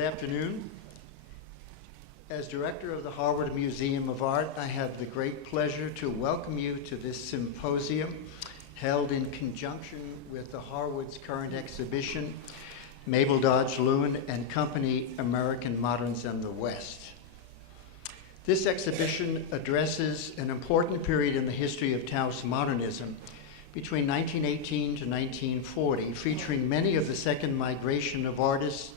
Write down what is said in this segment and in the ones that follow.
Good afternoon. As director of the Harwood Museum of Art, I have the great pleasure to welcome you to this symposium held in conjunction with the Harwood's current exhibition, Mabel Dodge Luhan and Company, American Moderns and the West. This exhibition addresses an important period in the history of Taos modernism between 1918 to 1940, featuring many of the second migration of artists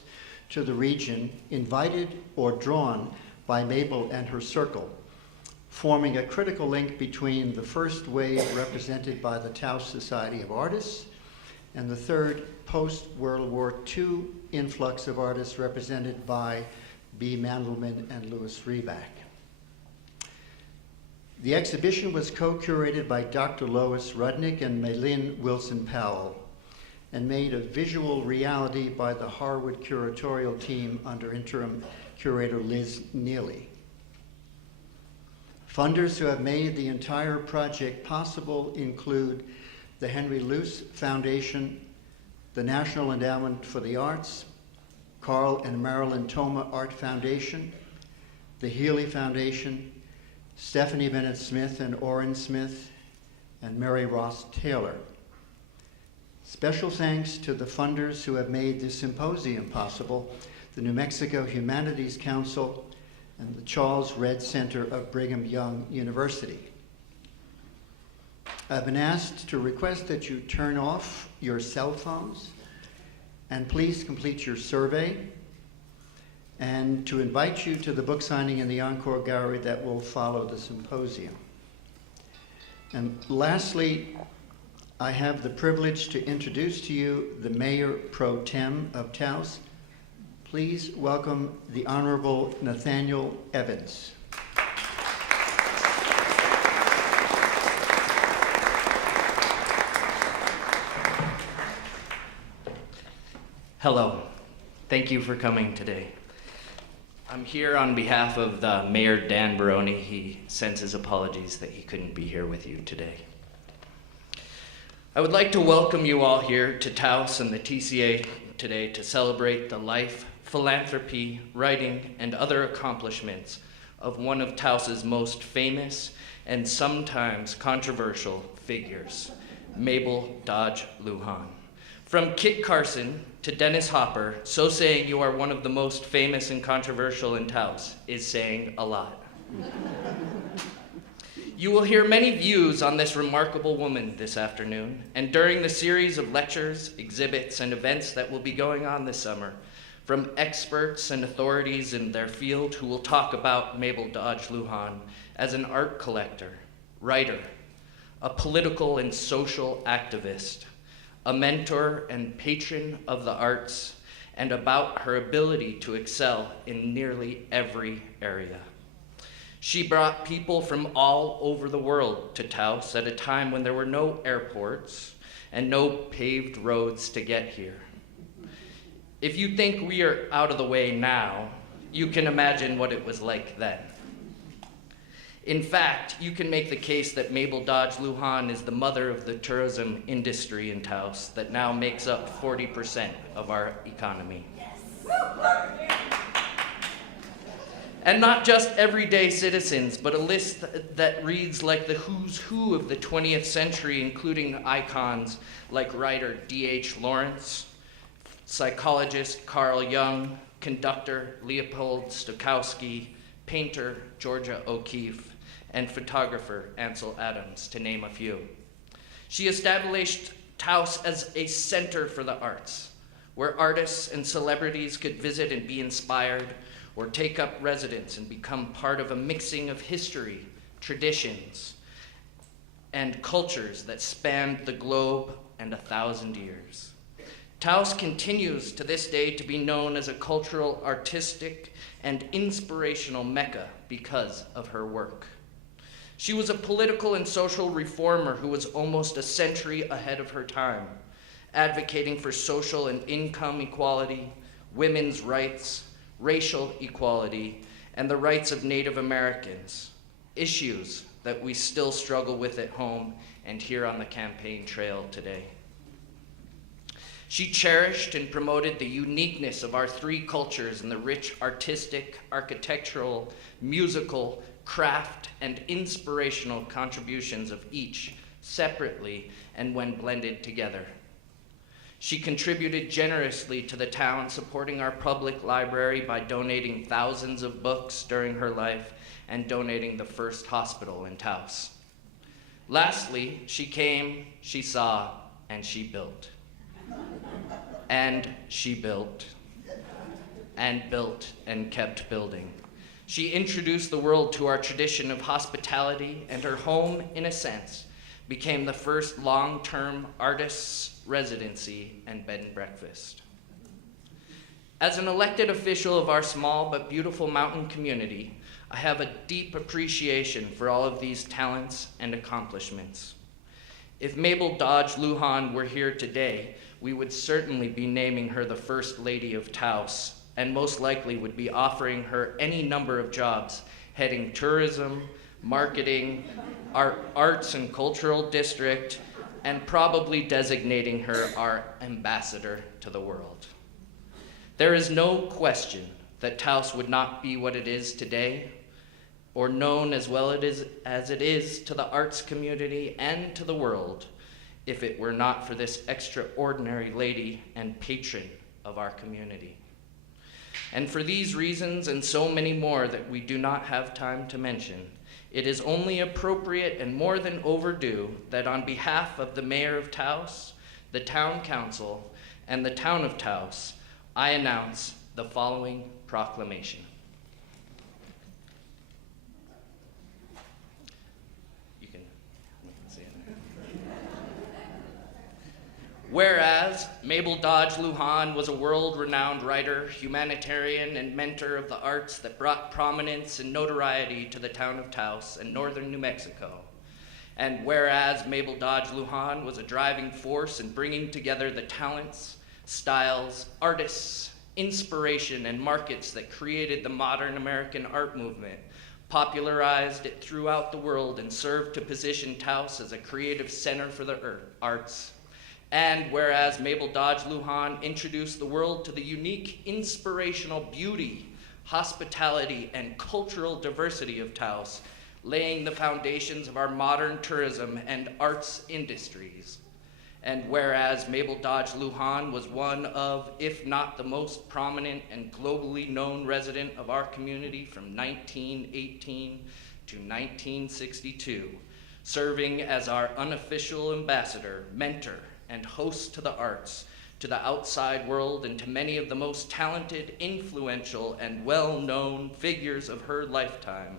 to the region, invited or drawn by Mabel and her circle, forming a critical link between the first wave represented by the Taos Society of Artists and the third post-World War II influx of artists represented by B. Mandelman and Louis Rieback. The exhibition was co-curated by Dr. Lois Rudnick and MaLin Wilson-Powell and made a visual reality by the Harwood curatorial team under interim curator Liz Neely. Funders who have made the entire project possible include the Henry Luce Foundation, the National Endowment for the Arts, Carl and Marilyn Thoma Art Foundation, the Healy Foundation, Stephanie Bennett Smith and Orrin Smith, and Mary Ross Taylor. Special thanks to the funders who have made this symposium possible, the New Mexico Humanities Council and the Charles Redd Center of Brigham Young University. I've been asked to request that you turn off your cell phones and please complete your survey, and to invite you to the book signing in the Encore Gallery that will follow the symposium. And lastly, I have the privilege to introduce to you the Mayor Pro Tem of Taos. Please welcome the Honorable Nathaniel Evans. Hello. Thank you for coming today. I'm here on behalf of the Mayor Dan Baroni. He sends his apologies that he couldn't be here with you today. I would like to welcome you all here to Taos and the TCA today to celebrate the life, philanthropy, writing, and other accomplishments of one of Taos's most famous and sometimes controversial figures, Mabel Dodge Luhan. From Kit Carson to Dennis Hopper, so saying you are one of the most famous and controversial in Taos is saying a lot. You will hear many views on this remarkable woman this afternoon, and during the series of lectures, exhibits, and events that will be going on this summer, from experts and authorities in their field who will talk about Mabel Dodge Luhan as an art collector, writer, a political and social activist, a mentor and patron of the arts, and about her ability to excel in nearly every area. She brought people from all over the world to Taos at a time when there were no airports and no paved roads to get here. If you think we are out of the way now, you can imagine what it was like then. In fact, you can make the case that Mabel Dodge Luhan is the mother of the tourism industry in Taos that now makes up 40% of our economy. Yes. And not just everyday citizens, but a list that reads like the who's who of the 20th century, including icons like writer D.H. Lawrence, psychologist Carl Jung, conductor Leopold Stokowski, painter Georgia O'Keeffe, and photographer Ansel Adams, to name a few. She established Taos as a center for the arts, where artists and celebrities could visit and be inspired, or take up residence and become part of a mixing of history, traditions, and cultures that spanned the globe and 1,000 years. Taos continues to this day to be known as a cultural, artistic, and inspirational mecca because of her work. She was a political and social reformer who was almost a century ahead of her time, advocating for social and income equality, women's rights, racial equality, and the rights of Native Americans, issues that we still struggle with at home and here on the campaign trail today. She cherished and promoted the uniqueness of our three cultures and the rich artistic, architectural, musical, craft, and inspirational contributions of each separately and when blended together. She contributed generously to the town, supporting our public library by donating thousands of books during her life and donating the first hospital in Taos. Lastly, she came, she saw, and she built. And she built, and built, and kept building. She introduced the world to our tradition of hospitality, and her home, in a sense, became the first long-term artist's residency and bed and breakfast. As an elected official of our small but beautiful mountain community, I have a deep appreciation for all of these talents and accomplishments. If Mabel Dodge Luhan were here today, we would certainly be naming her the First Lady of Taos, and most likely would be offering her any number of jobs, heading tourism, marketing, our arts and cultural district, and probably designating her our ambassador to the world. There is no question that Taos would not be what it is today, or known as well as it is to the arts community and to the world, if it were not for this extraordinary lady and patron of our community. And for these reasons and so many more that we do not have time to mention, it is only appropriate and more than overdue that on behalf of the Mayor of Taos, the Town Council, and the Town of Taos, I announce the following proclamation. Whereas Mabel Dodge Luhan was a world-renowned writer, humanitarian, and mentor of the arts that brought prominence and notoriety to the town of Taos and northern New Mexico. And whereas Mabel Dodge Luhan was a driving force in bringing together the talents, styles, artists, inspiration, and markets that created the modern American art movement, popularized it throughout the world, and served to position Taos as a creative center for the arts. And whereas Mabel Dodge Luhan introduced the world to the unique inspirational beauty, hospitality, and cultural diversity of Taos, laying the foundations of our modern tourism and arts industries. And whereas Mabel Dodge Luhan was one of, if not the most prominent and globally known resident of our community from 1918 to 1962, serving as our unofficial ambassador, mentor, and host to the arts, to the outside world, and to many of the most talented, influential, and well-known figures of her lifetime.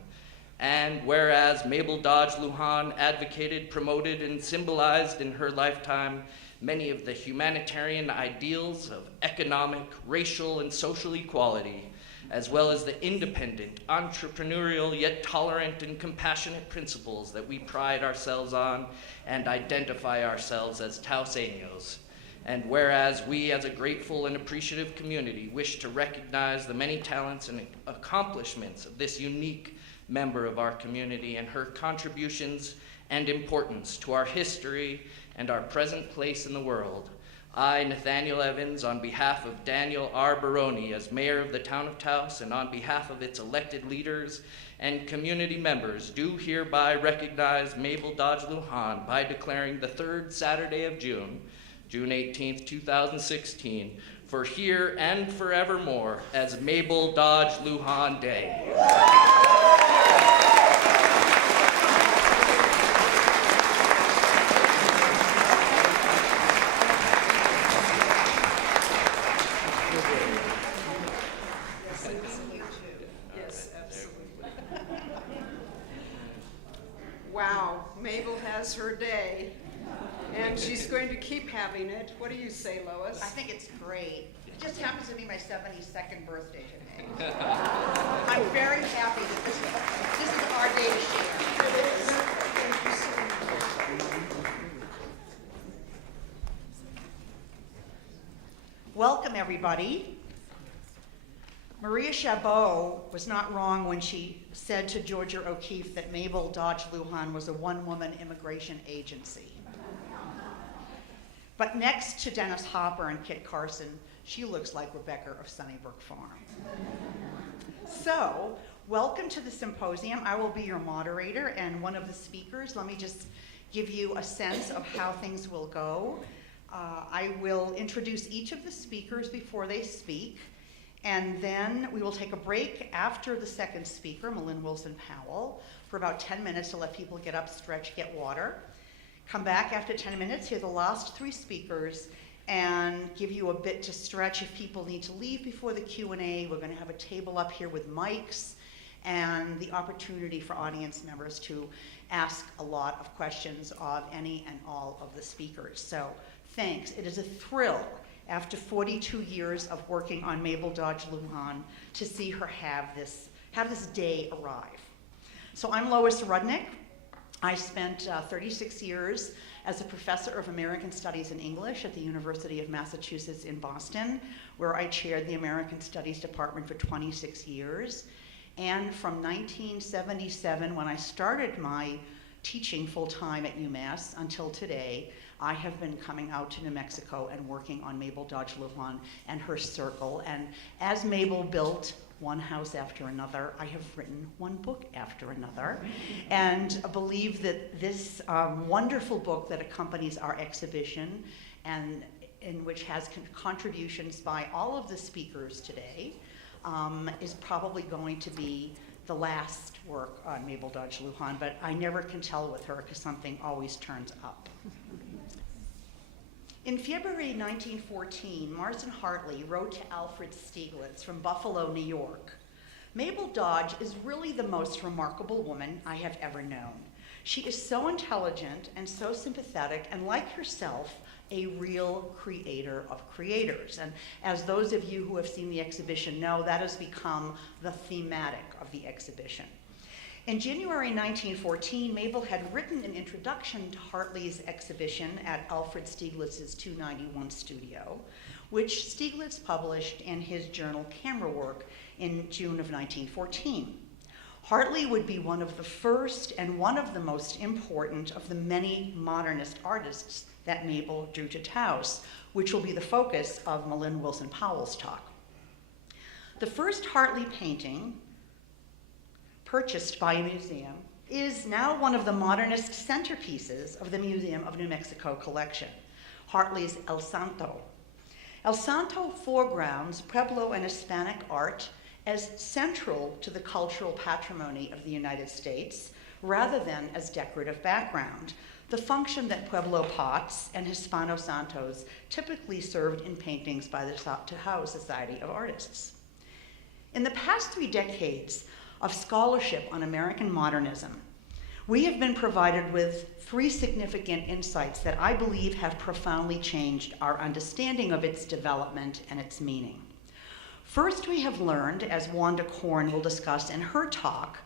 And whereas Mabel Dodge Luhan advocated, promoted, and symbolized in her lifetime many of the humanitarian ideals of economic, racial, and social equality, as well as the independent, entrepreneurial, yet tolerant and compassionate principles that we pride ourselves on and identify ourselves as Taoseños. And whereas we as a grateful and appreciative community wish to recognize the many talents and accomplishments of this unique member of our community and her contributions and importance to our history and our present place in the world, I, Nathaniel Evans, on behalf of Daniel R. Baroni as mayor of the town of Taos and on behalf of its elected leaders and community members, do hereby recognize Mabel Dodge Luhan by declaring the third Saturday of June 18th, 2016, for here and forevermore as Mabel Dodge Luhan Day. Yes, absolutely. Wow, Mabel has her day, and she's going to keep having it. What do you say, Lois? I think it's great. It just happens to be my 72nd birthday today. I'm very happy that this is our day to share. It is. Thank you so much. Welcome, everybody. Maria Chabot was not wrong when she said to Georgia O'Keeffe that Mabel Dodge Luhan was a one-woman immigration agency. But next to Dennis Hopper and Kit Carson, she looks like Rebecca of Sunnybrook Farm. So, welcome to the symposium. I will be your moderator and one of the speakers. Let me just give you a sense of how things will go. I will introduce each of the speakers before they speak, and then we will take a break after the second speaker, MaLin Wilson-Powell, for about 10 minutes to let people get up, stretch, get water. Come back after 10 minutes, hear the last three speakers, and give you a bit to stretch if people need to leave before the Q&A. We're going to have a table up here with mics and the opportunity for audience members to ask a lot of questions of any and all of the speakers. So thanks. It is a thrill after 42 years of working on Mabel Dodge Luhan to see her have this day arrive. So I'm Lois Rudnick. I spent 36 years as a professor of American Studies and English at the University of Massachusetts in Boston, where I chaired the American Studies Department for 26 years. And from 1977, when I started my teaching full-time at UMass, until today, I have been coming out to New Mexico and working on Mabel Dodge Luhan and her circle. And as Mabel built one house after another, I have written one book after another, and believe that this wonderful book that accompanies our exhibition, and in which has contributions by all of the speakers today, is probably going to be the last work on Mabel Dodge Luhan, but I never can tell with her because something always turns up. In February 1914, Marston Hartley wrote to Alfred Stieglitz from Buffalo, New York, "Mabel Dodge is really the most remarkable woman I have ever known. She is so intelligent and so sympathetic, and like herself, a real creator of creators." And as those of you who have seen the exhibition know, that has become the thematic of the exhibition. In January 1914, Mabel had written an introduction to Hartley's exhibition at Alfred Stieglitz's 291 studio, which Stieglitz published in his journal Camera Work in June of 1914. Hartley would be one of the first and one of the most important of the many modernist artists that Mabel drew to Taos, which will be the focus of MaLin Wilson-Powell's talk. The first Hartley painting, purchased by a museum, is now one of the modernist centerpieces of the Museum of New Mexico collection, Hartley's El Santo. El Santo foregrounds Pueblo and Hispanic art as central to the cultural patrimony of the United States, rather than as decorative background, the function that Pueblo pots and Hispano Santos typically served in paintings by the Taos Society of Artists. In the past 3 decades of scholarship on American modernism, we have been provided with 3 significant insights that I believe have profoundly changed our understanding of its development and its meaning. First, we have learned, as Wanda will discuss in her talk,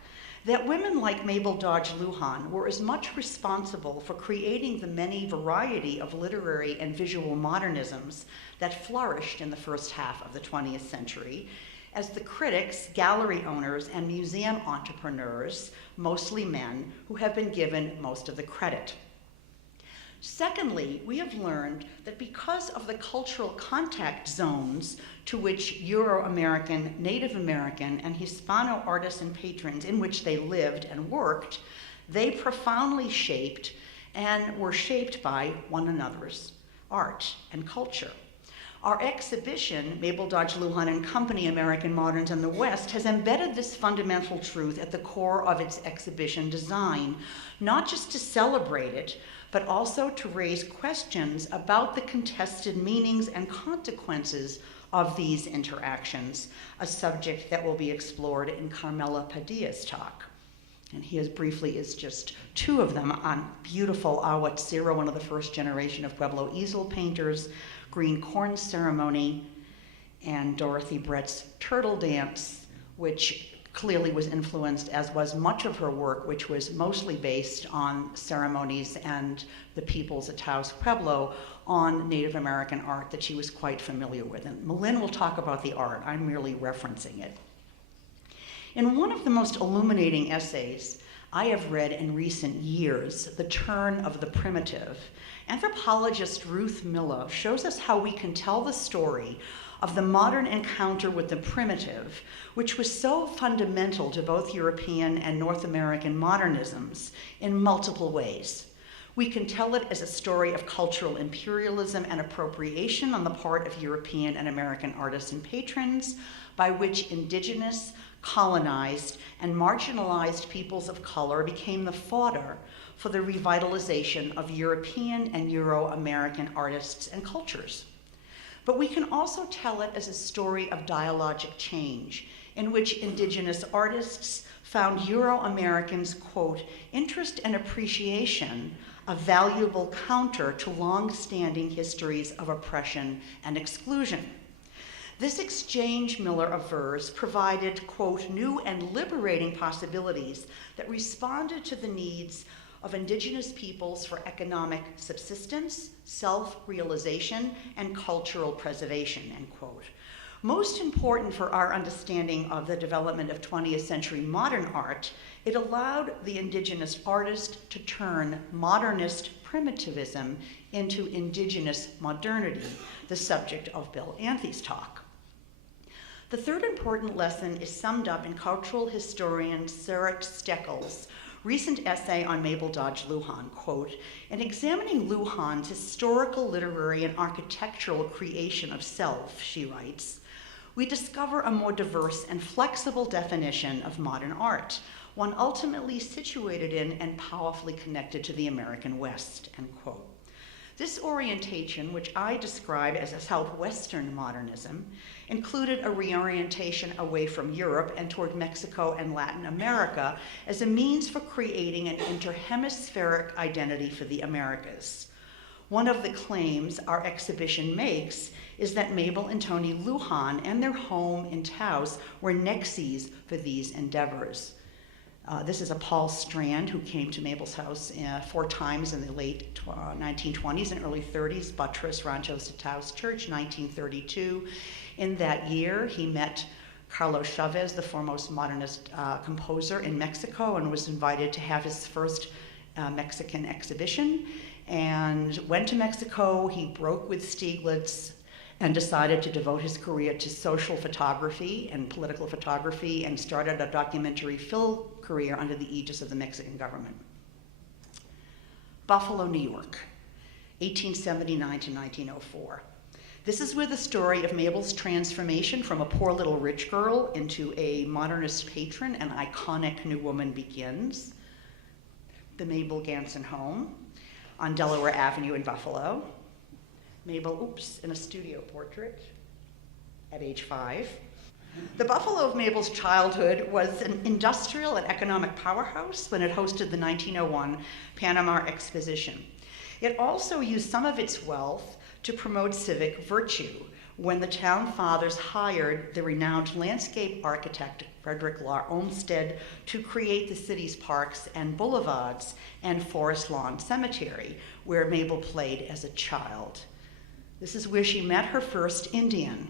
that women like Mabel Dodge Luhan were as much responsible for creating the many variety of literary and visual modernisms that flourished in the first half of the 20th century as the critics, gallery owners, and museum entrepreneurs, mostly men, who have been given most of the credit. Secondly, we have learned that because of the cultural contact zones to which Euro-American, Native American, and Hispano artists and patrons in which they lived and worked, they profoundly shaped and were shaped by one another's art and culture. Our exhibition, Mabel Dodge Luhan and Company, American Moderns in the West, has embedded this fundamental truth at the core of its exhibition design, not just to celebrate it, but also to raise questions about the contested meanings and consequences of these interactions, a subject that will be explored in Carmella Padilla's talk. And here briefly is just 2 of them on beautiful Ahuatziro, one of the first generation of Pueblo easel painters, Green Corn Ceremony, and Dorothy Brett's Turtle Dance, which clearly was influenced, as was much of her work, which was mostly based on ceremonies and the peoples at Taos Pueblo, on Native American art that she was quite familiar with. And MaLin will talk about the art. I'm merely referencing it. In one of the most illuminating essays I have read in recent years, The Turn of the Primitive. Anthropologist Ruth Miller shows us how we can tell the story of the modern encounter with the primitive, which was so fundamental to both European and North American modernisms in multiple ways. We can tell it as a story of cultural imperialism and appropriation on the part of European and American artists and patrons, by which indigenous, colonized, and marginalized peoples of color became the fodder for the revitalization of European and Euro-American artists and cultures. But we can also tell it as a story of dialogic change, in which indigenous artists found Euro-Americans, quote, interest and appreciation a valuable counter to long-standing histories of oppression and exclusion. This exchange, Miller avers, provided, quote, new and liberating possibilities that responded to the needs of indigenous peoples for economic subsistence, self-realization, and cultural preservation, end quote. Most important for our understanding of the development of 20th century modern art, it allowed the indigenous artist to turn modernist primitivism into indigenous modernity, the subject of Bill Anthes' talk. The third important lesson is summed up in cultural historian Sarah Steckel's recent essay on Mabel Dodge Luhan, quote, in examining Luhan's historical, literary, and architectural creation of self, she writes, we discover a more diverse and flexible definition of modern art, one ultimately situated in and powerfully connected to the American West, end quote. This orientation, which I describe as a Southwestern modernism, included a reorientation away from Europe and toward Mexico and Latin America as a means for creating an interhemispheric identity for the Americas. One of the claims our exhibition makes is that Mabel and Tony Luhan and their home in Taos were nexus for these endeavors. This is a Paul Strand who came to Mabel's house 4 times in the late 1920s and early 30s, Buttress Ranchos de Taos Church, 1932. In that year, he met Carlos Chavez, the foremost modernist composer in Mexico, and was invited to have his first Mexican exhibition, and went to Mexico. He broke with Stieglitz and decided to devote his career to social photography and political photography, and started a documentary film career under the aegis of the Mexican government. Buffalo, New York, 1879 to 1904. This is where the story of Mabel's transformation from a poor little rich girl into a modernist patron and iconic new woman begins. The Mabel Ganson home on Delaware Avenue in Buffalo. Mabel, in a studio portrait at age 5. The Buffalo of Mabel's childhood was an industrial and economic powerhouse when it hosted the 1901 Panama Exposition. It also used some of its wealth to promote civic virtue when the town fathers hired the renowned landscape architect Frederick Law Olmsted to create the city's parks and boulevards and Forest Lawn Cemetery, where Mabel played as a child. This is where she met her first Indian,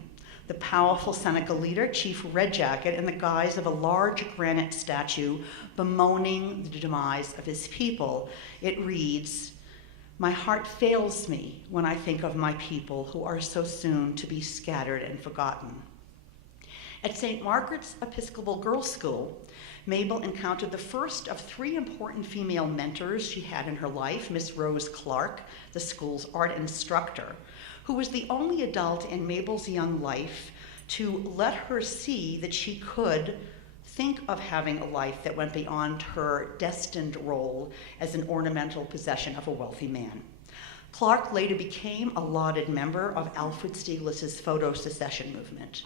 the powerful Seneca leader, Chief Red Jacket, in the guise of a large granite statue bemoaning the demise of his people. It reads, "My heart fails me when I think of my people who are so soon to be scattered and forgotten." At St. Margaret's Episcopal Girls' School, Mabel encountered the first of 3 important female mentors she had in her life, Miss Rose Clark, the school's art instructor, who was the only adult in Mabel's young life to let her see that she could think of having a life that went beyond her destined role as an ornamental possession of a wealthy man. Clark later became a lauded member of Alfred Stieglitz's photo secession movement.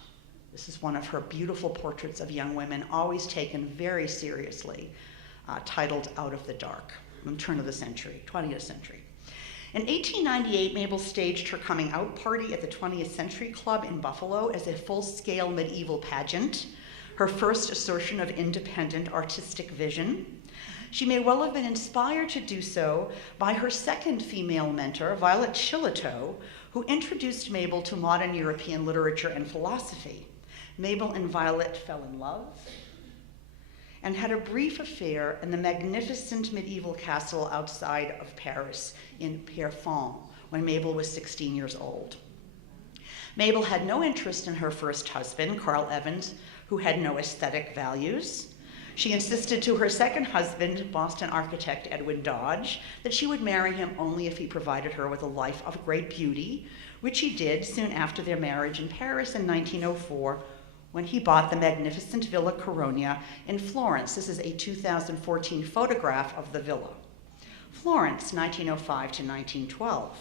This is one of her beautiful portraits of young women, always taken very seriously, titled Out of the Dark, from turn of the century, 20th century. In 1898, Mabel staged her coming out party at the 20th Century Club in Buffalo as a full-scale medieval pageant, her first assertion of independent artistic vision. She may well have been inspired to do so by her second female mentor, Violet Shillitoe, who introduced Mabel to modern European literature and philosophy. Mabel and Violet fell in love. and had a brief affair in the magnificent medieval castle outside of Paris in Pierrefonds when Mabel was 16 years old. Mabel had no interest in her first husband, Carl Evans, who had no aesthetic values. She insisted to her second husband, Boston architect Edwin Dodge, that she would marry him only if he provided her with a life of great beauty, which he did soon after their marriage in Paris in 1904, when he bought the magnificent Villa Caronia in Florence. This is a 2014 photograph of the villa. Florence, 1905 to 1912.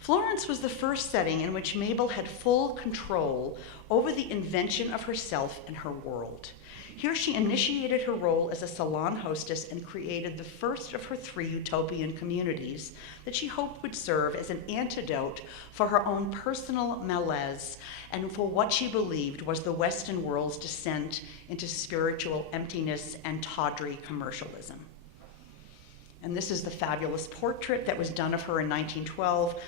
Florence was the first setting in which Mabel had full control over the invention of herself and her world. Here she initiated her role as a salon hostess and created the first of her 3 utopian communities that she hoped would serve as an antidote for her own personal malaise and for what she believed was the Western world's descent into spiritual emptiness and tawdry commercialism. And this is the fabulous portrait that was done of her in 1912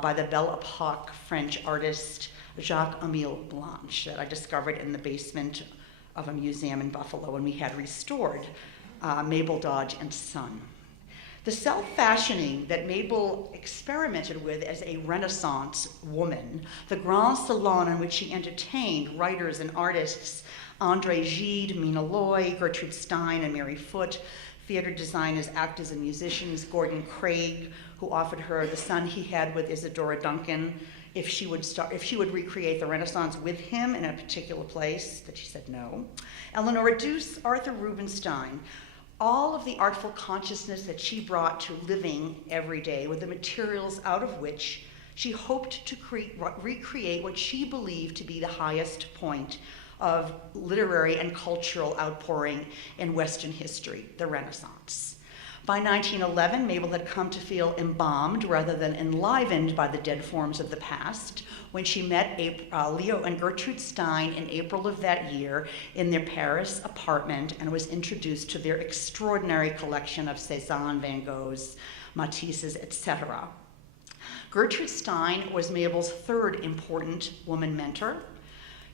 by the Belle Epoque French artist Jacques-Émile Blanche that I discovered in the basement of a museum in Buffalo when we had restored Mabel Dodge and Son. The self-fashioning that Mabel experimented with as a Renaissance woman, the grand salon in which she entertained writers and artists, André Gide, Mina Loy, Gertrude Stein, and Mary Foote, theater designers, actors, and musicians, Gordon Craig, who offered her the son he had with Isadora Duncan, if she would recreate the Renaissance with him in a particular place, that she said no. Eleanor Deuce, Arthur Rubinstein, all of the artful consciousness that she brought to living every day with the materials out of which she hoped to recreate what she believed to be the highest point of literary and cultural outpouring in Western history, the Renaissance. By 1911, Mabel had come to feel embalmed rather than enlivened by the dead forms of the past when she met Leo and Gertrude Stein in April of that year in their Paris apartment and was introduced to their extraordinary collection of Cézanne, Van Goghs, Matisses, etc. Gertrude Stein was Mabel's third important woman mentor.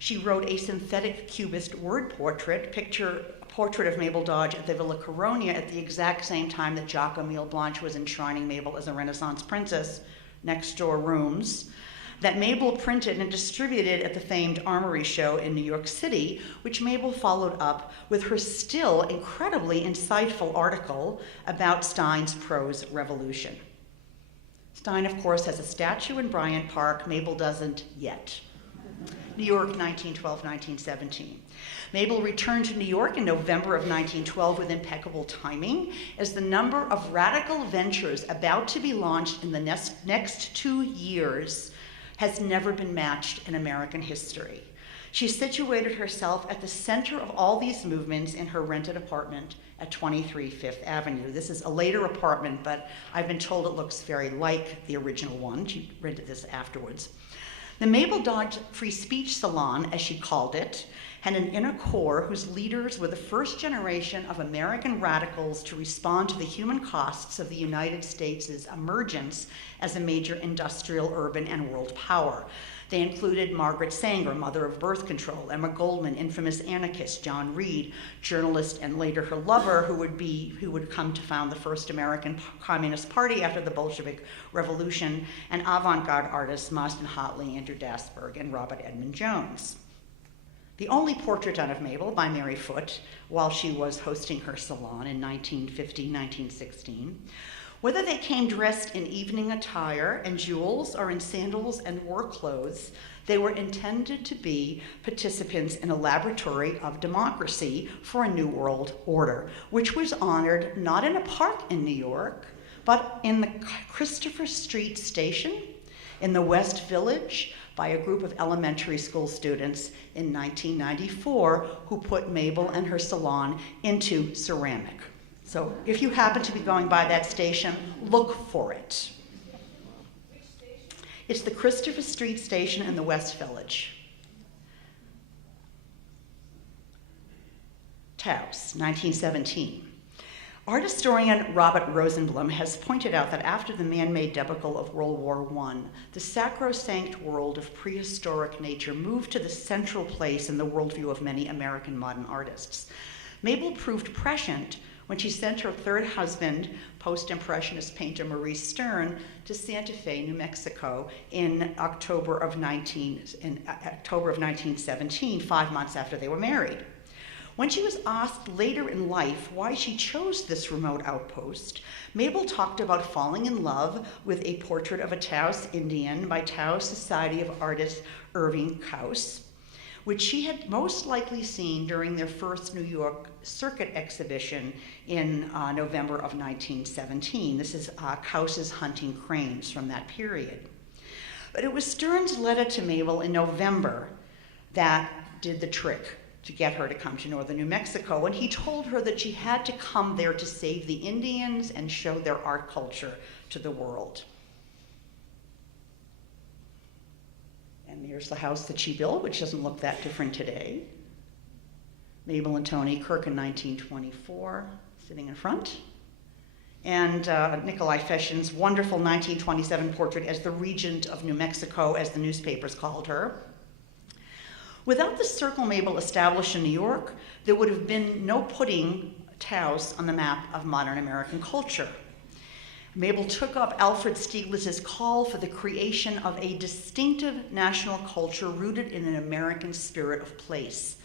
She wrote a synthetic cubist word portrait, a portrait of Mabel Dodge at the Villa Caronia at the exact same time that Jacques-Émile Blanche was enshrining Mabel as a Renaissance princess, next door rooms, that Mabel printed and distributed at the famed Armory Show in New York City, which Mabel followed up with her still incredibly insightful article about Stein's prose revolution. Stein, of course, has a statue in Bryant Park. Mabel doesn't yet. New York, 1912-1917. Mabel returned to New York in November of 1912 with impeccable timing, as the number of radical ventures about to be launched in the next 2 years has never been matched in American history. She situated herself at the center of all these movements in her rented apartment at 23 Fifth Avenue. This is a later apartment, but I've been told it looks very like the original one. She rented this afterwards. The Mabel Dodge Free Speech Salon, as she called it, had an inner core whose leaders were the first generation of American radicals to respond to the human costs of the United States' emergence as a major industrial, urban, and world power. They included Margaret Sanger, mother of birth control, Emma Goldman, infamous anarchist, John Reed, journalist and later her lover, who would come to found the first American Communist Party after the Bolshevik Revolution, and avant-garde artists Marston Hotley, Andrew Dasberg, and Robert Edmund Jones. The only portrait done of Mabel by Mary Foote while she was hosting her salon in 1915-1916, whether they came dressed in evening attire and jewels or in sandals and war clothes, they were intended to be participants in a laboratory of democracy for a new world order, which was honored not in a park in New York, but in the Christopher Street Station in the West Village by a group of elementary school students in 1994 who put Mabel and her salon into ceramic. So if you happen to be going by that station, look for it. It's the Christopher Street Station in the West Village. Taos, 1917. Art historian Robert Rosenblum has pointed out that after the man-made debacle of World War I, the sacrosanct world of prehistoric nature moved to the central place in the worldview of many American modern artists. Mabel proved prescient when she sent her third husband, post-impressionist painter Maurice Stern, to Santa Fe, New Mexico in October of 1917, 5 months after they were married. When she was asked later in life why she chose this remote outpost, Mabel talked about falling in love with a portrait of a Taos Indian by Taos Society of Artists Irving Kaus, which she had most likely seen during their first New York circuit exhibition in November of 1917. This is Kaus's Hunting Cranes from that period. But it was Stern's letter to Mabel in November that did the trick to get her to come to northern New Mexico, and he told her that she had to come there to save the Indians and show their art culture to the world. And here's the house that she built, which doesn't look that different today. Mabel and Tony Kirk in 1924, sitting in front. And Nikolai Feshin's wonderful 1927 portrait as the Regent of New Mexico, as the newspapers called her. Without the circle Mabel established in New York, there would have been no putting Taos on the map of modern American culture. Mabel took up Alfred Stieglitz's call for the creation of a distinctive national culture rooted in an American spirit of place.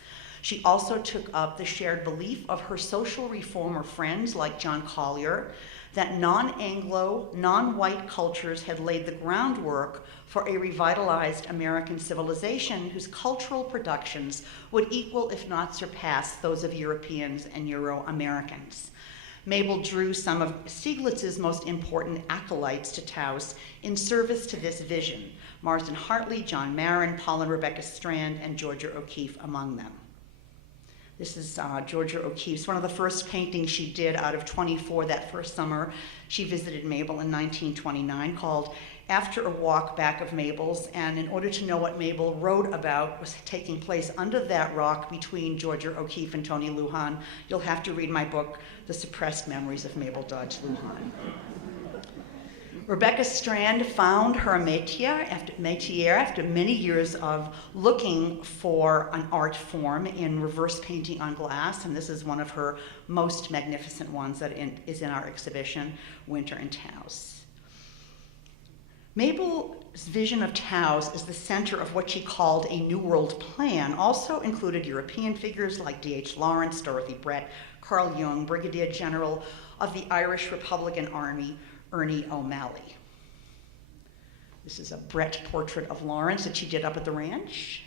She also took up the shared belief of her social reformer friends like John Collier that non-Anglo, non-white cultures had laid the groundwork for a revitalized American civilization whose cultural productions would equal, if not surpass, those of Europeans and Euro-Americans. Mabel drew some of Stieglitz's most important acolytes to Taos in service to this vision, Marsden Hartley, John Marin, Paul and Rebecca Strand, and Georgia O'Keeffe among them. This is Georgia O'Keeffe's, one of the first paintings she did out of 24 that first summer. She visited Mabel in 1929, called After a Walk Back of Mabel's, and in order to know what Mabel wrote about was taking place under that rock between Georgia O'Keeffe and Tony Luhan, you'll have to read my book, The Suppressed Memories of Mabel Dodge Luhan. Rebecca Strand found her métier after many years of looking for an art form in reverse painting on glass, and this is one of her most magnificent ones that is in our exhibition, Winter in Taos. Mabel's vision of Taos as the center of what she called a New World plan also included European figures like D.H. Lawrence, Dorothy Brett, Carl Jung, Brigadier General of the Irish Republican Army, Ernie O'Malley. This is a Brett portrait of Lawrence that she did up at the ranch.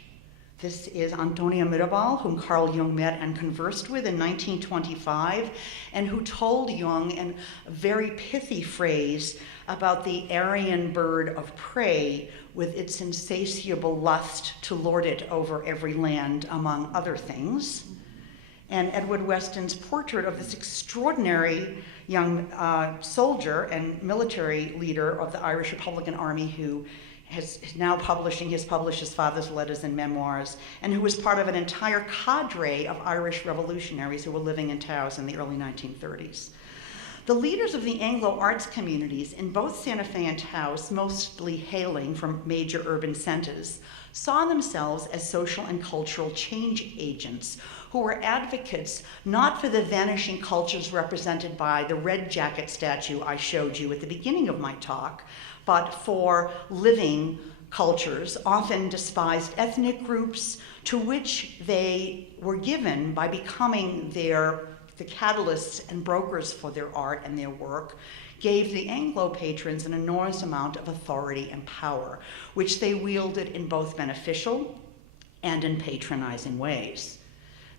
This is Antonia Mirabal, whom Carl Jung met and conversed with in 1925, and who told Jung in a very pithy phrase about the Aryan bird of prey with its insatiable lust to lord it over every land, among other things. And Edward Weston's portrait of this extraordinary young soldier and military leader of the Irish Republican Army who is now published his father's letters and memoirs, and who was part of an entire cadre of Irish revolutionaries who were living in Taos in the early 1930s. The leaders of the Anglo arts communities in both Santa Fe and Taos, mostly hailing from major urban centers, saw themselves as social and cultural change agents who were advocates not for the vanishing cultures represented by the red jacket statue I showed you at the beginning of my talk, but for living cultures, often despised ethnic groups, to which they were given by becoming the catalysts and brokers for their art and their work, gave the Anglo patrons an enormous amount of authority and power, which they wielded in both beneficial and in patronizing ways.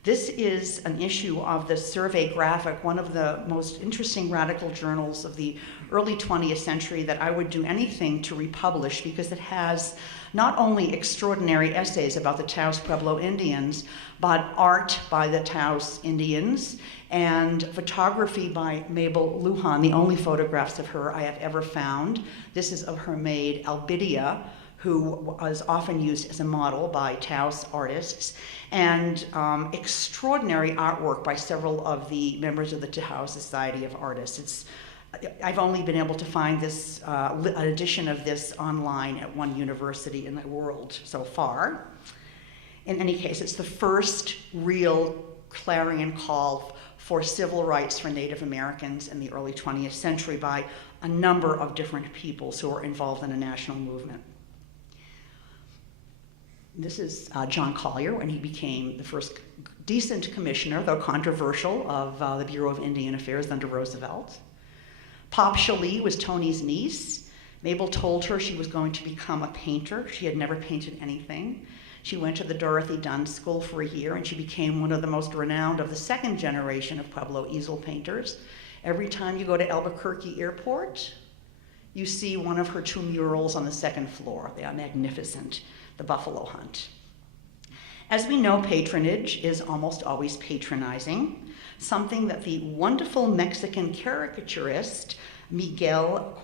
This is an issue of the Survey Graphic, one of the most interesting radical journals of the early 20th century that I would do anything to republish, because it has not only extraordinary essays about the Taos Pueblo Indians, but art by the Taos Indians and photography by Mabel Luhan, the only photographs of her I have ever found. This is of her maid, Albidia, who was often used as a model by Taos artists, and extraordinary artwork by several of the members of the Taos Society of Artists. I've only been able to find this, an edition of this online at one university in the world so far. In any case, it's the first real clarion call for civil rights for Native Americans in the early 20th century by a number of different peoples who were involved in a national movement. This is John Collier when he became the first decent commissioner, though controversial, of the Bureau of Indian Affairs under Roosevelt. Pop Shalee was Tony's niece. Mabel told her she was going to become a painter. She had never painted anything. She went to the Dorothy Dunn School for a year, and she became one of the most renowned of the second generation of Pueblo easel painters. Every time you go to Albuquerque Airport, you see one of her 2 murals on the second floor. They are magnificent, the Buffalo Hunt. As we know, patronage is almost always patronizing, something that the wonderful Mexican caricaturist Miguel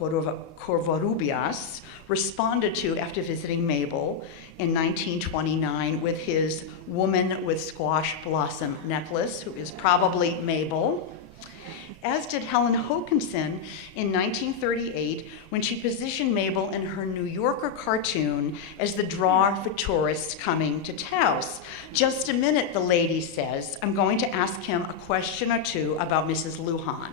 Covarrubias responded to after visiting Mabel in 1929 with his woman with squash blossom necklace, who is probably Mabel, as did Helen Hokinson in 1938 when she positioned Mabel in her New Yorker cartoon as the drawer for tourists coming to Taos. Just a minute, the lady says, I'm going to ask him a question or two about Mrs. Luhan.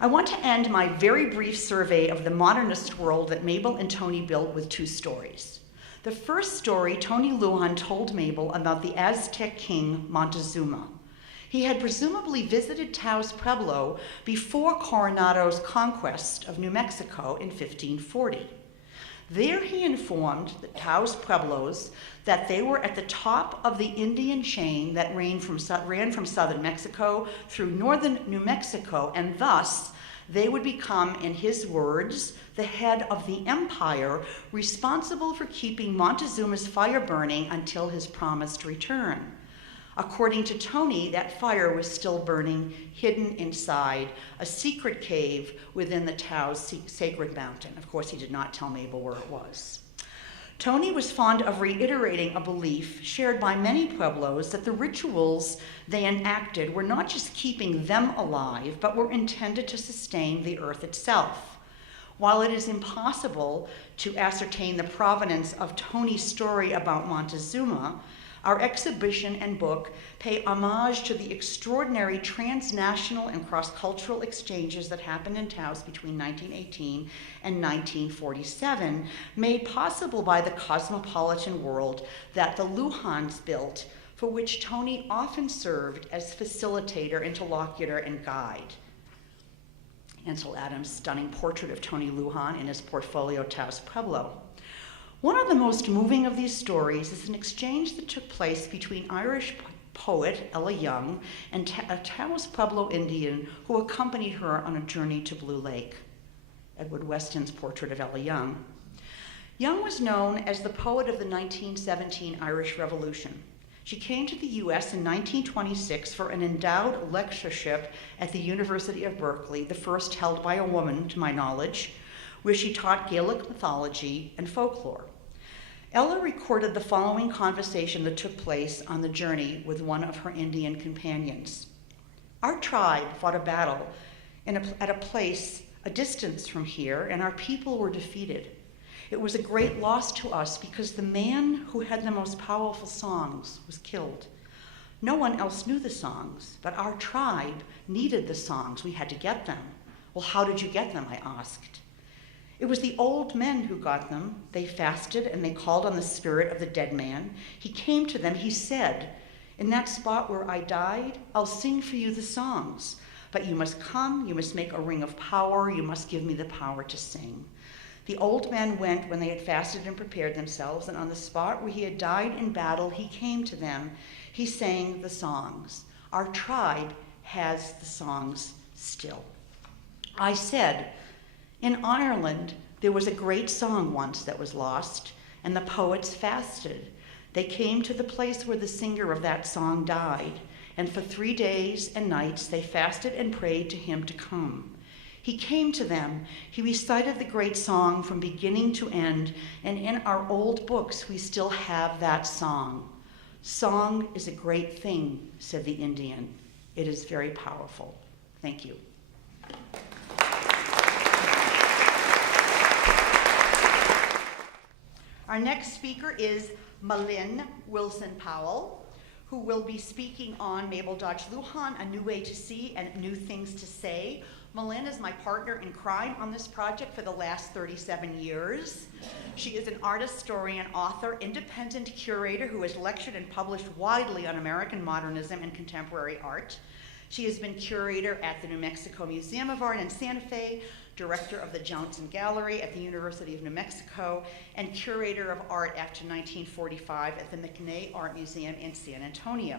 I want to end my very brief survey of the modernist world that Mabel and Tony built with 2 stories. The first story, Tony Luhan told Mabel about the Aztec king Montezuma. He had presumably visited Taos Pueblo before Coronado's conquest of New Mexico in 1540. There he informed the Taos Pueblos that they were at the top of the Indian chain that ran from southern Mexico through northern New Mexico, and thus they would become, in his words, the head of the empire responsible for keeping Montezuma's fire burning until his promised return. According to Tony, that fire was still burning, hidden inside a secret cave within the Taos sacred mountain. Of course, he did not tell Mabel where it was. Tony was fond of reiterating a belief shared by many Pueblos that the rituals they enacted were not just keeping them alive, but were intended to sustain the earth itself. While it is impossible to ascertain the provenance of Tony's story about Montezuma, our exhibition and book pay homage to the extraordinary transnational and cross-cultural exchanges that happened in Taos between 1918 and 1947, made possible by the cosmopolitan world that the Luhans built, for which Tony often served as facilitator, interlocutor, and guide. Ansel Adams' stunning portrait of Tony Luhan in his portfolio Taos Pueblo. One of the most moving of these stories is an exchange that took place between Irish poet Ella Young and a Taos Pueblo Indian who accompanied her on a journey to Blue Lake. Edward Weston's portrait of Ella Young. Young was known as the poet of the 1917 Irish Revolution. She came to the U.S. in 1926 for an endowed lectureship at the University of Berkeley, the first held by a woman, to my knowledge, where she taught Gaelic mythology and folklore. Ella recorded the following conversation that took place on the journey with one of her Indian companions. Our tribe fought a battle at a place a distance from here, and our people were defeated. It was a great loss to us because the man who had the most powerful songs was killed. No one else knew the songs, but our tribe needed the songs. We had to get them. Well, how did you get them? I asked. It was the old men who got them. They fasted and they called on the spirit of the dead man. He came to them. He said, in that spot where I died, I'll sing for you the songs. But you must come, you must make a ring of power, you must give me the power to sing. The old men went when they had fasted and prepared themselves, and on the spot where he had died in battle, he came to them. He sang the songs. Our tribe has the songs still. I said, in Ireland, there was a great song once that was lost, and the poets fasted. They came to the place where the singer of that song died, and for 3 days and nights they fasted and prayed to him to come. He came to them. He recited the great song from beginning to end, and in our old books we still have that song. Song is a great thing, said the Indian. It is very powerful. Thank you. Our next speaker is MaLin Wilson-Powell, who will be speaking on Mabel Dodge Luhan, A New Way to See and New Things to Say. MaLin is my partner in crime on this project for the last 37 years. She is an art historian, author, independent curator who has lectured and published widely on American modernism and contemporary art. She has been curator at the New Mexico Museum of Art in Santa Fe, director of the Johnson Gallery at the University of New Mexico, and curator of art after 1945 at the McNay Art Museum in San Antonio.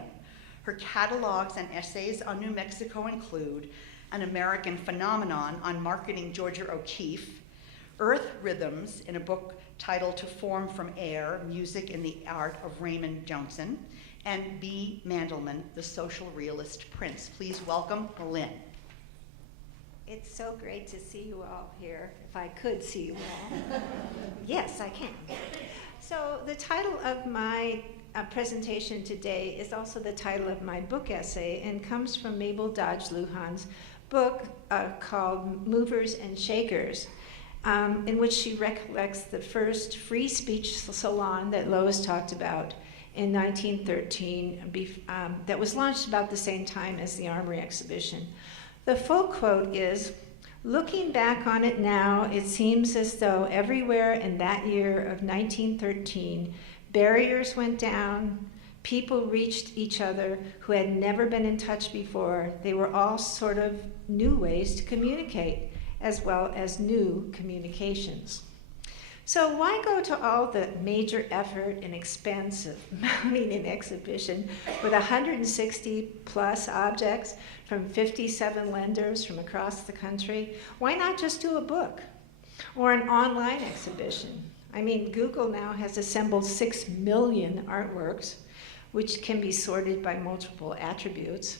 Her catalogs and essays on New Mexico include An American Phenomenon on Marketing Georgia O'Keeffe, Earth Rhythms in a book titled To Form from Air, Music in the Art of Raymond Johnson, and B. Mandelman, The Social Realist Prince. Please welcome MaLin. It's so great to see you all here, if I could see you all. Yes, I can. So the title of my presentation today is also the title of my book essay and comes from Mabel Dodge Luhan's book called Movers and Shakers, in which she recollects the first free speech salon that Lois talked about in 1913 that was launched about the same time as the Armory exhibition. The full quote is, "Looking back on it now, it seems as though everywhere in that year of 1913, barriers went down, people reached each other who had never been in touch before. They were all sort of new ways to communicate, as well as new communications." So why go to all the major effort and expense of mounting an exhibition with 160 plus objects from 57 lenders from across the country? Why not just do a book or an online exhibition? I mean, Google now has assembled 6 million artworks, which can be sorted by multiple attributes.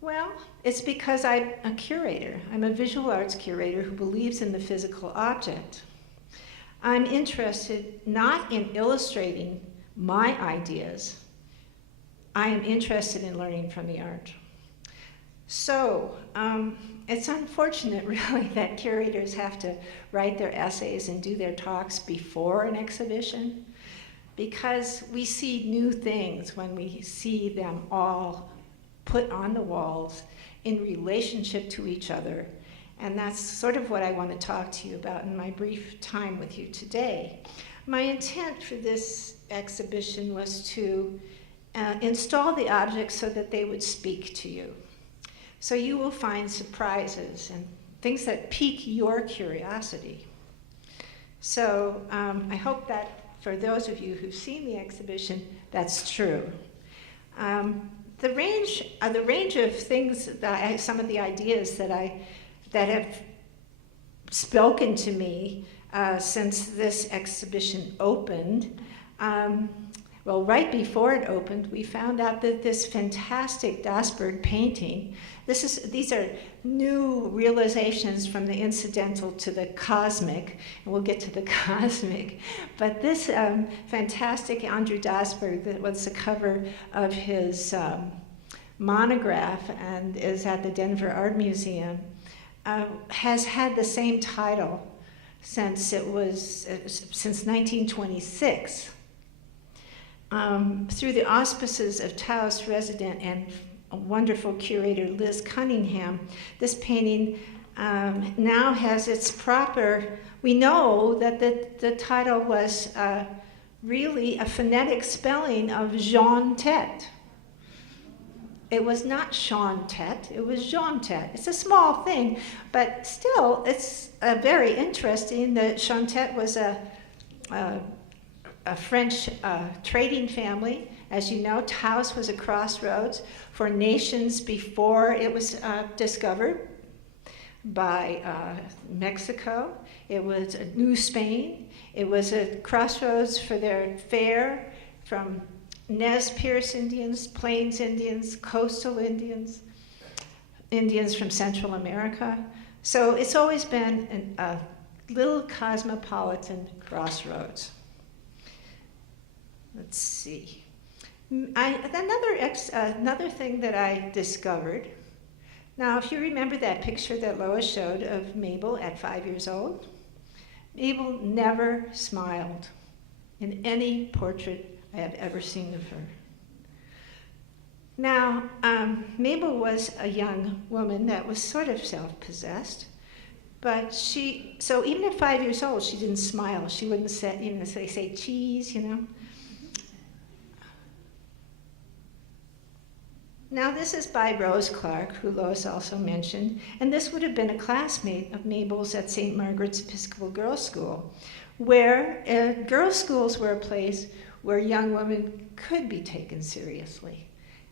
Well, it's because I'm a curator. I'm a visual arts curator who believes in the physical object. I'm interested not in illustrating my ideas. I am interested in learning from the art. So it's unfortunate, really, that curators have to write their essays and do their talks before an exhibition, because we see new things when we see them all put on the walls in relationship to each other. And that's sort of what I want to talk to you about in my brief time with you today. My intent for this exhibition was to install the objects so that they would speak to you. So you will find surprises and things that pique your curiosity. So I hope that for those of you who've seen the exhibition, that's true. The range of things that some of the ideas that have spoken to me since this exhibition opened. Well, right before it opened, we found out that this fantastic Dasberg painting, these are new realizations from the incidental to the cosmic, and we'll get to the cosmic, but this fantastic Andrew Dasberg that was the cover of his monograph and is at the Denver Art Museum, has had the same title since 1926. Through the auspices of Taos resident and wonderful curator Liz Cunningham, this painting now has its proper, we know that the title was really a phonetic spelling of Jean Tête. It was not Sean Tête, it was Jean Tête. It's a small thing, but still it's very interesting that Jean Tête was a French trading family. As you know, Taos was a crossroads for nations before it was discovered by Mexico. It was a New Spain. It was a crossroads for their fare from Nez Perce Indians, Plains Indians, coastal Indians, Indians from Central America. So it's always been a little cosmopolitan crossroads. Let's see. Another thing that I discovered. Now, if you remember that picture that Lois showed of Mabel at 5 years old, Mabel never smiled in any portrait I have ever seen of her. Now, Mabel was a young woman that was sort of self-possessed, but so even at 5 years old, she didn't smile. She wouldn't say cheese, you know. Now this is by Rose Clark, who Lois also mentioned, and this would have been a classmate of Mabel's at St. Margaret's Episcopal Girls' School, where girls' schools were a place where young women could be taken seriously.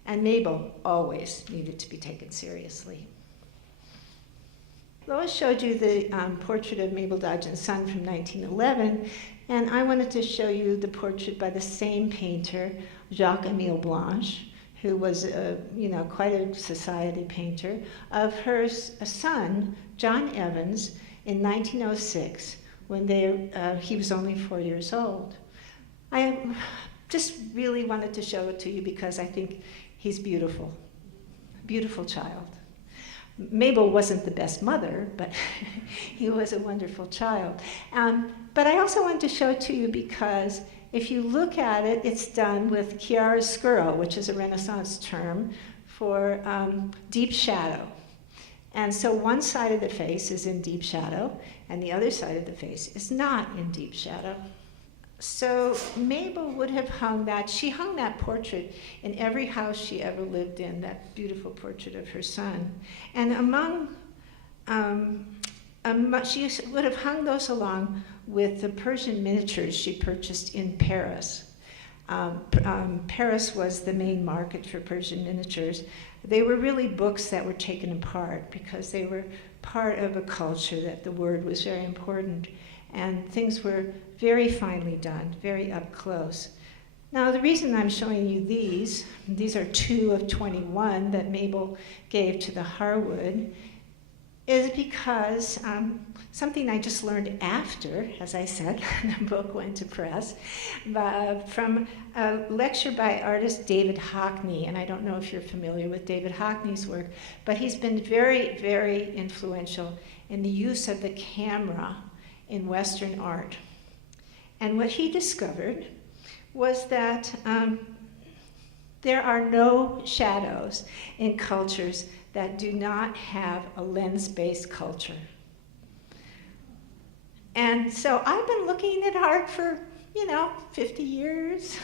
And Mabel always needed to be taken seriously. Lois showed you the portrait of Mabel Dodge and Son from 1911, and I wanted to show you the portrait by the same painter, Jacques-Émile Blanche, who was quite a society painter, of her son, John Evans, in 1906, when he was only 4 years old. I just really wanted to show it to you because I think he's beautiful, beautiful child. Mabel wasn't the best mother, but he was a wonderful child. But I also wanted to show it to you because if you look at it, it's done with chiaroscuro, which is a Renaissance term for deep shadow. And so one side of the face is in deep shadow, and the other side of the face is not in deep shadow. So Mabel would have hung that. She hung that portrait in every house she ever lived in, that beautiful portrait of her son. And she would have hung those along with the Persian miniatures she purchased in Paris. Paris was the main market for Persian miniatures. They were really books that were taken apart because they were part of a culture that the word was very important, and things were very finely done, very up close. Now, the reason I'm showing you these are 2 of 21 that Mabel gave to the Harwood, is because something I just learned after, as I said, the book went to press, from a lecture by artist David Hockney. And I don't know if you're familiar with David Hockney's work, but he's been very, very influential in the use of the camera in Western art. And what he discovered was that there are no shadows in cultures that do not have a lens-based culture. And so I've been looking at art for, 50 years.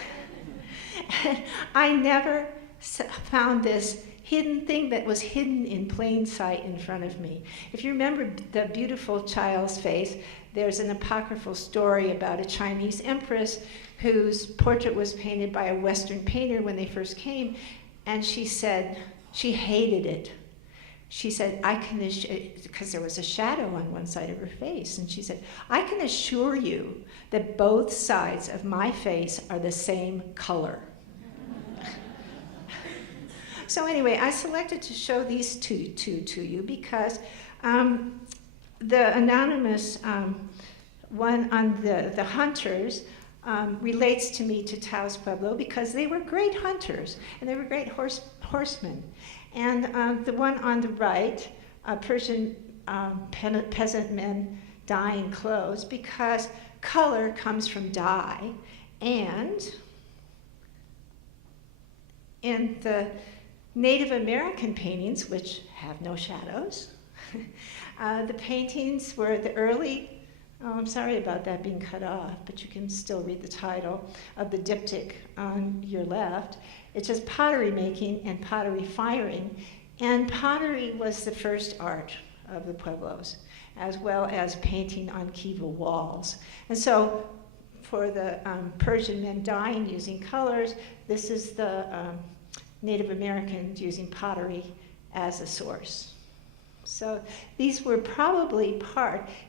And I never found this hidden thing that was hidden in plain sight in front of me. If you remember the beautiful child's face, there's an apocryphal story about a Chinese empress whose portrait was painted by a Western painter when they first came, and she said she hated it. She said, because there was a shadow on one side of her face, and she said, I can assure you that both sides of my face are the same color. So anyway, I selected to show these two to you because the anonymous one on the hunters relates to me to Taos Pueblo because they were great hunters and they were great horsemen. And the one on the right, Persian peasant men dyeing clothes, because color comes from dye. And in the Native American paintings, which have no shadows, the paintings were the early, I'm sorry about that being cut off, but you can still read the title of the diptych on your left. It says pottery making and pottery firing, and pottery was the first art of the Pueblos, as well as painting on kiva walls. And so for the Persian men dyeing using colors, this is the Native Americans using pottery as a source. So these were probably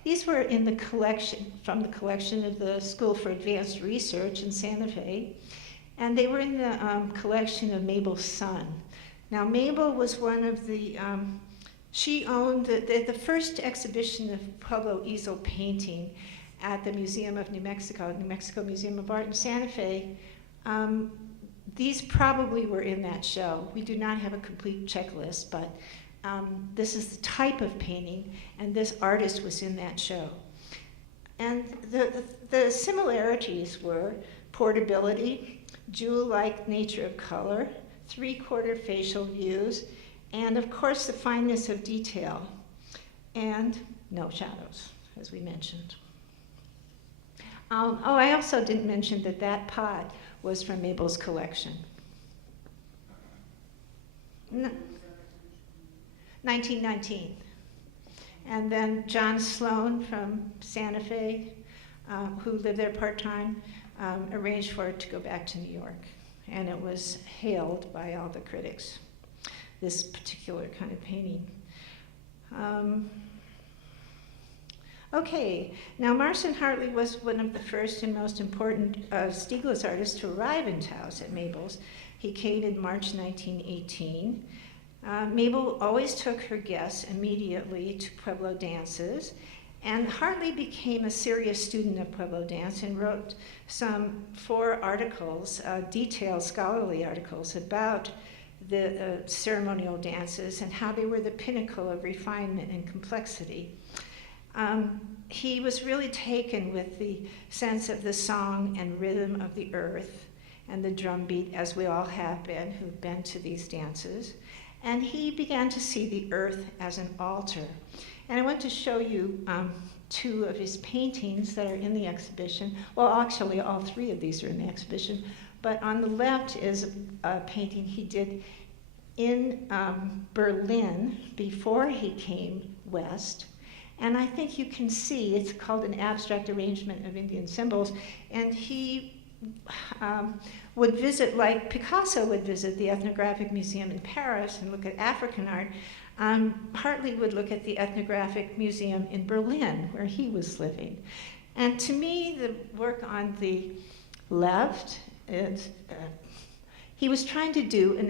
these were in the collection, from the collection of the School for Advanced Research in Santa Fe, and they were in the collection of Mabel's son. Now Mabel was one of the, she owned the first exhibition of Pueblo easel painting at the Museum of New Mexico Museum of Art in Santa Fe. These probably were in that show. We do not have a complete checklist, but this is the type of painting, and this artist was in that show. And the similarities were portability, jewel-like nature of color, three-quarter facial views, and of course the fineness of detail, and no shadows, as we mentioned. I also didn't mention that that pot was from Mabel's collection. 1919. And then John Sloan from Santa Fe, who lived there part-time, arranged for it to go back to New York. And it was hailed by all the critics, this particular kind of painting. Okay, now Marston Hartley was one of the first and most important Stieglitz artists to arrive in Taos at Mabel's. He came in March 1918. Mabel always took her guests immediately to Pueblo dances, and Hartley became a serious student of Pueblo dance and wrote some 4 articles, detailed scholarly articles about the ceremonial dances and how they were the pinnacle of refinement and complexity. He was really taken with the sense of the song and rhythm of the earth and the drum beat, as we all have been who've been to these dances. And he began to see the earth as an altar. And I want to show you 2 of his paintings that are in the exhibition. Well, actually, all 3 of these are in the exhibition. But on the left is a painting he did in Berlin before he came west. And I think you can see, it's called an abstract arrangement of Indian symbols. And he would visit, like Picasso would visit the Ethnographic Museum in Paris and look at African art. Hartley would look at the Ethnographic Museum in Berlin, where he was living. And to me, the work on the left is, he was trying to do a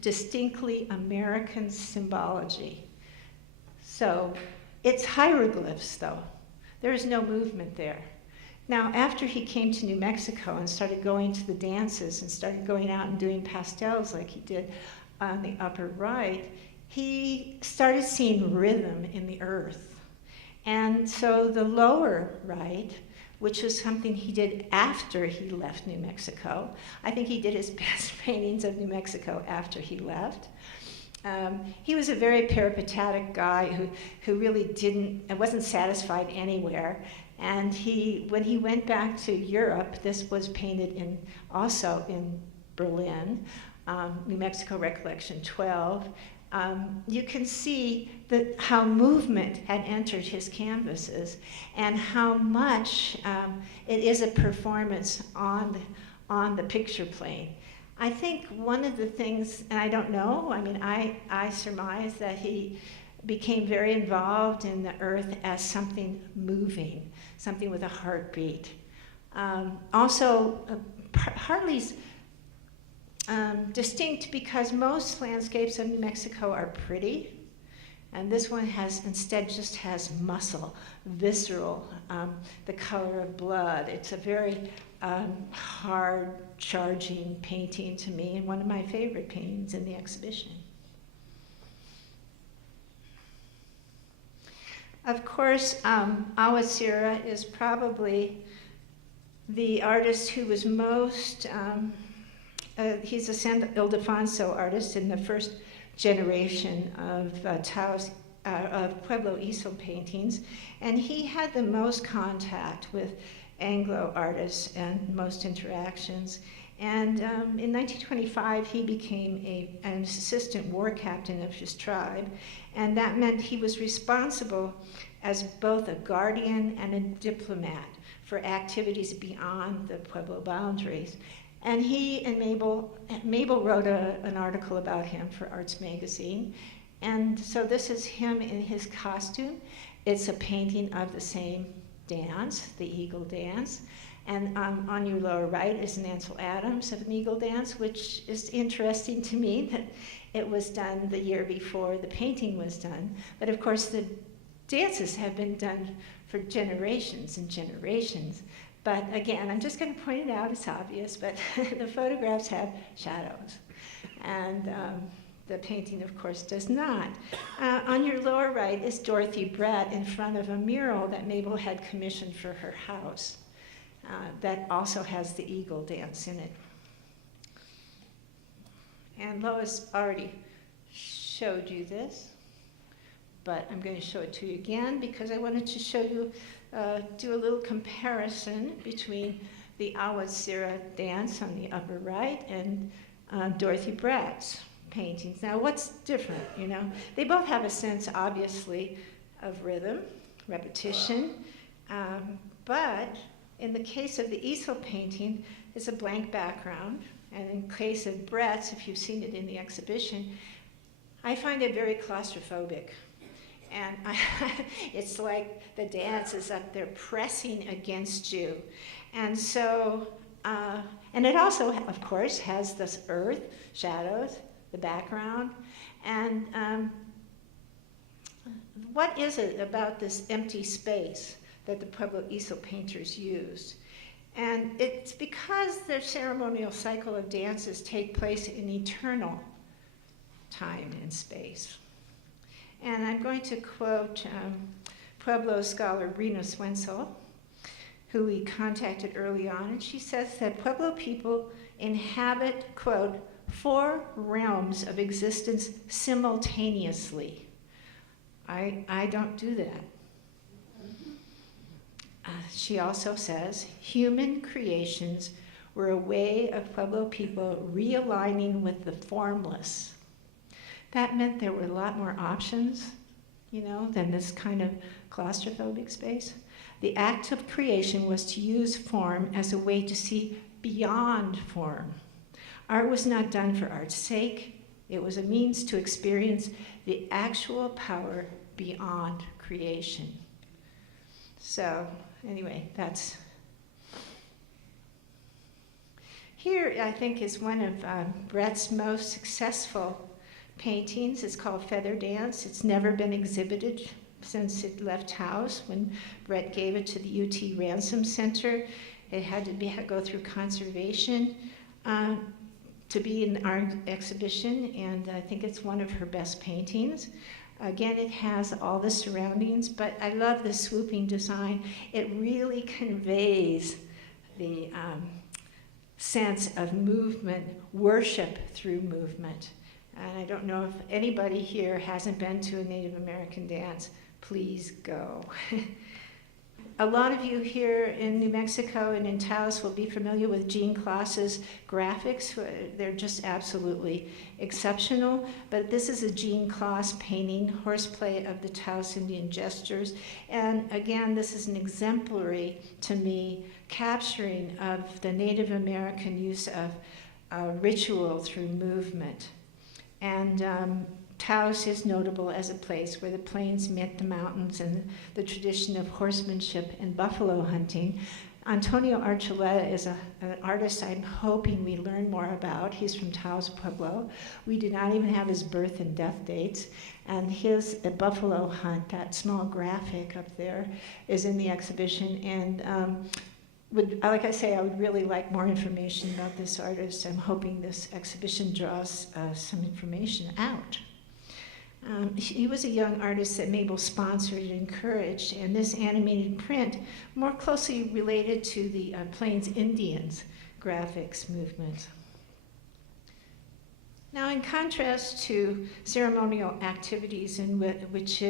distinctly American symbology. So it's hieroglyphs, though. There is no movement there. Now, after he came to New Mexico and started going to the dances and started going out and doing pastels like he did on the upper right, he started seeing rhythm in the earth. And so the lower right, which was something he did after he left New Mexico, I think he did his best paintings of New Mexico after he left. He was a very peripatetic guy who really wasn't satisfied anywhere. And when he went back to Europe, this was painted also in Berlin, New Mexico Recollection 12. You can see how movement had entered his canvases and how much it is a performance on the picture plane. I think one of the things, and I don't know, I mean, I surmise that he became very involved in the earth as something moving, something with a heartbeat. Also, Hartley's distinct because most landscapes of New Mexico are pretty, and this one instead just has muscle, visceral, the color of blood. It's a very hard, charging painting to me, and one of my favorite paintings in the exhibition. Of course, Awasira is probably the artist who was most, he's a San Ildefonso artist in the first generation of Taos, of Pueblo easel paintings, and he had the most contact with Anglo artists and most interactions. And in 1925, he became an assistant war captain of his tribe, and that meant he was responsible as both a guardian and a diplomat for activities beyond the Pueblo boundaries. And he and Mabel wrote an article about him for Arts Magazine. And so this is him in his costume. It's a painting of the same dance, the Eagle Dance. And on your lower right is an Ansel Adams of an Eagle Dance, which is interesting to me that it was done the year before the painting was done. But of course, the dances have been done for generations and generations. But again, I'm just going to point it out, it's obvious, but the photographs have shadows. And the painting, of course, does not. On your lower right is Dorothy Brett in front of a mural that Mabel had commissioned for her house. That also has the Eagle Dance in it. And Lois already showed you this, but I'm going to show it to you again because I wanted to show you, do a little comparison between the Awasira dance on the upper right and Dorothy Bratt's paintings. Now, what's different, you know? They both have a sense, obviously, of rhythm, repetition, but in the case of the easel painting, it's a blank background, and in case of Brett's, if you've seen it in the exhibition, I find it very claustrophobic. And it's like the dance is up there pressing against you. And so, and it also, of course, has this earth, shadows, the background. And what is it about this empty space that the Pueblo easel painters used? And it's because their ceremonial cycle of dances take place in eternal time and space. And I'm going to quote Pueblo scholar Rena Swensel, who we contacted early on, and she says that Pueblo people inhabit, quote, 4 realms of existence simultaneously. I don't do that. She also says, human creations were a way of Pueblo people realigning with the formless. That meant there were a lot more options, you know, than this kind of claustrophobic space. The act of creation was to use form as a way to see beyond form. Art was not done for art's sake. It was a means to experience the actual power beyond creation. So, anyway, that's... Here, I think, is one of Brett's most successful paintings. It's called Feather Dance. It's never been exhibited since it left Taos. When Brett gave it to the UT Ransom Center, it had to go through conservation to be in our exhibition, and I think it's one of her best paintings. Again, it has all the surroundings, but I love the swooping design. It really conveys the sense of movement, worship through movement. And I don't know if anybody here hasn't been to a Native American dance. Please go. A lot of you here in New Mexico and in Taos will be familiar with Gene Kloss's graphics. They're just absolutely exceptional. But this is a Gene Kloss painting, Horseplay of the Taos Indian Gestures. And again, this is an exemplary, to me, capturing of the Native American use of ritual through movement. And Taos is notable as a place where the plains met the mountains and the tradition of horsemanship and buffalo hunting. Antonio Archuleta is an artist I'm hoping we learn more about. He's from Taos Pueblo. We do not even have his birth and death dates. And his buffalo hunt, that small graphic up there, is in the exhibition. And like I say, I would really like more information about this artist. I'm hoping this exhibition draws some information out. He was a young artist that Mabel sponsored and encouraged, and this animated print more closely related to the Plains Indians graphics movement. Now, in contrast to ceremonial activities in which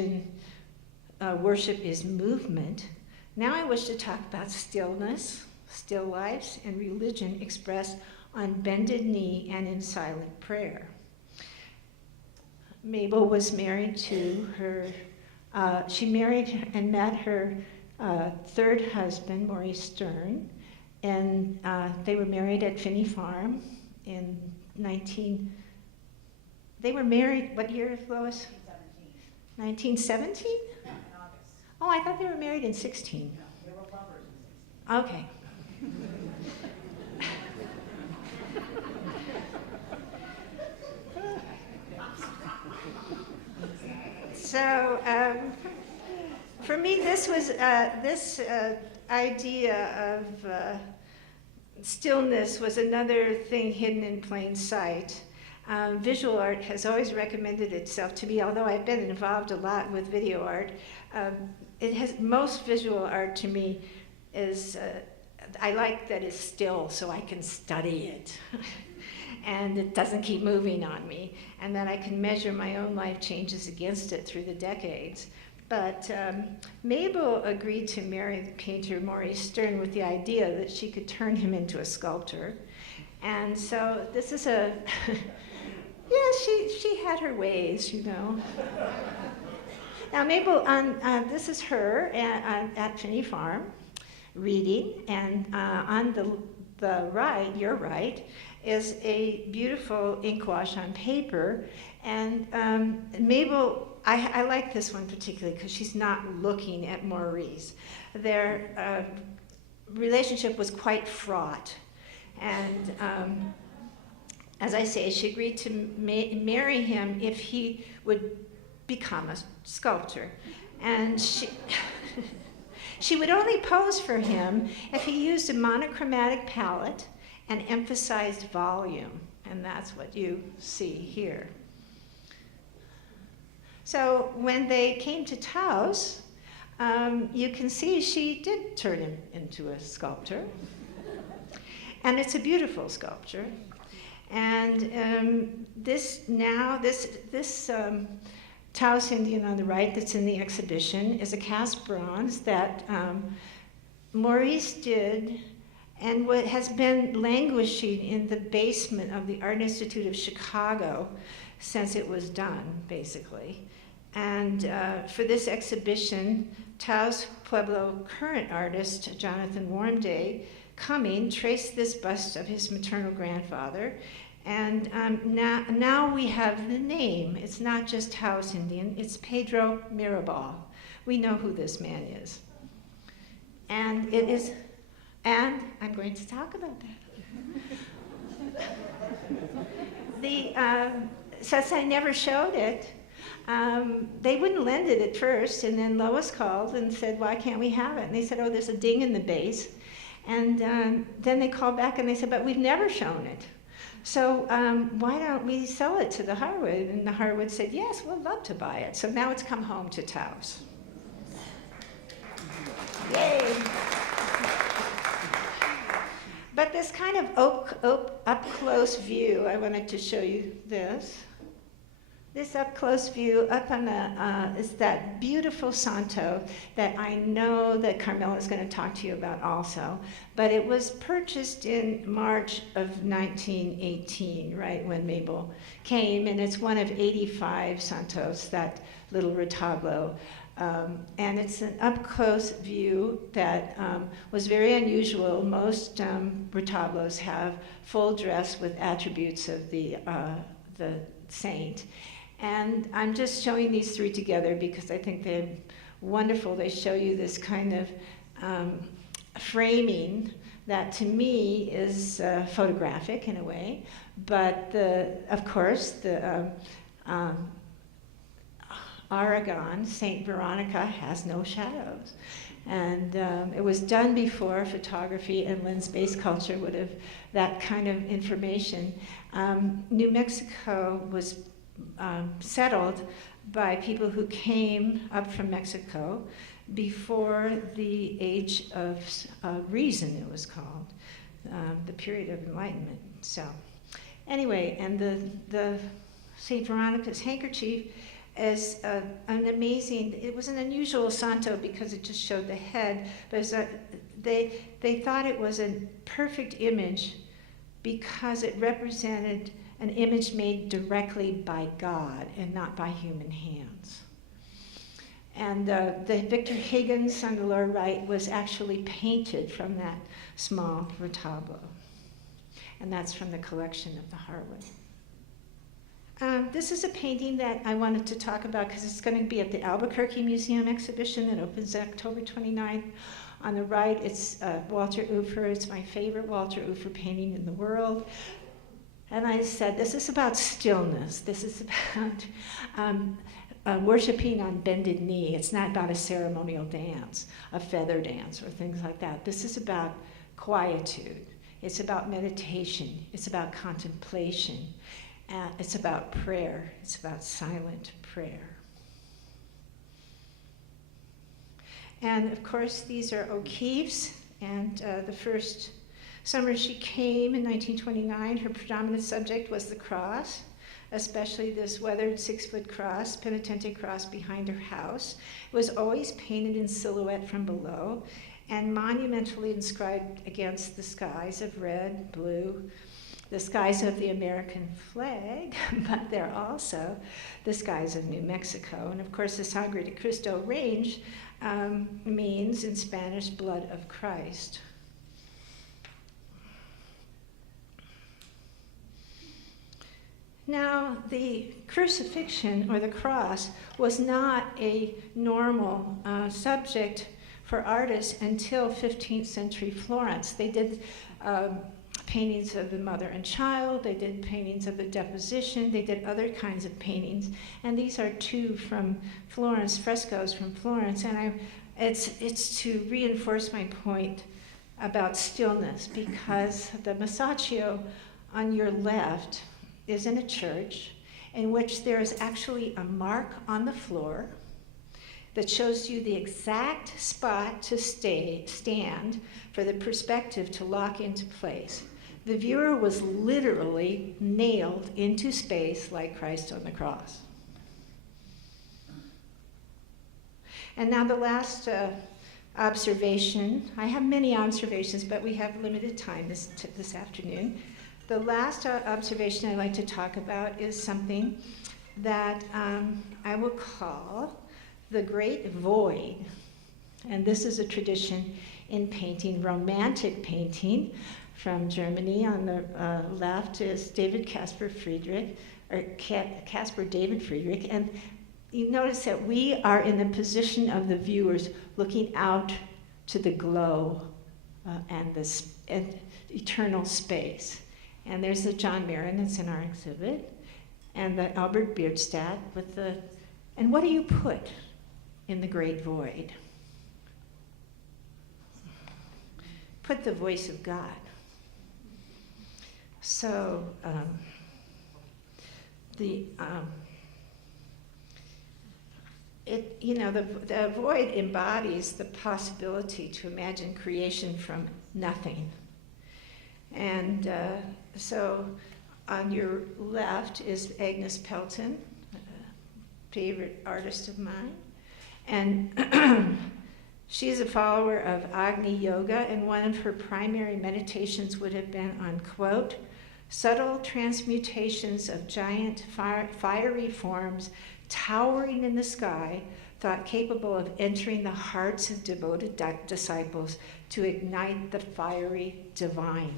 worship is movement, now I wish to talk about stillness, still lives, and religion expressed on bended knee and in silent prayer. Mabel was married to her, she married and met her third husband, Maurice Stern, and they were married at Finney Farm in they were married, what year, Lois? 1917? In August. Oh, I thought they were married in 16. No, they were lovers in 16. Okay. So for me, this was this idea of stillness was another thing hidden in plain sight. Visual art has always recommended itself to me, although I've been involved a lot with video art. Most visual art to me is, I like that it's still so I can study it. and it doesn't keep moving on me, and that I can measure my own life changes against it through the decades. But Mabel agreed to marry the painter Maurice Stern with the idea that she could turn him into a sculptor. And so this is a, yeah, she had her ways, you know. Now Mabel, this is her at Finney Farm, reading, and on the right, your right, is a beautiful ink wash on paper. And Mabel, I like this one particularly because she's not looking at Maurice. Their relationship was quite fraught. And as I say, she agreed to marry him if he would become a sculptor. And she would only pose for him if he used a monochromatic palette and emphasized volume. And that's what you see here. So when they came to Taos, you can see she did turn him into a sculptor. And it's a beautiful sculpture. And this Taos Indian on the right that's in the exhibition is a cast bronze that Maurice did and what has been languishing in the basement of the Art Institute of Chicago since it was done, basically. And for this exhibition, Taos Pueblo current artist Jonathan Warmday Cumming traced this bust of his maternal grandfather. And now we have the name. It's not just Taos Indian, it's Pedro Mirabal. We know who this man is. And it is, and I'm going to talk about that. Since I never showed it, they wouldn't lend it at first, and then Lois called and said, why can't we have it? And they said, oh, there's a ding in the base. And then they called back and they said, but we've never shown it. So why don't we sell it to the Harwood? And the Harwood said, yes, we'd love to buy it. So now it's come home to Taos. Yay! But this kind of up-close view, I wanted to show you this. This up-close view up on the, is that beautiful Santo that I know that Carmella is going to talk to you about also. But it was purchased in March of 1918, right, when Mabel came. And it's one of 85 Santos, that little retablo. And it's an up-close view that was very unusual. Most retablos have full dress with attributes of the saint. And I'm just showing these three together because I think they're wonderful. They show you this kind of framing that to me is photographic in a way. But of course, the Aragon, Saint Veronica, has no shadows. And it was done before photography and lens-based culture would have that kind of information. New Mexico was settled by people who came up from Mexico before the age of reason, it was called, the period of enlightenment. So anyway, and the St. Veronica's handkerchief is an amazing, it was an unusual santo because it just showed the head, but they thought it was a perfect image because it represented an image made directly by God and not by human hands. And the Victor Higgins on the lower right was actually painted from that small retablo. And that's from the collection of the Harwood. This is a painting that I wanted to talk about because it's going to be at the Albuquerque Museum exhibition that opens October 29th. On the right, it's Walter Ufer. It's my favorite Walter Ufer painting in the world. And I said, this is about stillness. This is about worshiping on bended knee. It's not about a ceremonial dance, a feather dance, or things like that. This is about quietude. It's about meditation. It's about contemplation. It's about prayer. It's about silent prayer. And of course, these are O'Keeffe's, and the first Summer she came in 1929. Her predominant subject was the cross, especially this weathered 6-foot cross, penitente cross behind her house. It was always painted in silhouette from below and monumentally inscribed against the skies of red, blue, the skies of the American flag, but they're also the skies of New Mexico. And of course, the Sangre de Cristo range means in Spanish, blood of Christ. Now, the crucifixion or the cross was not a normal subject for artists until 15th century Florence. They did paintings of the mother and child, they did paintings of the deposition, they did other kinds of paintings. And these are two from Florence, frescoes from Florence. And it's to reinforce my point about stillness, because the Masaccio on your left is in a church in which there is actually a mark on the floor that shows you the exact spot to stand for the perspective to lock into place. The viewer was literally nailed into space like Christ on the cross. And now the last observation. I have many observations, but we have limited time this afternoon. The last observation I'd like to talk about is something that I will call the great void. And this is a tradition in painting, romantic painting from Germany. On the left is David Caspar Friedrich, or Caspar David Friedrich. And you notice that we are in the position of the viewers looking out to the glow and eternal space. And there's the John Marin that's in our exhibit, and the Albert Bierstadt with the, and what do you put in the great void? Put the voice of God. So the void embodies the possibility to imagine creation from nothing. And so on your left is Agnes Pelton, a favorite artist of mine. And she's a follower of Agni Yoga, and one of her primary meditations would have been on, quote, subtle transmutations of giant fiery forms towering in the sky, thought capable of entering the hearts of devoted disciples to ignite the fiery divine.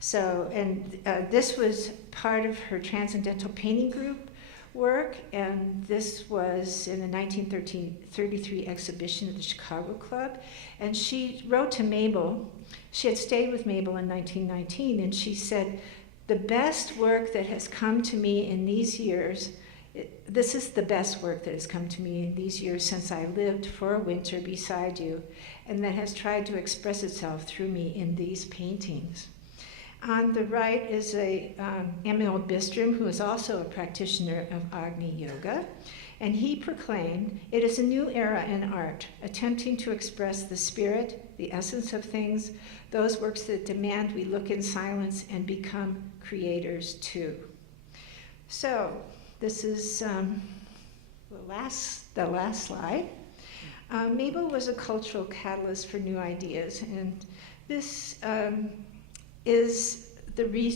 So, and this was part of her Transcendental Painting Group work, and this was in the 1933 exhibition at the Chicago Club. And she wrote to Mabel. She had stayed with Mabel in 1919, and she said, the best work that has come to me in these years, this is the best work that has come to me in these years since I lived for a winter beside you, and that has tried to express itself through me in these paintings. On the right is Emil Bistrom, who is also a practitioner of Agni Yoga, and he proclaimed, it is a new era in art, attempting to express the spirit, the essence of things, those works that demand we look in silence and become creators too. So this is the last slide. Mabel was a cultural catalyst for new ideas, and this is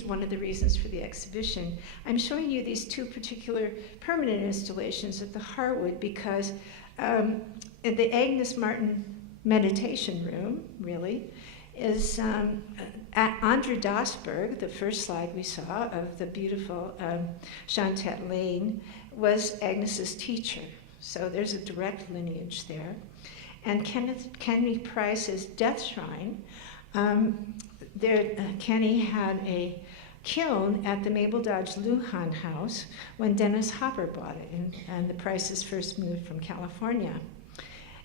one of the reasons for the exhibition. I'm showing you these two particular permanent installations at the Harwood because the Agnes Martin meditation room, really, is at Andra Dasberg, the first slide we saw of the beautiful Chantet Lane, was Agnes's teacher. So there's a direct lineage there. And Kenny Price's Death Shrine, Kenny had a kiln at the Mabel Dodge Luhan house when Dennis Hopper bought it, and the Prices first moved from California.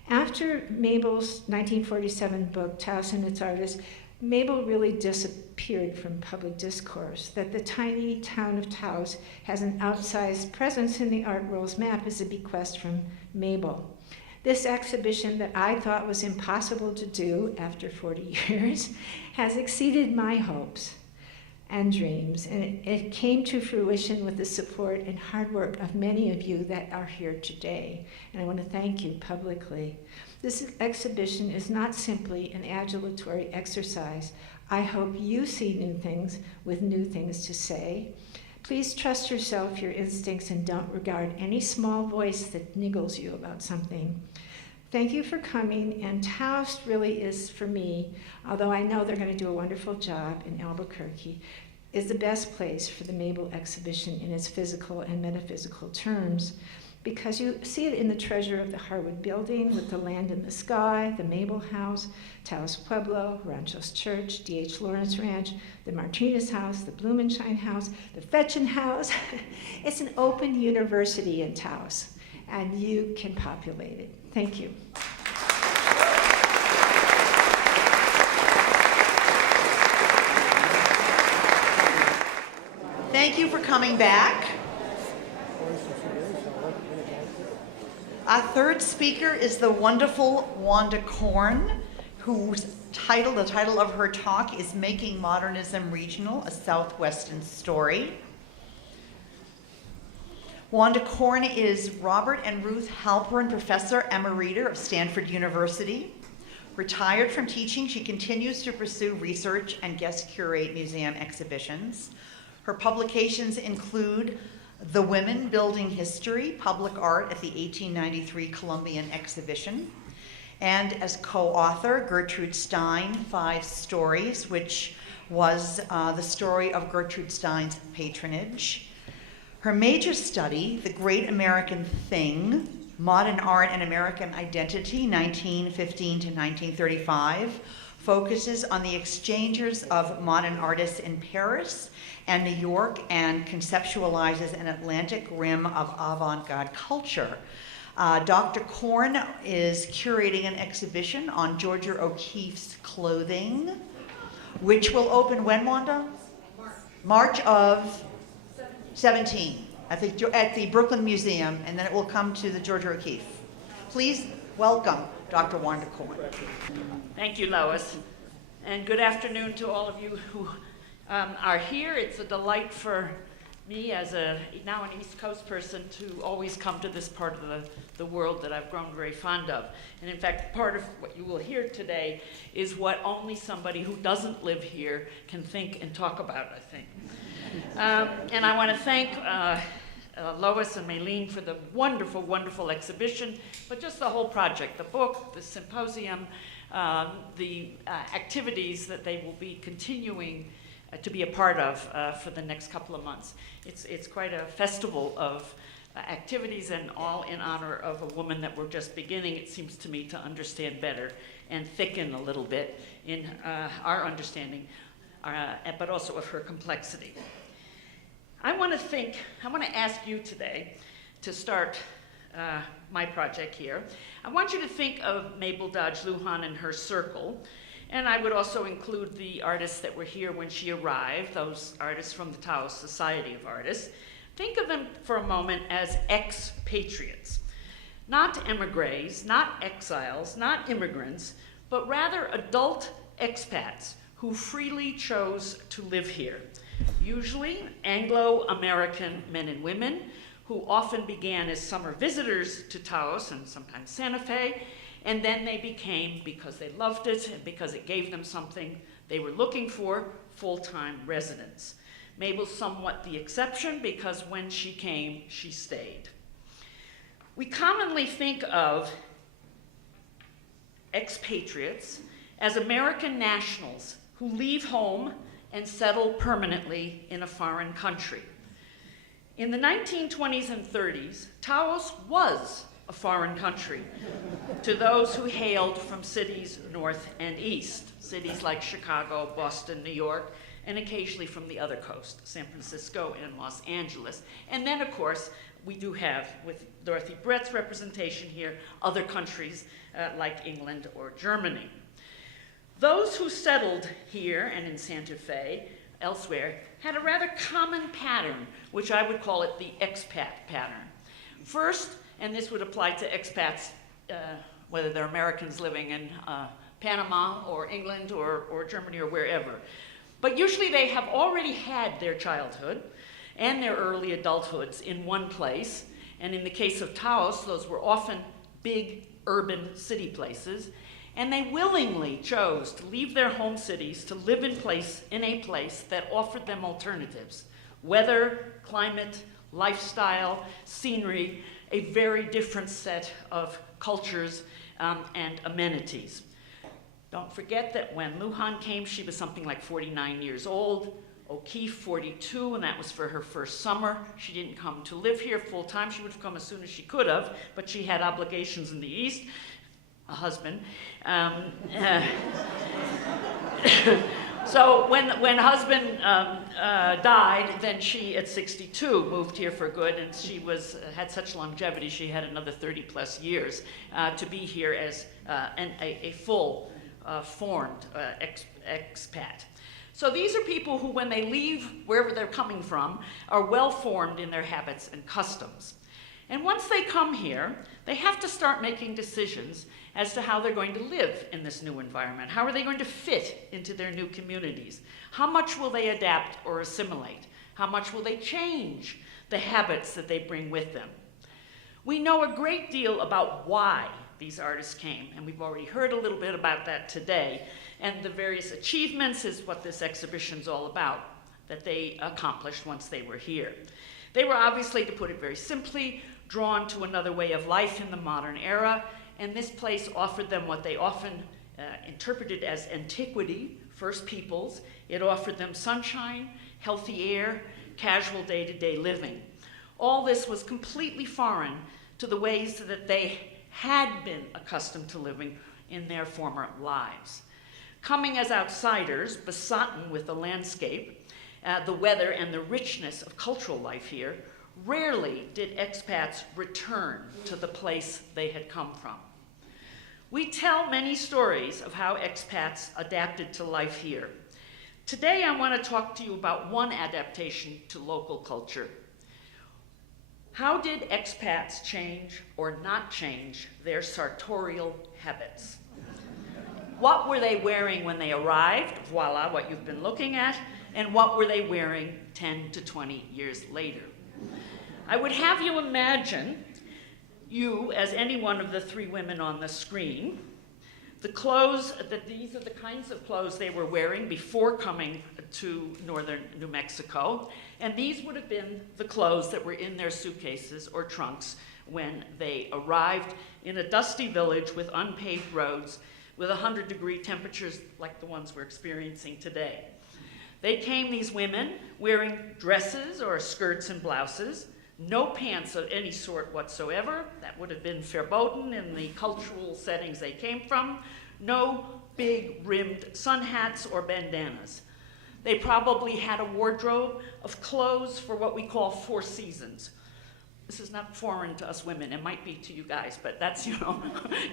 After Mabel's 1947 book, Taos and Its Artists, Mabel really disappeared from public discourse. That the tiny town of Taos has an outsized presence in the art world's map is a bequest from Mabel. This exhibition that I thought was impossible to do after 40 years has exceeded my hopes and dreams, and it came to fruition with the support and hard work of many of you that are here today, and I want to thank you publicly. This exhibition is not simply an adulatory exercise. I hope you see new things with new things to say. Please trust yourself, your instincts, and don't regard any small voice that niggles you about something. Thank you for coming, and Taos really is, for me, although I know they're going to do a wonderful job in Albuquerque, is the best place for the Mabel exhibition in its physical and metaphysical terms, because you see it in the treasure of the Harwood building with the land in the sky, the Mabel House, Taos Pueblo, Ranchos Church, D.H. Lawrence Ranch, the Martinez House, the Blumenschein House, the Fetchen House. It's an open university in Taos, and you can populate it. Thank you. Thank you for coming back. Our third speaker is the wonderful Wanda Korn, whose the title of her talk is Making Modernism Regional, a Southwestern Story. Wanda Korn is Robert and Ruth Halperin Professor Emerita of Stanford University. Retired from teaching, she continues to pursue research and guest curate museum exhibitions. Her publications include The Women Building History, Public Art at the 1893 Columbian Exhibition, and as co-author, Gertrude Stein, 5 Stories, which was the story of Gertrude Stein's patronage. Her major study, The Great American Thing, Modern Art and American Identity, 1915 to 1935, focuses on the exchanges of modern artists in Paris and New York and conceptualizes an Atlantic rim of avant-garde culture. Dr. Korn is curating an exhibition on Georgia O'Keeffe's clothing, which will open when, Wanda? March of 17 at the Brooklyn Museum, and then it will come to the Georgia O'Keeffe. Please welcome Dr. Wanda Korn. Thank you, Lois. And good afternoon to all of you who are here. It's a delight for me as now an East Coast person to always come to this part of the world that I've grown very fond of. And in fact, part of what you will hear today is what only somebody who doesn't live here can think and talk about, I think. And I want to thank Lois and MaLin for the wonderful, wonderful exhibition, but just the whole project, the book, the symposium, the activities that they will be continuing to be a part of for the next couple of months. It's quite a festival of activities, and all in honor of a woman that we're just beginning, it seems to me, to understand better and thicken a little bit in our understanding, but also of her complexity. I want to ask you today to start my project here. I want you to think of Mabel Dodge Luhan and her circle, and I would also include the artists that were here when she arrived, those artists from the Taos Society of Artists. Think of them for a moment as expatriates, not emigres, not exiles, not immigrants, but rather adult expats who freely chose to live here. Usually Anglo-American men and women who often began as summer visitors to Taos and sometimes Santa Fe, and then they became, because they loved it and because it gave them something they were looking for, full-time residents. Mabel's somewhat the exception because when she came, she stayed. We commonly think of expatriates as American nationals who leave home and settle permanently in a foreign country. In the 1920s and 30s, Taos was a foreign country to those who hailed from cities north and east, cities like Chicago, Boston, New York, and occasionally from the other coast, San Francisco and Los Angeles. And then, of course, we do have, with Dorothy Brett's representation here, other countries like England or Germany. Those who settled here and in Santa Fe, elsewhere, had a rather common pattern, which I would call it the expat pattern. First, and this would apply to expats whether they're Americans living in Panama or England or Germany or wherever. But usually they have already had their childhood and their early adulthoods in one place. And in the case of Taos, those were often big urban city places. And they willingly chose to leave their home cities to live in a place that offered them alternatives. Weather, climate, lifestyle, scenery, a very different set of cultures and amenities. Don't forget that when Luhan came, she was something like 49 years old. O'Keeffe, 42, and that was for her first summer. She didn't come to live here full time. She would have come as soon as she could have, but she had obligations in the East, a husband. So when husband died, then she, at 62, moved here for good, and she had such longevity, she had another 30 plus years to be here as a full formed expat. So these are people who, when they leave wherever they're coming from, are well formed in their habits and customs. And once they come here, they have to start making decisions as to how they're going to live in this new environment. How are they going to fit into their new communities? How much will they adapt or assimilate? How much will they change the habits that they bring with them? We know a great deal about why these artists came, and we've already heard a little bit about that today. And the various achievements is what this exhibition's all about, that they accomplished once they were here. They were obviously, to put it very simply, drawn to another way of life in the modern era, and this place offered them what they often interpreted as antiquity, First Peoples. It offered them sunshine, healthy air, casual day-to-day living. All this was completely foreign to the ways that they had been accustomed to living in their former lives. Coming as outsiders, besotten with the landscape, the weather, and the richness of cultural life here, rarely did expats return to the place they had come from. We tell many stories of how expats adapted to life here. Today, I want to talk to you about one adaptation to local culture. How did expats change or not change their sartorial habits? What were they wearing when they arrived? Voila, what you've been looking at. And what were they wearing 10 to 20 years later? I would have you imagine you as any one of the three women on the screen. The clothes, these are the kinds of clothes they were wearing before coming to northern New Mexico. And these would have been the clothes that were in their suitcases or trunks when they arrived in a dusty village with unpaved roads with 100-degree temperatures like the ones we're experiencing today. They came, these women, wearing dresses or skirts and blouses, no pants of any sort whatsoever. That would have been verboten in the cultural settings they came from. No big rimmed sun hats or bandanas. They probably had a wardrobe of clothes for what we call 4 seasons. This is not foreign to us women. It might be to you guys, but that's,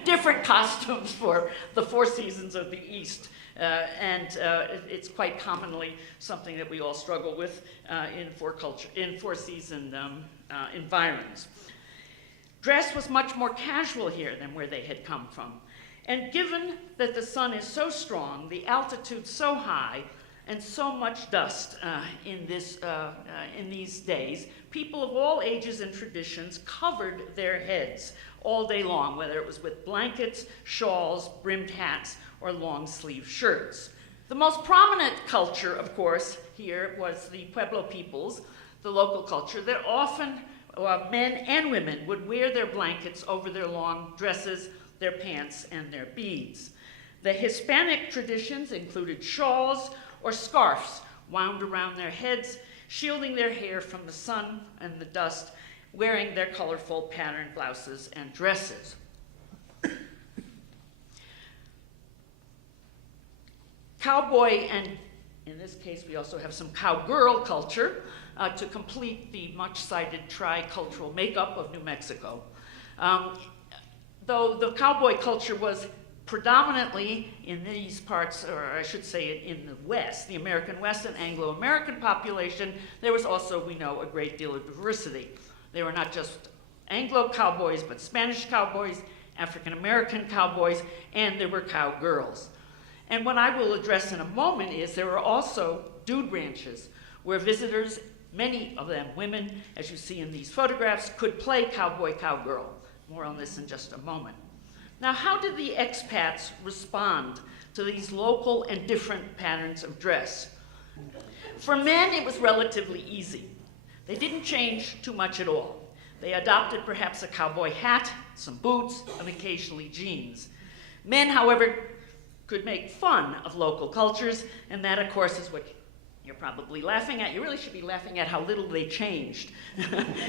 different costumes for the 4 seasons of the East. It's quite commonly something that we all struggle with in 4-season environs. Dress was much more casual here than where they had come from. And given that the sun is so strong, the altitude so high, and so much dust in these days, people of all ages and traditions covered their heads all day long, whether it was with blankets, shawls, brimmed hats, or long-sleeve shirts. The most prominent culture, of course, here was the Pueblo peoples, the local culture, that often men and women would wear their blankets over their long dresses, their pants, and their beads. The Hispanic traditions included shawls or scarves wound around their heads, shielding their hair from the sun and the dust, wearing their colorful patterned blouses and dresses. Cowboy, and in this case we also have some cowgirl culture to complete the much-cited tricultural makeup of New Mexico. Though the cowboy culture was predominantly in these parts, or I should say in the West, the American West and Anglo-American population, there was also, we know, a great deal of diversity. They were not just Anglo cowboys, but Spanish cowboys, African American cowboys, and there were cowgirls. And what I will address in a moment is there were also dude ranches where visitors, many of them women, as you see in these photographs, could play cowboy, cowgirl. More on this in just a moment. Now, how did the expats respond to these local and different patterns of dress? For men, it was relatively easy. They didn't change too much at all. They adopted perhaps a cowboy hat, some boots, and occasionally jeans. Men, however, could make fun of local cultures, and that, of course, is what you're probably laughing at. You really should be laughing at how little they changed.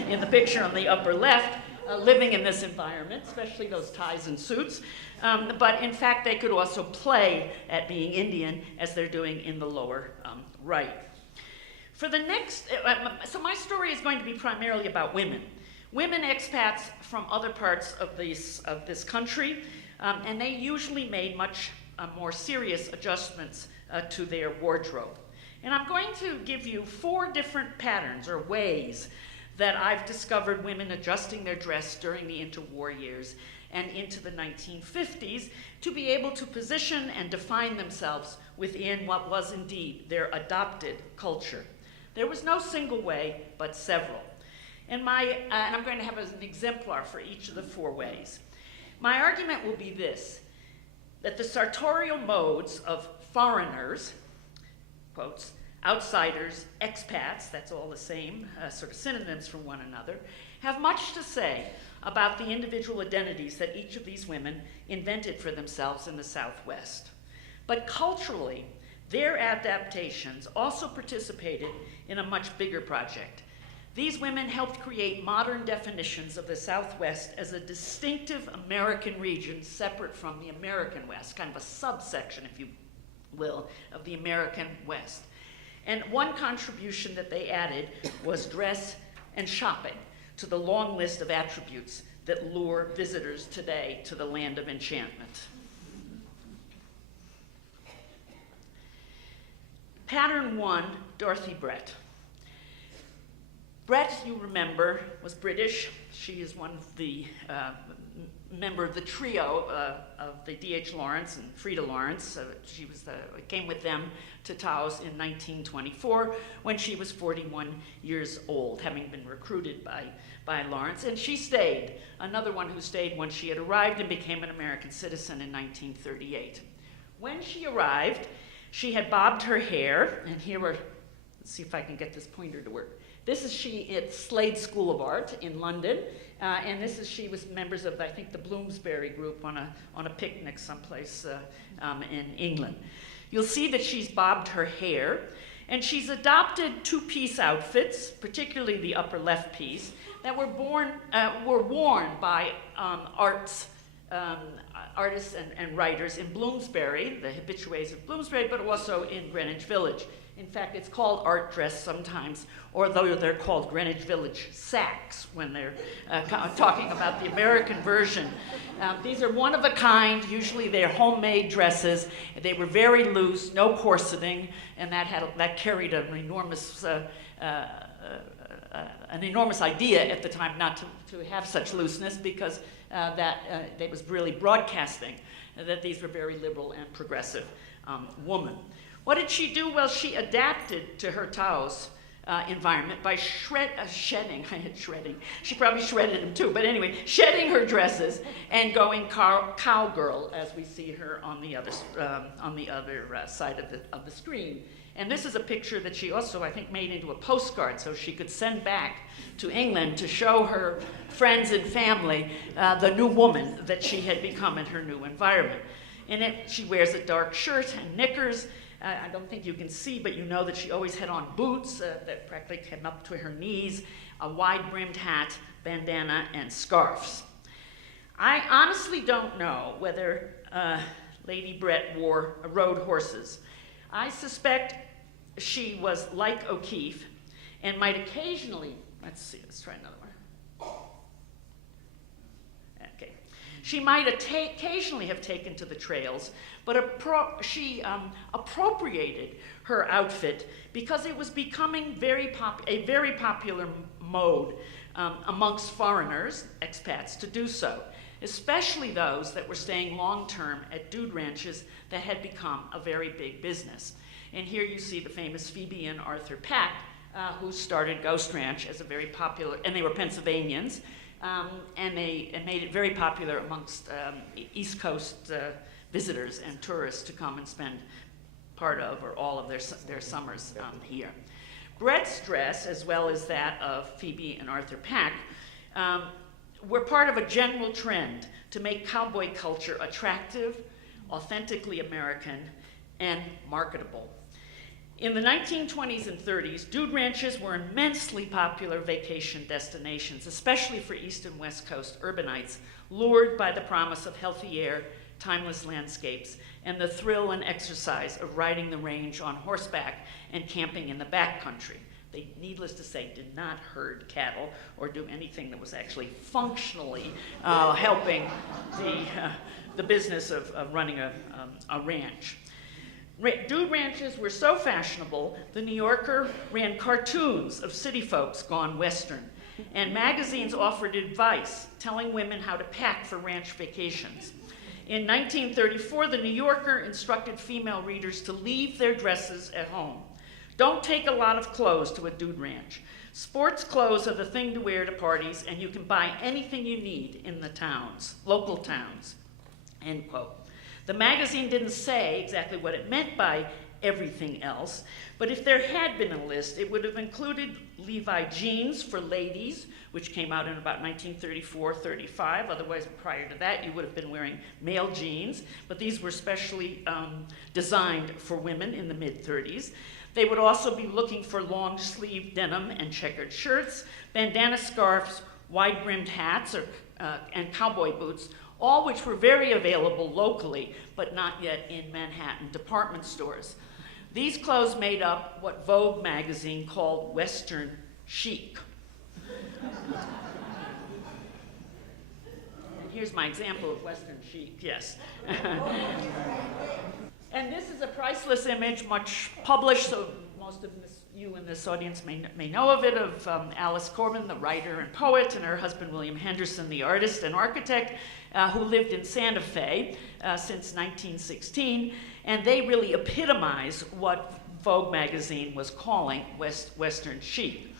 In the picture on the upper left, living in this environment, especially those ties and suits. But in fact, they could also play at being Indian, as they're doing in the lower right. For the next, so my story is going to be primarily about women. Women expats from other parts of this country, and they usually made much more serious adjustments to their wardrobe. And I'm going to give you 4 different patterns or ways that I've discovered women adjusting their dress during the interwar years and into the 1950s to be able to position and define themselves within what was indeed their adopted culture. There was no single way, but several. And I'm going to have an exemplar for each of the 4 ways. My argument will be this, that the sartorial modes of foreigners, quotes, outsiders, expats, that's all the same, sort of synonyms for one another, have much to say about the individual identities that each of these women invented for themselves in the Southwest. But culturally, their adaptations also participated in a much bigger project. These women helped create modern definitions of the Southwest as a distinctive American region separate from the American West, kind of a subsection, if you will, of the American West. And one contribution that they added was dress and shopping to the long list of attributes that lure visitors today to the land of enchantment. Pattern 1, Dorothy Brett. Brett, you remember, was British. She is one of the member of the trio of the D.H. Lawrence and Frida Lawrence. She came with them to Taos in 1924 when she was 41 years old, having been recruited by Lawrence. And she stayed, another one who stayed when she had arrived and became an American citizen in 1938. When she arrived, she had bobbed her hair, and here are, let's see if I can get this pointer to work. This is she at Slade School of Art in London, and this is she was members of, I think, the Bloomsbury group on a picnic someplace in England. You'll see that she's bobbed her hair, and she's adopted 2-piece outfits, particularly the upper left piece, that were worn by artists and writers in Bloomsbury, the habitués of Bloomsbury, but also in Greenwich Village. In fact, it's called art dress sometimes, although they're called Greenwich Village sacks when they're talking about the American version. These are one of a kind. Usually they're homemade dresses. They were very loose, no corseting, and that carried an enormous idea at the time not to have such looseness, because they was really broadcasting that these were very liberal and progressive women. What did she do? Well, she adapted to her Taos environment by shedding. She probably shredded them too, but anyway, shedding her dresses and going cowgirl, as we see her on the other side of the screen. And this is a picture that she also, I think, made into a postcard so she could send back to England to show her friends and family the new woman that she had become in her new environment. In it, she wears a dark shirt and knickers. I don't think you can see, but you know that she always had on boots that practically came up to her knees, a wide-brimmed hat, bandana, and scarves. I honestly don't know whether Lady Brett rode horses. I suspect she was like O'Keeffe and might occasionally, let's try another one. Okay. She might occasionally have taken to the trails, but she appropriated her outfit because it was becoming a very popular mode amongst foreigners, expats, to do so. especially those that were staying long-term at dude ranches that had become a very big business. And here you see the famous Phoebe and Arthur Pack, who started Ghost Ranch as a very popular, and they were Pennsylvanians, and they made it very popular amongst East Coast visitors and tourists to come and spend part of or all of their summers here. Brett's dress, as well as that of Phoebe and Arthur Pack, were part of a general trend to make cowboy culture attractive, authentically American, and marketable. In the 1920s and 30s, dude ranches were immensely popular vacation destinations, especially for East and West Coast urbanites, lured by the promise of healthy air, timeless landscapes, and the thrill and exercise of riding the range on horseback and camping in the backcountry. They, needless to say, did not herd cattle or do anything that was actually functionally helping the business of running a ranch. Dude ranches were so fashionable, the New Yorker ran cartoons of city folks gone Western, and magazines offered advice telling women how to pack for ranch vacations. In 1934, the New Yorker instructed female readers to leave their dresses at home. Don't take a lot of clothes to a dude ranch. Sports clothes are the thing to wear to parties, and you can buy anything you need in the towns, local towns, end quote. The magazine didn't say exactly what it meant by everything else, but if there had been a list, it would have included Levi jeans for ladies, which came out in about 1934-35. Otherwise, prior to that, you would have been wearing male jeans, but these were specially designed for women in the mid-30s. They would also be looking for long-sleeve denim and checkered shirts, bandana scarves, wide-brimmed hats, and cowboy boots, all which were very available locally, but not yet in Manhattan department stores. These clothes made up what Vogue magazine called Western chic. And here's my example of Western chic, yes. And this is a priceless image, much published, so most of you in this audience may know of it, of Alice Corbin, the writer and poet, and her husband William Henderson, the artist and architect, who lived in Santa Fe since 1916, and they really epitomize what Vogue magazine was calling Western chic.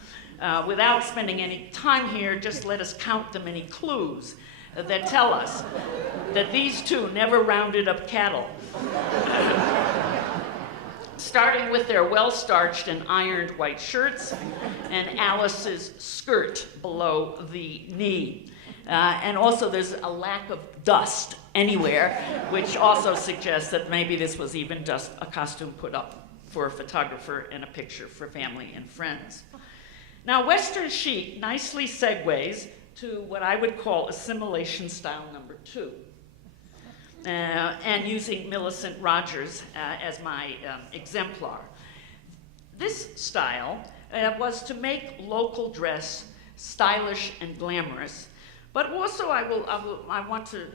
Without spending any time here, just let us count the many clues that tell us that these two never rounded up cattle. Starting with their well-starched and ironed white shirts and Alice's skirt below the knee. And also there's a lack of dust anywhere, which also suggests that maybe this was even just a costume put up for a photographer and a picture for family and friends. Now, Western chic nicely segues to what I would call assimilation style number 2. And using Millicent Rogers as my exemplar. This style was to make local dress stylish and glamorous, but also I want to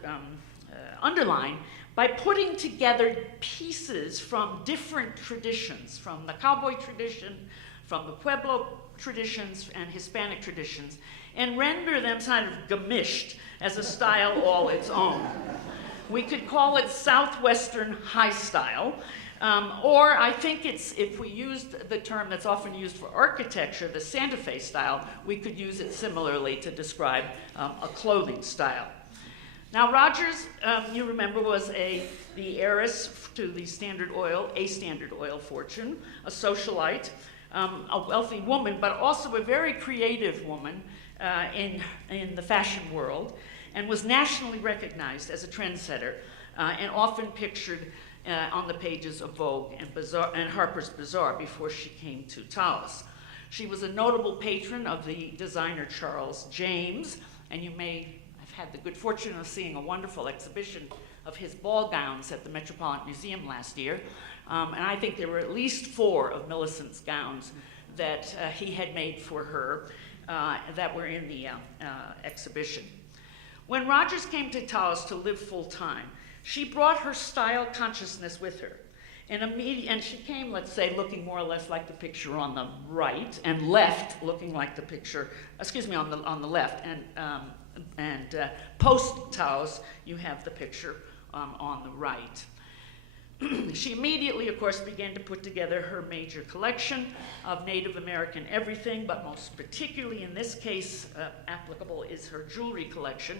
underline by putting together pieces from different traditions, from the cowboy tradition, from the Pueblo traditions and Hispanic traditions, and render them kind of gamished as a style all its own. We could call it Southwestern high style, or I think if we used the term that's often used for architecture, the Santa Fe style, we could use it similarly to describe a clothing style. Now, Rogers, you remember, was the heiress to the Standard Oil fortune, a socialite, a wealthy woman, but also a very creative woman in the fashion world, and was nationally recognized as a trendsetter and often pictured on the pages of Vogue and Harper's Bazaar before she came to Taos. She was a notable patron of the designer Charles James, and you may have had the good fortune of seeing a wonderful exhibition of his ball gowns at the Metropolitan Museum last year. And I think there were at least 4 of Millicent's gowns that he had made for her that were in the exhibition. When Rogers came to Taos to live full-time, she brought her style consciousness with her. And she came, let's say, looking more or less like the picture on the right, and left looking like the picture, on the left, and and post-Taos, you have the picture on the right. She immediately, of course, began to put together her major collection of Native American everything, but most particularly in this case applicable is her jewelry collection.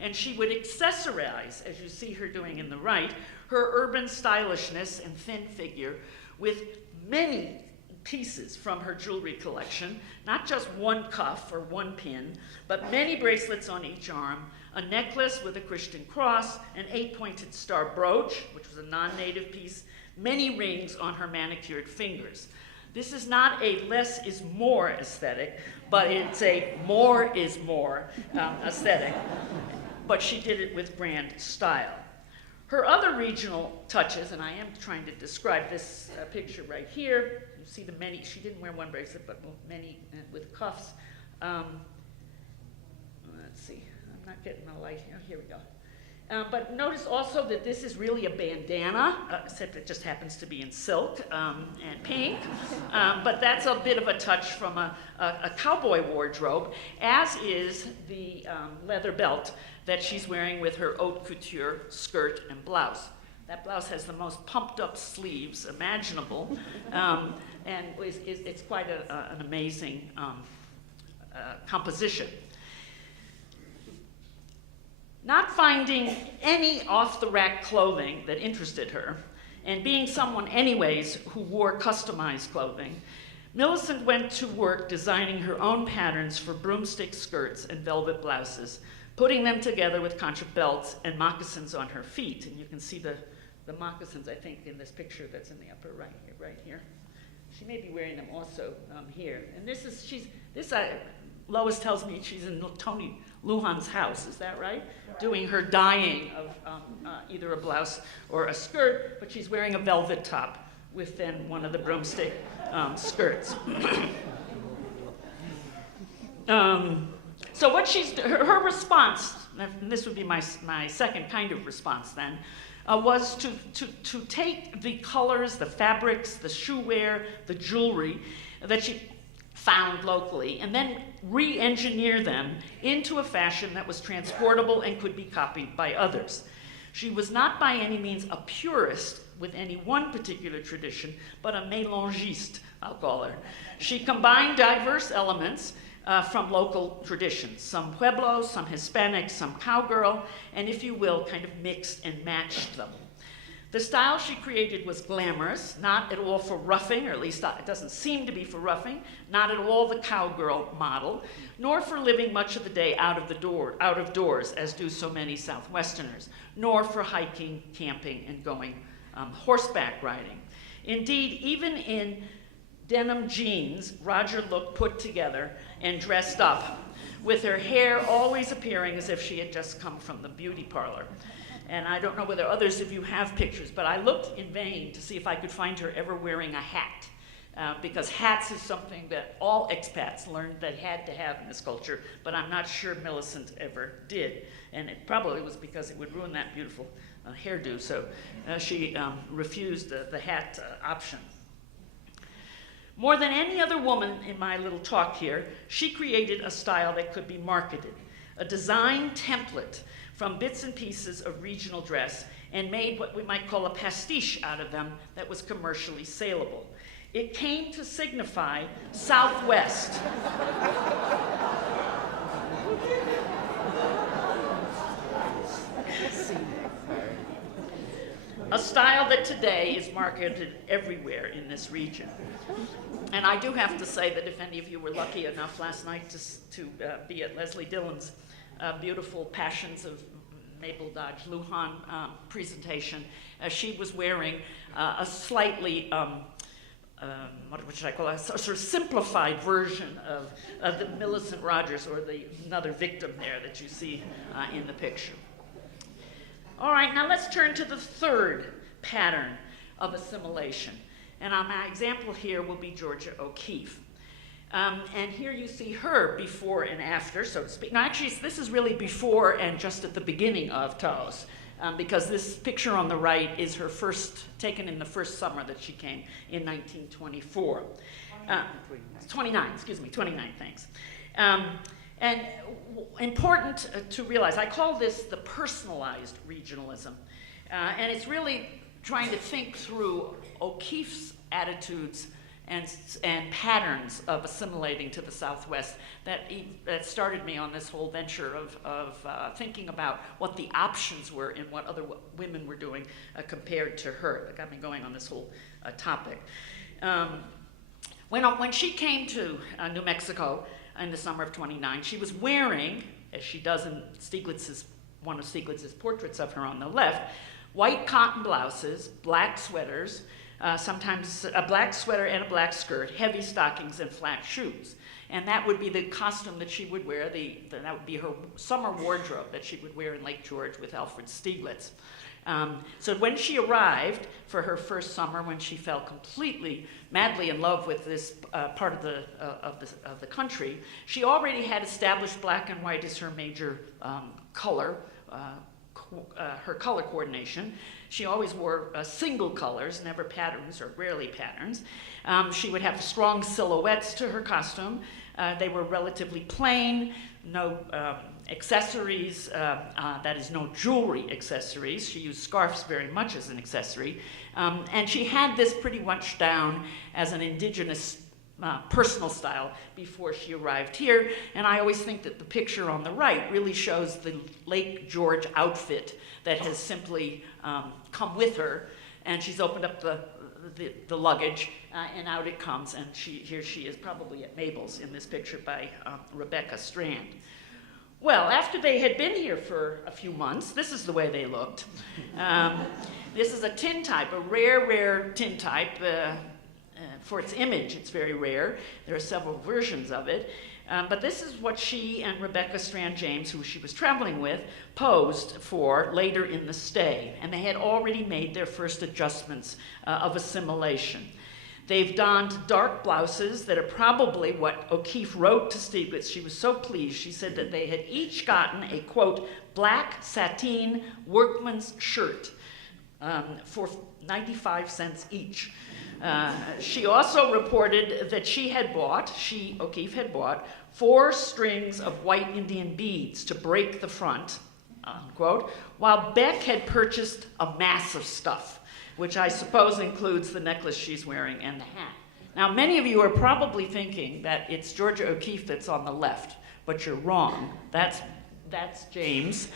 And she would accessorize, as you see her doing in the right, her urban stylishness and thin figure with many pieces from her jewelry collection, not just one cuff or one pin, but many bracelets on each arm, a necklace with a Christian cross, an 8-pointed star brooch, which was a non-native piece, many rings on her manicured fingers. This is not a less is more aesthetic, but it's a more is more aesthetic. But she did it with grand style. Her other regional touches, and I am trying to describe this picture right here. You see the many, she didn't wear one bracelet, but many with cuffs. Let's see, I'm not getting the light here. Here we go. But notice also that this is really a bandana, except it just happens to be in silk and pink. But that's a bit of a touch from a cowboy wardrobe, as is the leather belt that she's wearing with her haute couture skirt and blouse. That blouse has the most pumped up sleeves imaginable, and it's quite an amazing composition. Not finding any off-the-rack clothing that interested her, and being someone anyways who wore customized clothing, Millicent went to work designing her own patterns for broomstick skirts and velvet blouses, putting them together with concha belts and moccasins on her feet. And you can see the moccasins, I think, in this picture that's in the upper right here. She may be wearing them also here. And Lois tells me she's in Tony Luhan's house, is that right? Doing her dyeing of either a blouse or a skirt, but she's wearing a velvet top with then one of the broomstick skirts. So what her response, and this would be my second kind of response then, was to take the colors, the fabrics, the shoe wear, the jewelry that she found locally, and then re-engineer them into a fashion that was transportable and could be copied by others. She was not by any means a purist with any one particular tradition, but a mélangiste, I'll call her. She combined diverse elements from local traditions, some Pueblo, some Hispanic, some cowgirl, and if you will, kind of mixed and matched them. The style she created was glamorous, not at all for roughing, or at least it doesn't seem to be for roughing, not at all the cowgirl model, nor for living much of the day out of doors, as do so many Southwesterners, nor for hiking, camping, and going horseback riding. Indeed, even in denim jeans, Roger looked put together and dressed up, with her hair always appearing as if she had just come from the beauty parlor. And I don't know whether others of you have pictures, but I looked in vain to see if I could find her ever wearing a hat, because hats is something that all expats learned they had to have in this culture, but I'm not sure Millicent ever did. And it probably was because it would ruin that beautiful hairdo, so she refused the hat option. More than any other woman in my little talk here, she created a style that could be marketed, a design template from bits and pieces of regional dress, and made what we might call a pastiche out of them that was commercially saleable. It came to signify Southwest. A style that today is marketed everywhere in this region. And I do have to say that if any of you were lucky enough last night to be at Leslie Dillon's beautiful Passions of Mabel Dodge Luhan presentation, she was wearing a slightly, what should I call it, a sort of simplified version of the Millicent Rogers, or another victim there that you see in the picture. All right, now let's turn to the third pattern of assimilation. And my example here will be Georgia O'Keeffe. And here you see her before and after, so to speak. Now, actually, this is really before and just at the beginning of Taos, because this picture on the right is her taken in the first summer that she came in 1924. 29, thanks. And important to realize, I call this the personalized regionalism. And it's really trying to think through O'Keeffe's attitudes and patterns of assimilating to the Southwest that started me on this whole venture of thinking about what the options were and what other women were doing compared to her. That got me going on this whole topic. When she came to New Mexico in the summer of '29, she was wearing, as she does in one of Stieglitz's portraits of her on the left, white cotton blouses, black sweaters, sometimes a black sweater and a black skirt, heavy stockings, and flat shoes. And that would be the costume that she would wear, that would be her summer wardrobe that she would wear in Lake George with Alfred Stieglitz. So when she arrived for her first summer, when she fell completely, madly in love with this part of the country, she already had established black and white as her major color, her color coordination. She always wore single colors, never patterns or rarely patterns. She would have strong silhouettes to her costume. They were relatively plain, no accessories, that is, no jewelry accessories. She used scarves very much as an accessory. And she had this pretty much down as an indigenous personal style before she arrived here. And I always think that the picture on the right really shows the Lake George outfit that has simply come with her. And she's opened up the luggage, and out it comes. And here she is, probably at Mabel's in this picture by Rebecca Strand. Well, after they had been here for a few months, this is the way they looked. This is a tintype, a rare tintype. For its image, it's very rare. There are several versions of it. But this is what she and Rebecca Strand James, who she was traveling with, posed for later in the stay. And they had already made their first adjustments of assimilation. They've donned dark blouses that are probably what O'Keeffe wrote to Stieglitz. She was so pleased. She said that they had each gotten a, quote, black sateen workman's shirt for 95 cents each. She also reported that O'Keeffe had bought 4 strings of white Indian beads to break the front, unquote, while Beck had purchased a mass of stuff, which I suppose includes the necklace she's wearing and the hat. Now, many of you are probably thinking that it's Georgia O'Keeffe that's on the left, but you're wrong. That's James,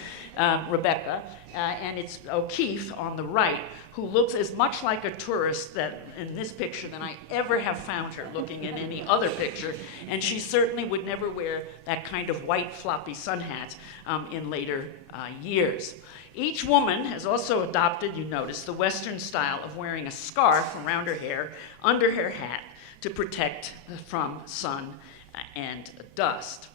Rebecca, and it's O'Keeffe on the right, who looks as much like a tourist in this picture than I ever have found her looking in any other picture, and she certainly would never wear that kind of white floppy sun hat in later years. Each woman has also adopted, you notice, the Western style of wearing a scarf around her hair, under her hat, to protect from sun and dust.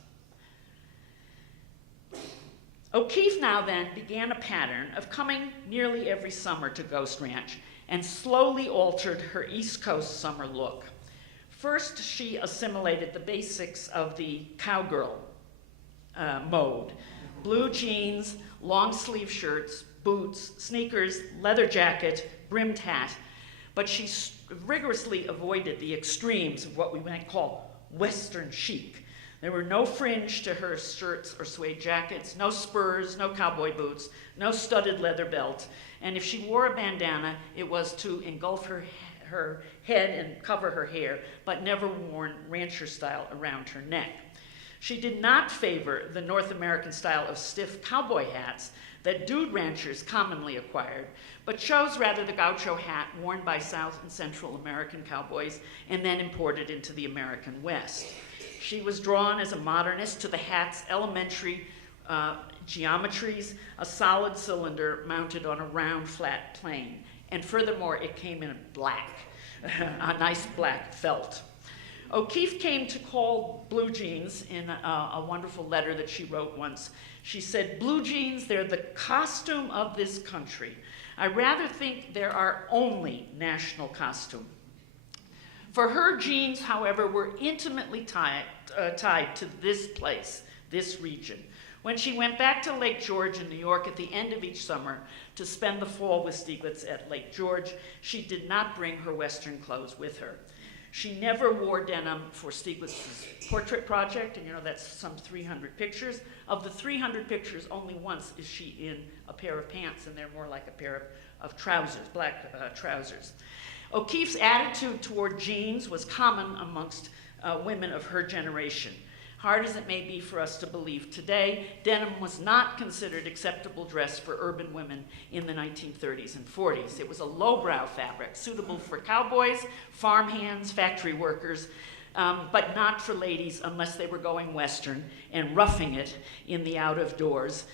O'Keeffe now then began a pattern of coming nearly every summer to Ghost Ranch and slowly altered her East Coast summer look. First, she assimilated the basics of the cowgirl mode: blue jeans, long sleeve shirts, boots, sneakers, leather jacket, brimmed hat, but she rigorously avoided the extremes of what we might call Western chic. There were no fringe to her skirts or suede jackets, no spurs, no cowboy boots, no studded leather belt, and if she wore a bandana, it was to engulf her head and cover her hair, but never worn rancher style around her neck. She did not favor the North American style of stiff cowboy hats that dude ranchers commonly acquired, but chose rather the gaucho hat worn by South and Central American cowboys and then imported into the American West. She was drawn as a modernist to the hat's elementary geometries, a solid cylinder mounted on a round, flat plane. And furthermore, it came in black, a nice black felt. O'Keeffe came to call blue jeans in a wonderful letter that she wrote once. She said, "Blue jeans, they're the costume of this country. I rather think they're our only national costume." For her, jeans, however, were intimately tied to this place, this region. When she went back to Lake George in New York at the end of each summer to spend the fall with Stieglitz at Lake George, she did not bring her Western clothes with her. She never wore denim for Stieglitz's portrait project, and you know that's some 300 pictures. Of the 300 pictures, only once is she in a pair of pants, and they're more like a pair of trousers, black trousers. O'Keeffe's attitude toward jeans was common amongst women of her generation. Hard as it may be for us to believe today, denim was not considered acceptable dress for urban women in the 1930s and 40s. It was a lowbrow fabric, suitable for cowboys, farmhands, factory workers, but not for ladies unless they were going Western and roughing it in the out of doors.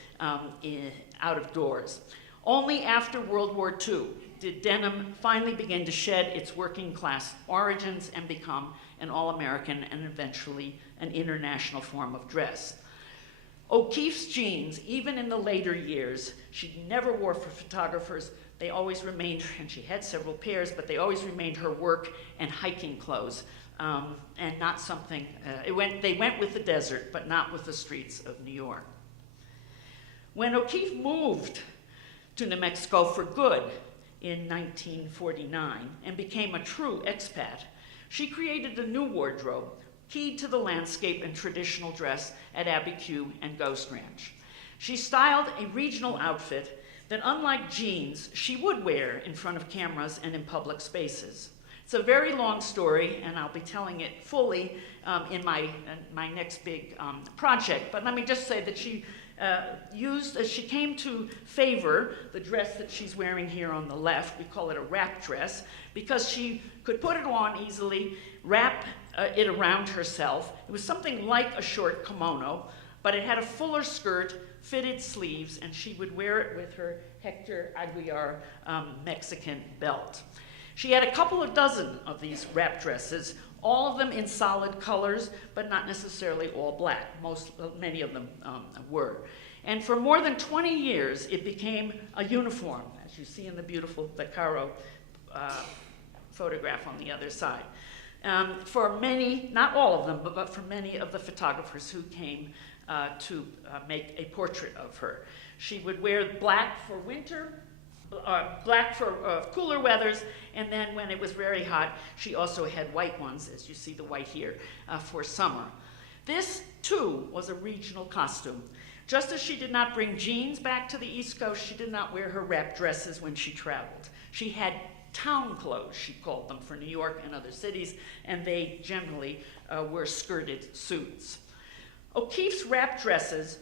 Only after World War II did denim finally begin to shed its working class origins and become an all-American and eventually an international form of dress. O'Keeffe's jeans, even in the later years, she never wore for photographers. They always remained, and she had several pairs, but they always remained her work and hiking clothes, and not something, they went with the desert, but not with the streets of New York. When O'Keeffe moved to New Mexico for good in 1949 and became a true expat, she created a new wardrobe keyed to the landscape and traditional dress at Abbey Q and Ghost Ranch. She styled a regional outfit that, unlike jeans, she would wear in front of cameras and in public spaces. It's a very long story, and I'll be telling it fully in my next big project. But let me just say that she she came to favor the dress that she's wearing here on the left. We call it a wrap dress, because she could put it on easily, wrap it around herself. It was something like a short kimono, but it had a fuller skirt, fitted sleeves, and she would wear it with her Hector Aguilar Mexican belt. She had a couple of dozen of these wrap dresses, all of them in solid colors, but not necessarily all black. Many of them were. And for more than 20 years, it became a uniform, as you see in the beautiful Vaccaro photograph on the other side. For many, not all of them, but for many of the photographers who came to make a portrait of her. She would wear black for winter, black for cooler weathers, and then when it was very hot, she also had white ones, as you see the white here, for summer. This, too, was a regional costume. Just as she did not bring jeans back to the East Coast, she did not wear her wrap dresses when she traveled. She had town clothes, she called them, for New York and other cities, and they generally were skirted suits. O'Keeffe's wrap dresses,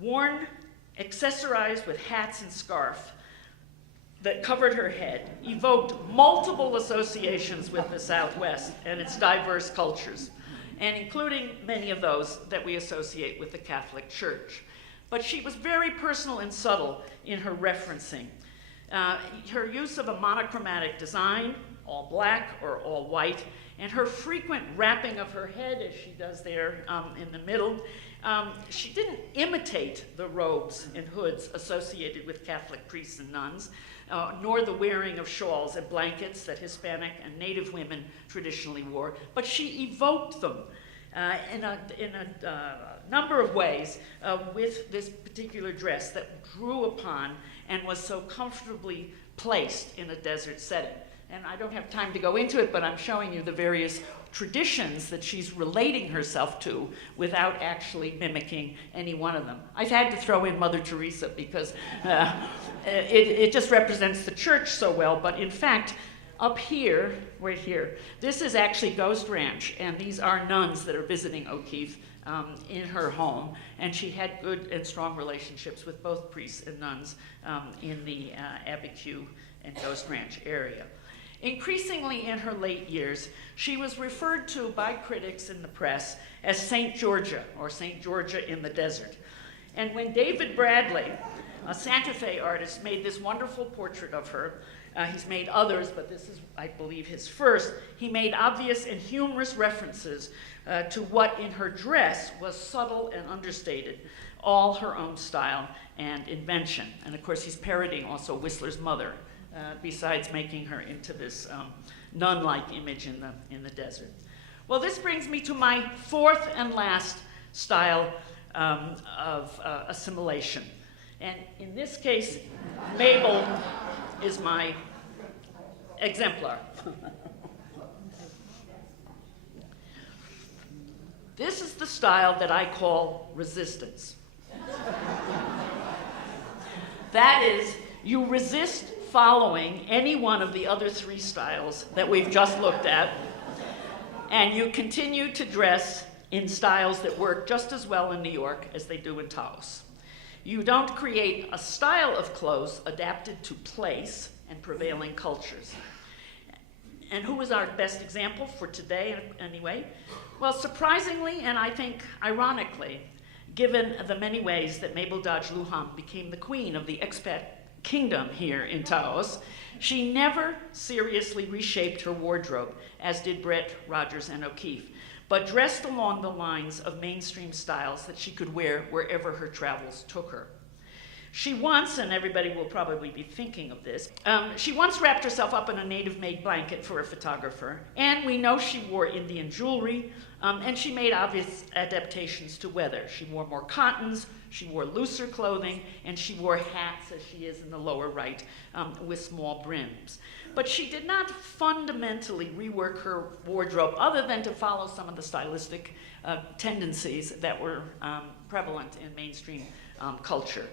worn, accessorized with hats and scarf, that covered her head, evoked multiple associations with the Southwest and its diverse cultures, and including many of those that we associate with the Catholic Church. But she was very personal and subtle in her referencing. Her use of a monochromatic design, all black or all white, and her frequent wrapping of her head, as she does there in the middle. She didn't imitate the robes and hoods associated with Catholic priests and nuns, nor the wearing of shawls and blankets that Hispanic and Native women traditionally wore, but she evoked them in a number of ways with this particular dress that drew upon and was so comfortably placed in a desert setting. And I don't have time to go into it, but I'm showing you the various traditions that she's relating herself to without actually mimicking any one of them. I've had to throw in Mother Teresa because it just represents the church so well, but in fact, up here, right here, this is actually Ghost Ranch, and these are nuns that are visiting O'Keeffe in her home, and she had good and strong relationships with both priests and nuns in the Abbey Q and Ghost Ranch area. Increasingly in her late years, she was referred to by critics in the press as St. Georgia, or St. Georgia in the desert. And when David Bradley, a Santa Fe artist, made this wonderful portrait of her, he's made others, but this is, I believe, his first, he made obvious and humorous references to what in her dress was subtle and understated, all her own style and invention. And of course, he's parodying also Whistler's mother, besides making her into this nun-like image in the desert. Well, this brings me to my fourth and last style of assimilation. And in this case, Mabel is my exemplar. This is the style that I call resistance. That is, you resist following any one of the other three styles that we've just looked at, and you continue to dress in styles that work just as well in New York as they do in Taos. You don't create a style of clothes adapted to place and prevailing cultures. And who is our best example for today, anyway? Well, surprisingly, and I think ironically, given the many ways that Mabel Dodge Luhan became the queen of the expat kingdom here in Taos, she never seriously reshaped her wardrobe, as did Brett, Rogers, and O'Keeffe, but dressed along the lines of mainstream styles that she could wear wherever her travels took her. She once, and everybody will probably be thinking of this, she once wrapped herself up in a native-made blanket for a photographer, and we know she wore Indian jewelry, and she made obvious adaptations to weather. She wore more cottons, she wore looser clothing, and she wore hats, as she is in the lower right, with small brims. But she did not fundamentally rework her wardrobe other than to follow some of the stylistic tendencies that were prevalent in mainstream culture.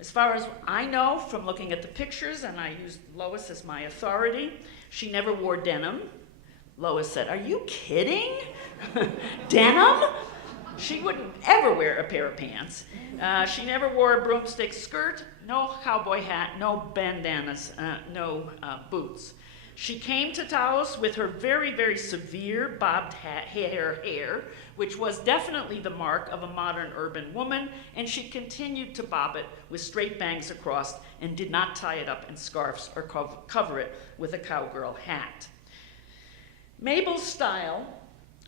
As far as I know from looking at the pictures, and I used Lois as my authority, she never wore denim. Lois said, "Are you kidding? Denim?" She wouldn't ever wear a pair of pants. She never wore a broomstick skirt, no cowboy hat, no bandanas, no boots. She came to Taos with her very, very severe bobbed hair, which was definitely the mark of a modern urban woman, and she continued to bob it with straight bangs across and did not tie it up in scarves or cover it with a cowgirl hat. Mabel's style,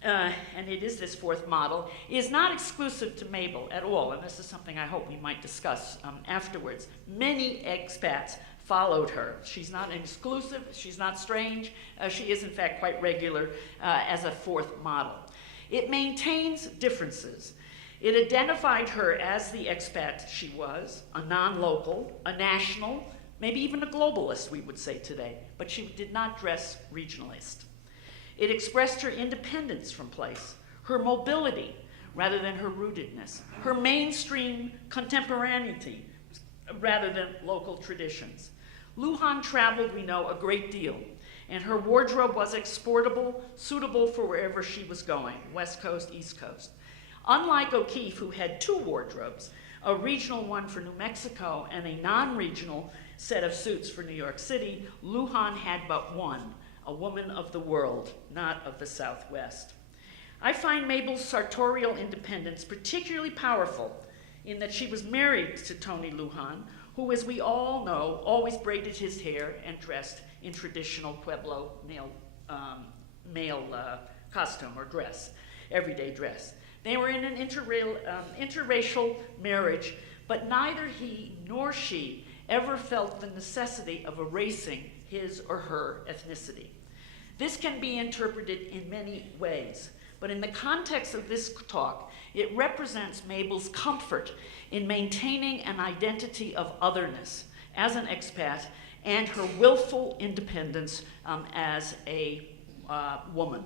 and it is this fourth model, is not exclusive to Mabel at all, and this is something I hope we might discuss afterwards. Many expats followed her. She's not exclusive, she's not strange, she is in fact quite regular as a fourth model. It maintains differences. It identified her as the expat she was, a non-local, a national, maybe even a globalist, we would say today, but she did not dress regionalist. It expressed her independence from place, her mobility rather than her rootedness, her mainstream contemporaneity rather than local traditions. Luhan traveled, we know, a great deal, and her wardrobe was exportable, suitable for wherever she was going, West Coast, East Coast. Unlike O'Keeffe, who had two wardrobes, a regional one for New Mexico and a non-regional set of suits for New York City, Luhan had but one, a woman of the world, not of the Southwest. I find Mabel's sartorial independence particularly powerful in that she was married to Tony Luhan, who, as we all know, always braided his hair and dressed in traditional Pueblo male costume or dress, everyday dress. They were in an interracial marriage, but neither he nor she ever felt the necessity of erasing his or her ethnicity. This can be interpreted in many ways, but in the context of this talk, it represents Mabel's comfort in maintaining an identity of otherness as an expat and her willful independence as a woman.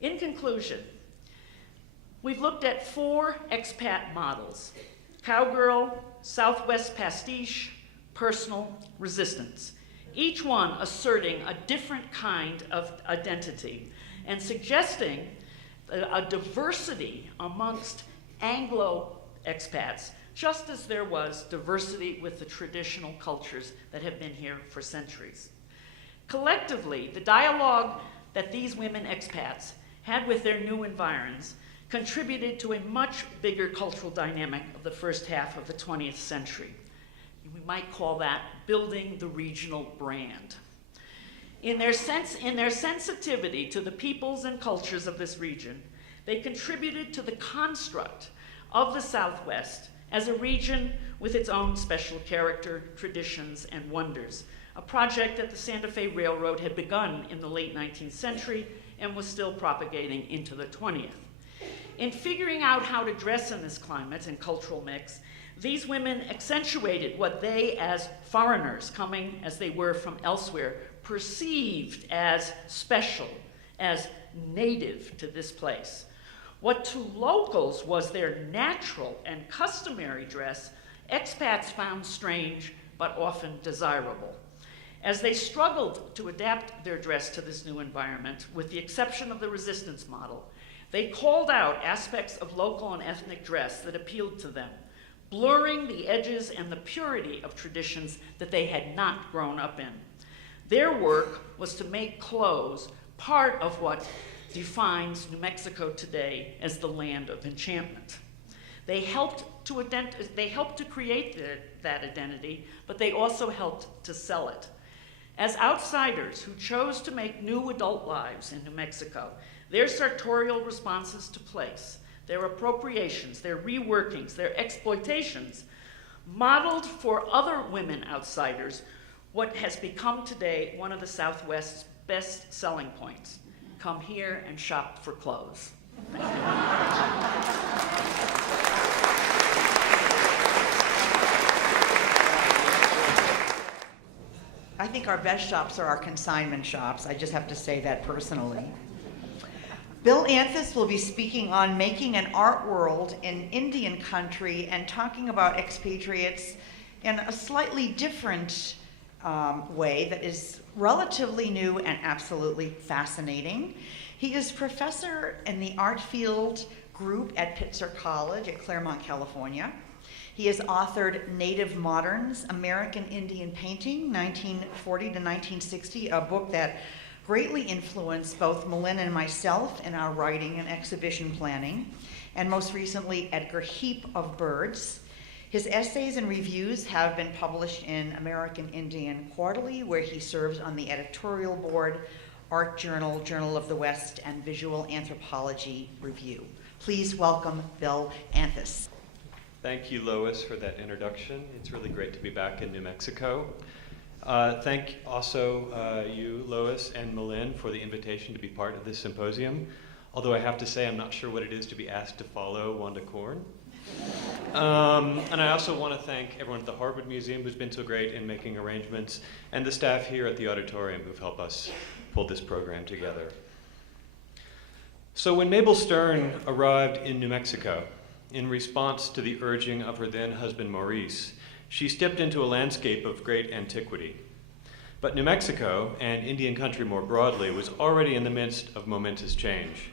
In conclusion, we've looked at 4 expat models: cowgirl, Southwest pastiche, personal, resistance, each one asserting a different kind of identity and suggesting a diversity amongst Anglo expats, just as there was diversity with the traditional cultures that have been here for centuries. Collectively, the dialogue that these women expats had with their new environs contributed to a much bigger cultural dynamic of the first half of the 20th century. We might call that building the regional brand. In their sensitivity to the peoples and cultures of this region, they contributed to the construct of the Southwest as a region with its own special character, traditions, and wonders, a project that the Santa Fe Railroad had begun in the late 19th century and was still propagating into the 20th. In figuring out how to dress in this climate and cultural mix, these women accentuated what they, as foreigners coming as they were from elsewhere, perceived as special, as native to this place. What to locals was their natural and customary dress, expats found strange but often desirable. As they struggled to adapt their dress to this new environment, with the exception of the resistance model, they called out aspects of local and ethnic dress that appealed to them, blurring the edges and the purity of traditions that they had not grown up in. Their work was to make clothes part of what defines New Mexico today as the land of enchantment. They helped to create that identity, but they also helped to sell it. As outsiders who chose to make new adult lives in New Mexico, their sartorial responses to place, their appropriations, their reworkings, their exploitations, modeled for other women outsiders what has become today one of the Southwest's best selling points. Come here and shop for clothes. I think our best shops are our consignment shops. I just have to say that personally. Bill Anthes will be speaking on making an art world in Indian country and talking about expatriates in a slightly different way that is relatively new and absolutely fascinating. He is professor in the art field group at Pitzer College at Claremont, California. He has authored Native Moderns, American Indian Painting, 1940 to 1960, a book that greatly influenced both MaLin and myself in our writing and exhibition planning, and most recently, Edgar Heap of Birds. His essays and reviews have been published in American Indian Quarterly, where he serves on the editorial board, Art Journal, Journal of the West, and Visual Anthropology Review. Please welcome Bill Anthes. Thank you, Lois, for that introduction. It's really great to be back in New Mexico. Thank also you, Lois, and MaLin for the invitation to be part of this symposium, although I have to say I'm not sure what it is to be asked to follow Wanda. And I also want to thank everyone at the Harwood Museum who's been so great in making arrangements, and the staff here at the Auditorium who've helped us pull this program together. So when Mabel Stern arrived in New Mexico, in response to the urging of her then husband Maurice, she stepped into a landscape of great antiquity. But New Mexico, and Indian country more broadly, was already in the midst of momentous change.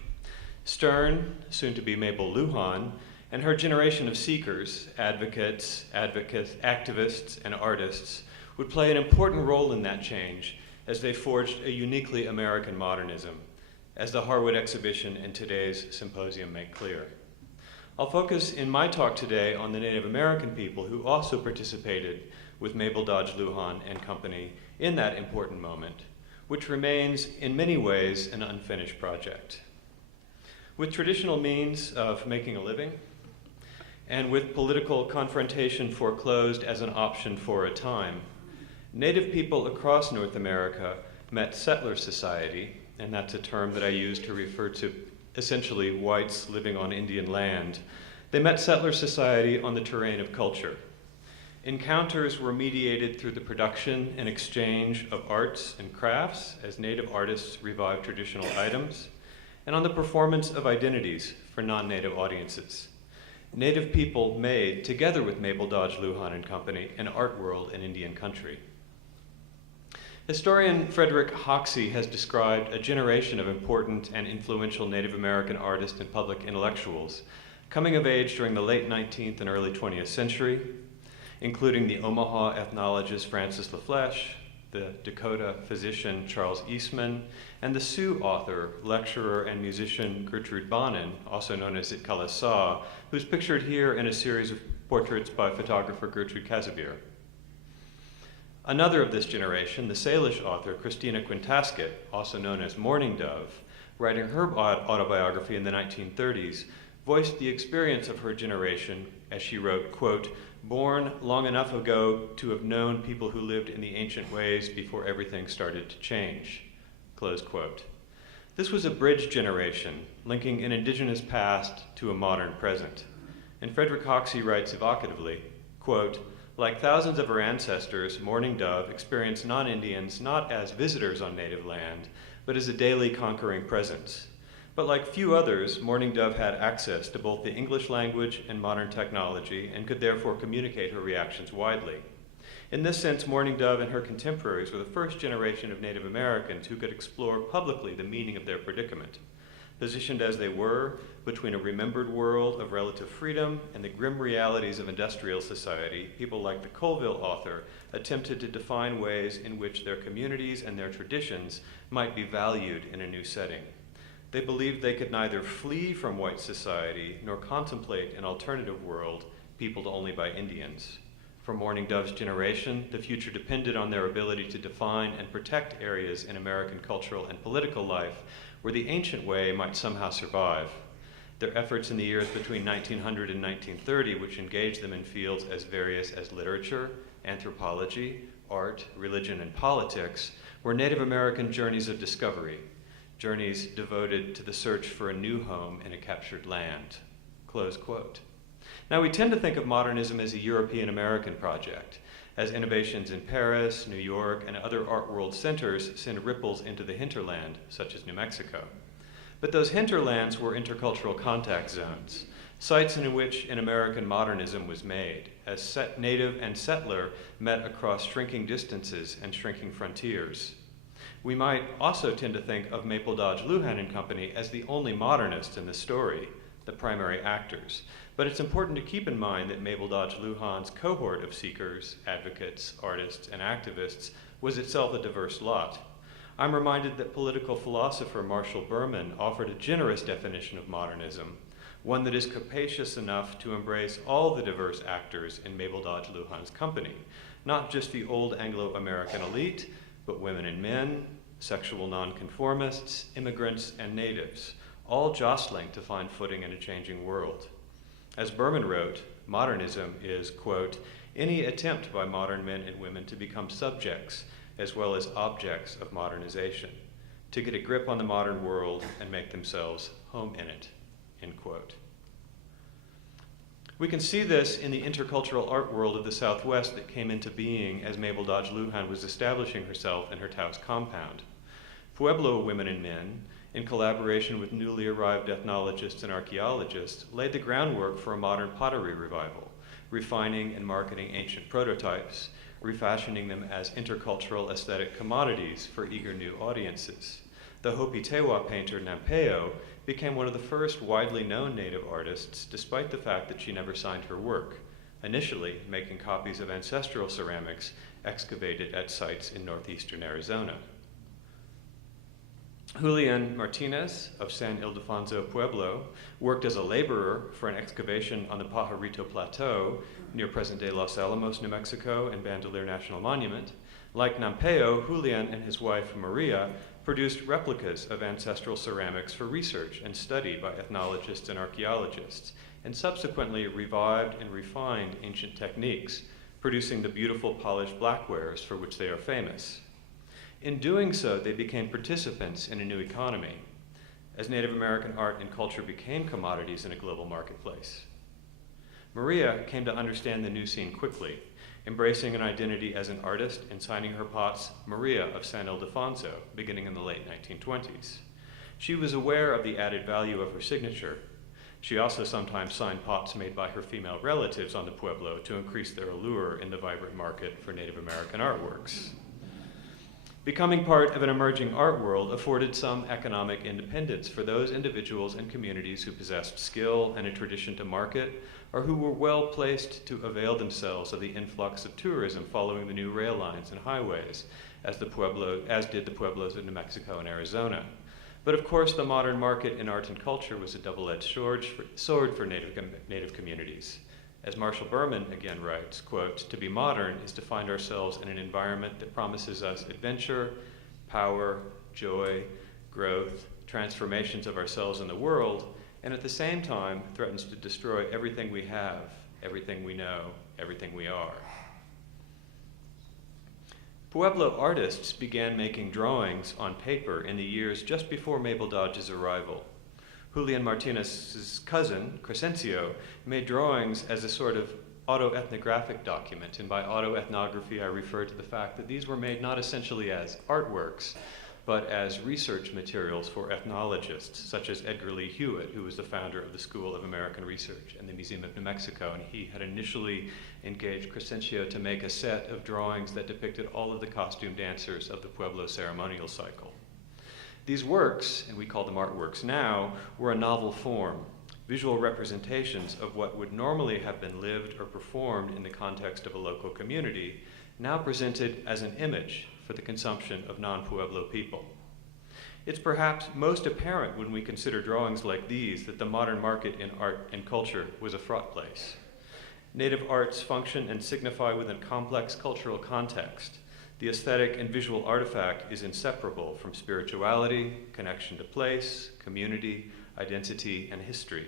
Stern, soon to be Mabel Luhan, and her generation of seekers, advocates, activists, and artists would play an important role in that change as they forged a uniquely American modernism, as the Harwood exhibition and today's symposium make clear. I'll focus in my talk today on the Native American people who also participated with Mabel Dodge Luhan and company in that important moment, which remains in many ways an unfinished project. With traditional means of making a living, and with political confrontation foreclosed as an option for a time, Native people across North America met settler society, and that's a term that I use to refer to essentially whites living on Indian land. They met settler society on the terrain of culture. Encounters were mediated through the production and exchange of arts and crafts as Native artists revived traditional items, and on the performance of identities for non-Native audiences. Native people made, together with Mabel Dodge Luhan and company, an art world in Indian country. Historian Frederick Hoxie has described a generation of important and influential Native American artists and public intellectuals coming of age during the late 19th and early 20th century, including the Omaha ethnologist Francis LaFleche, the Dakota physician Charles Eastman, and the Sioux author, lecturer, and musician Gertrude Bonin, also known as Itkala Saw, who's pictured here in a series of portraits by photographer Gertrude Casimir. Another of this generation, the Salish author Christina Quintasket, also known as Mourning Dove, writing her autobiography in the 1930s, voiced the experience of her generation as she wrote, quote, "Born long enough ago to have known people who lived in the ancient ways before everything started to change," close quote. This was a bridge generation, linking an indigenous past to a modern present. And Frederick Hoxie writes evocatively, quote, "Like thousands of her ancestors, Mourning Dove experienced non-Indians not as visitors on native land, but as a daily conquering presence. But like few others, Mourning Dove had access to both the English language and modern technology and could therefore communicate her reactions widely. In this sense, Mourning Dove and her contemporaries were the first generation of Native Americans who could explore publicly the meaning of their predicament. Positioned as they were between a remembered world of relative freedom and the grim realities of industrial society, people like the Colville author attempted to define ways in which their communities and their traditions might be valued in a new setting. They believed they could neither flee from white society nor contemplate an alternative world peopled only by Indians. For Mourning Dove's generation, the future depended on their ability to define and protect areas in American cultural and political life where the ancient way might somehow survive. Their efforts in the years between 1900 and 1930, which engaged them in fields as various as literature, anthropology, art, religion, and politics, were Native American journeys of discovery, journeys devoted to the search for a new home in a captured land. Close quote. Now, we tend to think of modernism as a European-American project, as innovations in Paris, New York, and other art world centers send ripples into the hinterland, such as New Mexico. But those hinterlands were intercultural contact zones, sites in which an American modernism was made, as native and settler met across shrinking distances and shrinking frontiers. We might also tend to think of Maple Dodge Luhan and Company as the only modernists in the story, the primary actors. But it's important to keep in mind that Maple Dodge Luhan's cohort of seekers, advocates, artists, and activists was itself a diverse lot. I'm reminded that political philosopher Marshall Berman offered a generous definition of modernism, one that is capacious enough to embrace all the diverse actors in Maple Dodge Luhan's company, not just the old Anglo-American elite, but women and men, sexual nonconformists, immigrants, and natives, all jostling to find footing in a changing world. As Berman wrote, modernism is, quote, any attempt by modern men and women to become subjects as well as objects of modernization, to get a grip on the modern world and make themselves home in it, end quote. We can see this in the intercultural art world of the Southwest that came into being as Maple Dodge Luhan was establishing herself in her Taos compound. Pueblo women and men, in collaboration with newly arrived ethnologists and archaeologists, laid the groundwork for a modern pottery revival, refining and marketing ancient prototypes, refashioning them as intercultural aesthetic commodities for eager new audiences. The Hopi Tewa painter Nampeo became one of the first widely known Native artists, despite the fact that she never signed her work, initially making copies of ancestral ceramics excavated at sites in northeastern Arizona. Julian Martinez of San Ildefonso Pueblo worked as a laborer for an excavation on the Pajarito Plateau near present-day Los Alamos, New Mexico, and Bandelier National Monument. Like Nampeo, Julian and his wife Maria produced replicas of ancestral ceramics for research and study by ethnologists and archaeologists, and subsequently revived and refined ancient techniques, producing the beautiful polished blackwares for which they are famous. In doing so, they became participants in a new economy, as Native American art and culture became commodities in a global marketplace. Maria came to understand the new scene quickly, embracing an identity as an artist and signing her pots Maria of San Ildefonso, beginning in the late 1920s. She was aware of the added value of her signature. She also sometimes signed pots made by her female relatives on the Pueblo to increase their allure in the vibrant market for Native American artworks. Becoming part of an emerging art world afforded some economic independence for those individuals and communities who possessed skill and a tradition to market, or who were well placed to avail themselves of the influx of tourism following the new rail lines and highways, as did the Pueblos of New Mexico and Arizona. But of course, the modern market in art and culture was a double-edged sword for Native communities. As Marshall Berman again writes, quote, to be modern is to find ourselves in an environment that promises us adventure, power, joy, growth, transformations of ourselves and the world, and at the same time threatens to destroy everything we have, everything we know, everything we are. Pueblo artists began making drawings on paper in the years just before Maple Dodge's arrival. Julian Martinez's cousin, Crescencio, made drawings as a sort of autoethnographic document, and by autoethnography I refer to the fact that these were made not essentially as artworks, but as research materials for ethnologists, such as Edgar Lee Hewitt, who was the founder of the School of American Research and the Museum of New Mexico, and he had initially engaged Crescencio to make a set of drawings that depicted all of the costume dancers of the Pueblo ceremonial cycle. These works, and we call them artworks now, were a novel form, visual representations of what would normally have been lived or performed in the context of a local community, now presented as an image for the consumption of non-Pueblo people. It's perhaps most apparent when we consider drawings like these that the modern market in art and culture was a fraught place. Native arts function and signify within a complex cultural context. The aesthetic and visual artifact is inseparable from spirituality, connection to place, community, identity, and history.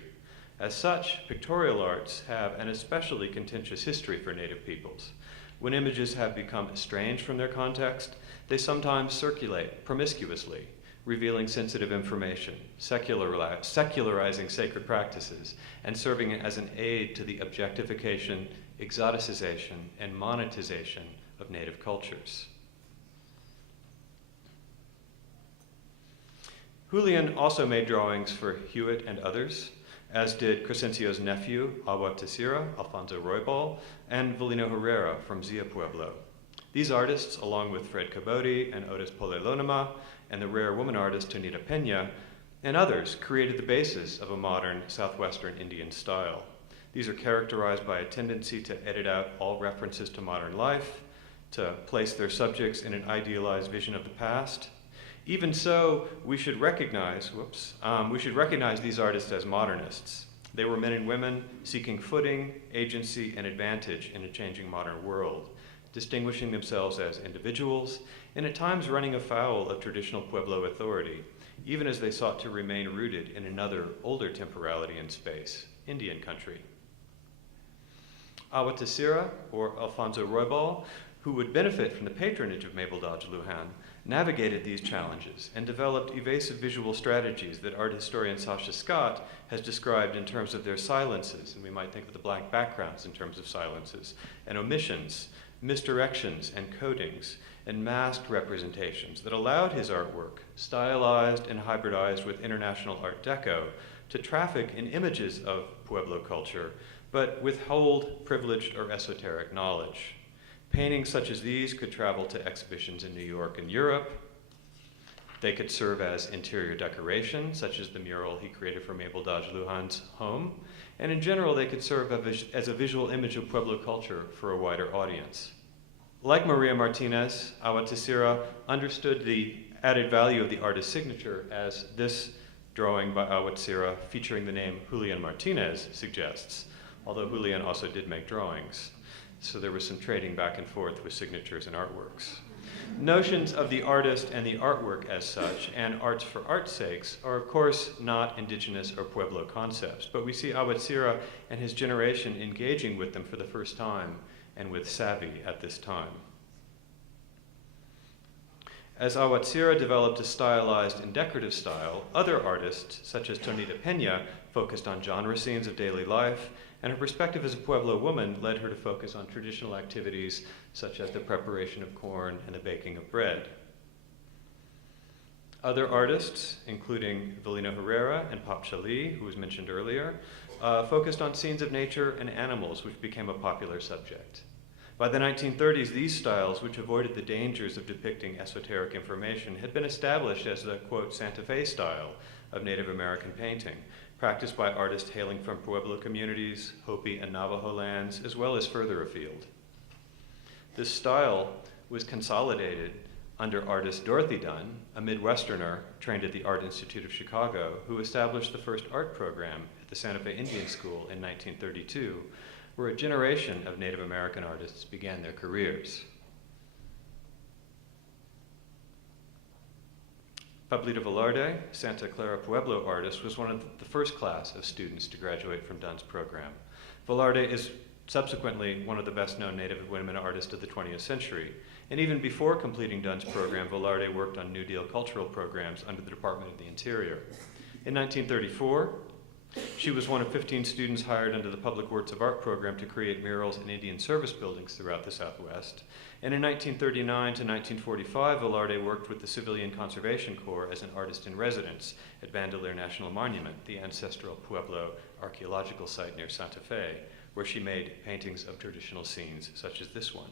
As such, pictorial arts have an especially contentious history for Native peoples. When images have become estranged from their context, they sometimes circulate promiscuously, revealing sensitive information, secularizing sacred practices, and serving as an aid to the objectification, exoticization, and monetization of Native cultures. Julian also made drawings for Hewitt and others, as did Crescencio's nephew, Agua Teixeira, Alfonso Roybal, and Velino Herrera from Zia Pueblo. These artists, along with Fred Caboti and Otis Polelonema, and the rare woman artist Tonita Peña, and others, created the basis of a modern Southwestern Indian style. These are characterized by a tendency to edit out all references to modern life, to place their subjects in an idealized vision of the past. Even so, we should recognize these artists as modernists. They were men and women seeking footing, agency, and advantage in a changing modern world, distinguishing themselves as individuals, and at times running afoul of traditional Pueblo authority, even as they sought to remain rooted in another, older temporality and space, Indian country. Agua Teixeira, or Alfonso Roybal, who would benefit from the patronage of Mabel Dodge Luhan, navigated these challenges and developed evasive visual strategies that art historian Sasha Scott has described in terms of their silences, and we might think of the blank backgrounds in terms of silences, and omissions, misdirections, and codings, and masked representations that allowed his artwork, stylized and hybridized with international Art Deco, to traffic in images of Pueblo culture, but withhold privileged or esoteric knowledge. Paintings such as these could travel to exhibitions in New York and Europe. They could serve as interior decoration, such as the mural he created for Mabel Dodge Luhan's home. And in general, they could serve as a visual image of Pueblo culture for a wider audience. Like Maria Martinez, Agua Teixeira understood the added value of the artist's signature, as this drawing by Agua Teixeira featuring the name Julian Martinez suggests, although Julian also did make drawings. So there was some trading back and forth with signatures and artworks. Notions of the artist and the artwork as such, and arts for art's sakes, are of course not indigenous or Pueblo concepts, but we see Agua Teixeira and his generation engaging with them for the first time, and with savvy at this time. As Agua Teixeira developed a stylized and decorative style, other artists, such as Tonita Peña, focused on genre scenes of daily life, and her perspective as a Pueblo woman led her to focus on traditional activities such as the preparation of corn and the baking of bread. Other artists, including Velino Herrera and Pop Chali, who was mentioned earlier, focused on scenes of nature and animals, which became a popular subject. By the 1930s, these styles, which avoided the dangers of depicting esoteric information, had been established as the, quote, Santa Fe style of Native American painting, practiced by artists hailing from Pueblo communities, Hopi and Navajo lands, as well as further afield. This style was consolidated under artist Dorothy Dunn, a Midwesterner trained at the Art Institute of Chicago, who established the first art program at the Santa Fe Indian School in 1932, where a generation of Native American artists began their careers. Pablito Velarde, Santa Clara Pueblo artist, was one of the first class of students to graduate from Dunn's program. Velarde is subsequently one of the best-known Native women artists of the 20th century. And even before completing Dunn's program, Velarde worked on New Deal cultural programs under the Department of the Interior. In 1934, She was one of 15 students hired under the Public Works of Art program to create murals in Indian service buildings throughout the Southwest. And in 1939 to 1945, Velarde worked with the Civilian Conservation Corps as an artist in residence at Bandelier National Monument, the ancestral Pueblo archaeological site near Santa Fe, where she made paintings of traditional scenes, such as this one.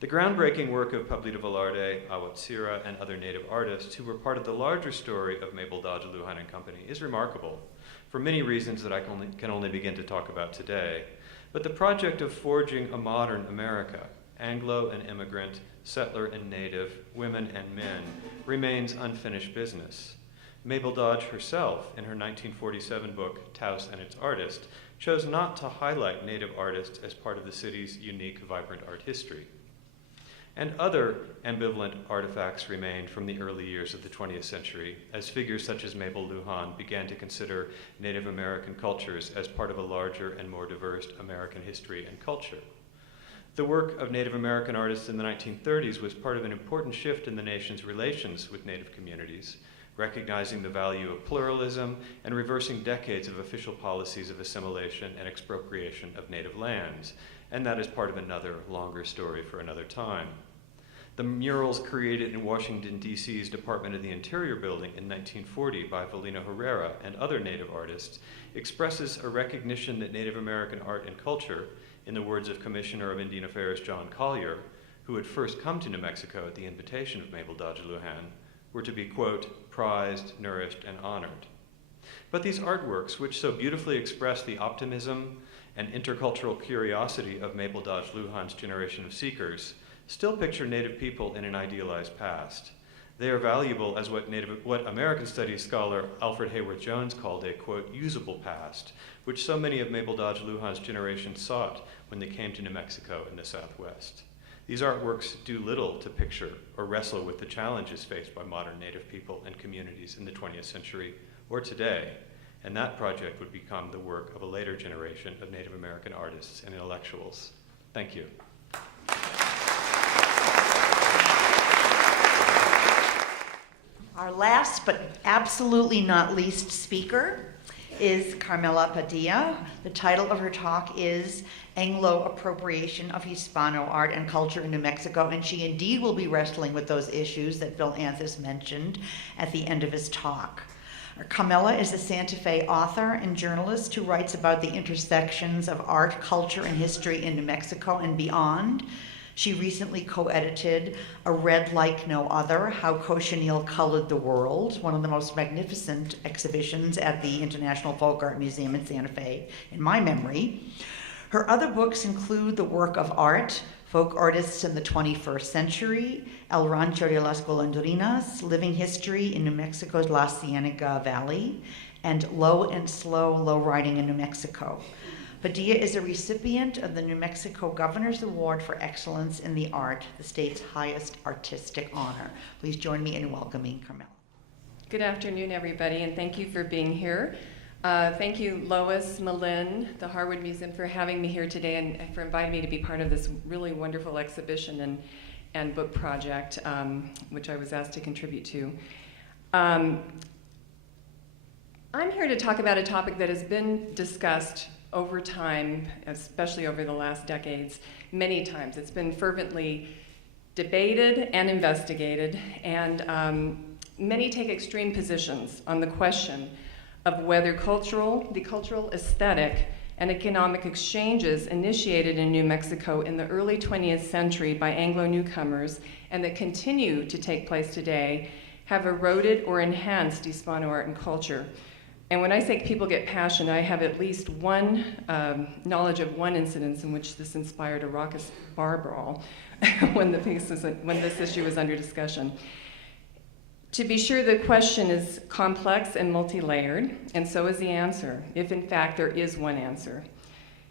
The groundbreaking work of Pablito Velarde, Awatsira, and other native artists who were part of the larger story of Mabel Dodge, Luhan and Company is remarkable, for many reasons that I can only begin to talk about today. But the project of forging a modern America, Anglo and immigrant, settler and native, women and men, remains unfinished business. Mabel Dodge herself, in her 1947 book, Taos and Its Artist, chose not to highlight native artists as part of the city's unique, vibrant art history. And other ambivalent artifacts remained from the early years of the 20th century, as figures such as Mabel Luhan began to consider Native American cultures as part of a larger and more diverse American history and culture. The work of Native American artists in the 1930s was part of an important shift in the nation's relations with Native communities, recognizing the value of pluralism and reversing decades of official policies of assimilation and expropriation of Native lands. And that is part of another longer story for another time. The murals created in Washington, D.C.'s Department of the Interior building in 1940 by Valina Herrera and other Native artists expresses a recognition that Native American art and culture, in the words of Commissioner of Indian Affairs John Collier, who had first come to New Mexico at the invitation of Mabel Dodge Luhan, were to be, quote, prized, nourished, and honored. But these artworks, which so beautifully express the optimism and intercultural curiosity of Mabel Dodge Luhan's generation of seekers, still picture Native people in an idealized past. They are valuable as what American Studies scholar Alfred Hayworth Jones called a, quote, usable past, which so many of Mabel Dodge Luhan's generation sought when they came to New Mexico in the Southwest. These artworks do little to picture or wrestle with the challenges faced by modern Native people and communities in the 20th century or today, and that project would become the work of a later generation of Native American artists and intellectuals. Thank you. Our last but absolutely not least speaker is Carmella Padilla. The title of her talk is Anglo Appropriation of Hispano Art and Culture in New Mexico, and she indeed will be wrestling with those issues that Bill Anthes mentioned at the end of his talk. Carmella is a Santa Fe author and journalist who writes about the intersections of art, culture, and history in New Mexico and beyond. She recently co-edited A Red Like No Other, How Cochineal Colored the World, one of the most magnificent exhibitions at the International Folk Art Museum in Santa Fe, in my memory. Her other books include The Work of Art, Folk Artists in the 21st Century, El Rancho de las Golondrinas, Living History in New Mexico's La Cienega Valley, and Low and Slow Low Riding in New Mexico. Padilla is a recipient of the New Mexico Governor's Award for Excellence in the Art, the state's highest artistic honor. Please join me in welcoming Carmella. Good afternoon, everybody, and thank you for being here. Thank you, Lois, MaLin, the Harwood Museum, for having me here today and for inviting me to be part of this really wonderful exhibition and book project, which I was asked to contribute to. I'm here to talk about a topic that has been discussed over time, especially over the last decades, many times. It's been fervently debated and investigated, and many take extreme positions on the question of whether the cultural, aesthetic, and economic exchanges initiated in New Mexico in the early 20th century by Anglo newcomers and that continue to take place today have eroded or enhanced Hispano art and culture. And when I say people get passionate, I have at least one knowledge of one incident in which this inspired a raucous bar brawl when this issue was under discussion. To be sure, the question is complex and multi-layered, and so is the answer, if in fact there is one answer.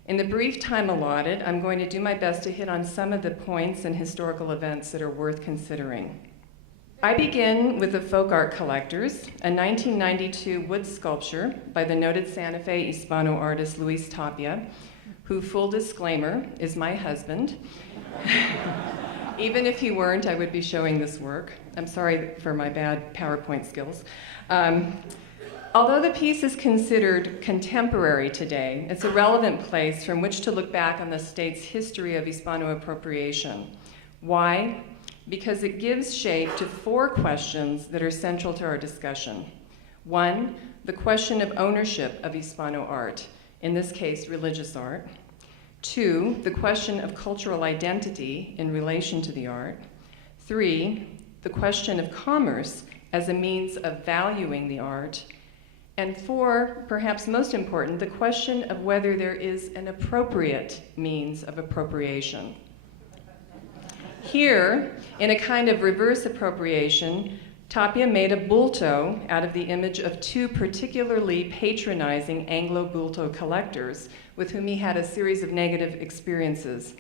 In the brief time allotted, I'm going to do my best to hit on some of the points and historical events that are worth considering. I begin with the Folk Art Collectors, a 1992 wood sculpture by the noted Santa Fe Hispano artist Luis Tapia, who, full disclaimer, is my husband. Even if he weren't, I would be showing this work. I'm sorry for my bad PowerPoint skills. Although the piece is considered contemporary today, it's a relevant place from which to look back on the state's history of Hispano appropriation. Why? Because it gives shape to 4 questions that are central to our discussion. 1, the question of ownership of Hispano art, in this case, religious art. 2, the question of cultural identity in relation to the art. 3, the question of commerce as a means of valuing the art. And 4, perhaps most important, the question of whether there is an appropriate means of appropriation. Here, in a kind of reverse appropriation, Tapia made a bulto out of the image of 2 particularly patronizing Anglo-bulto collectors with whom he had a series of negative experiences.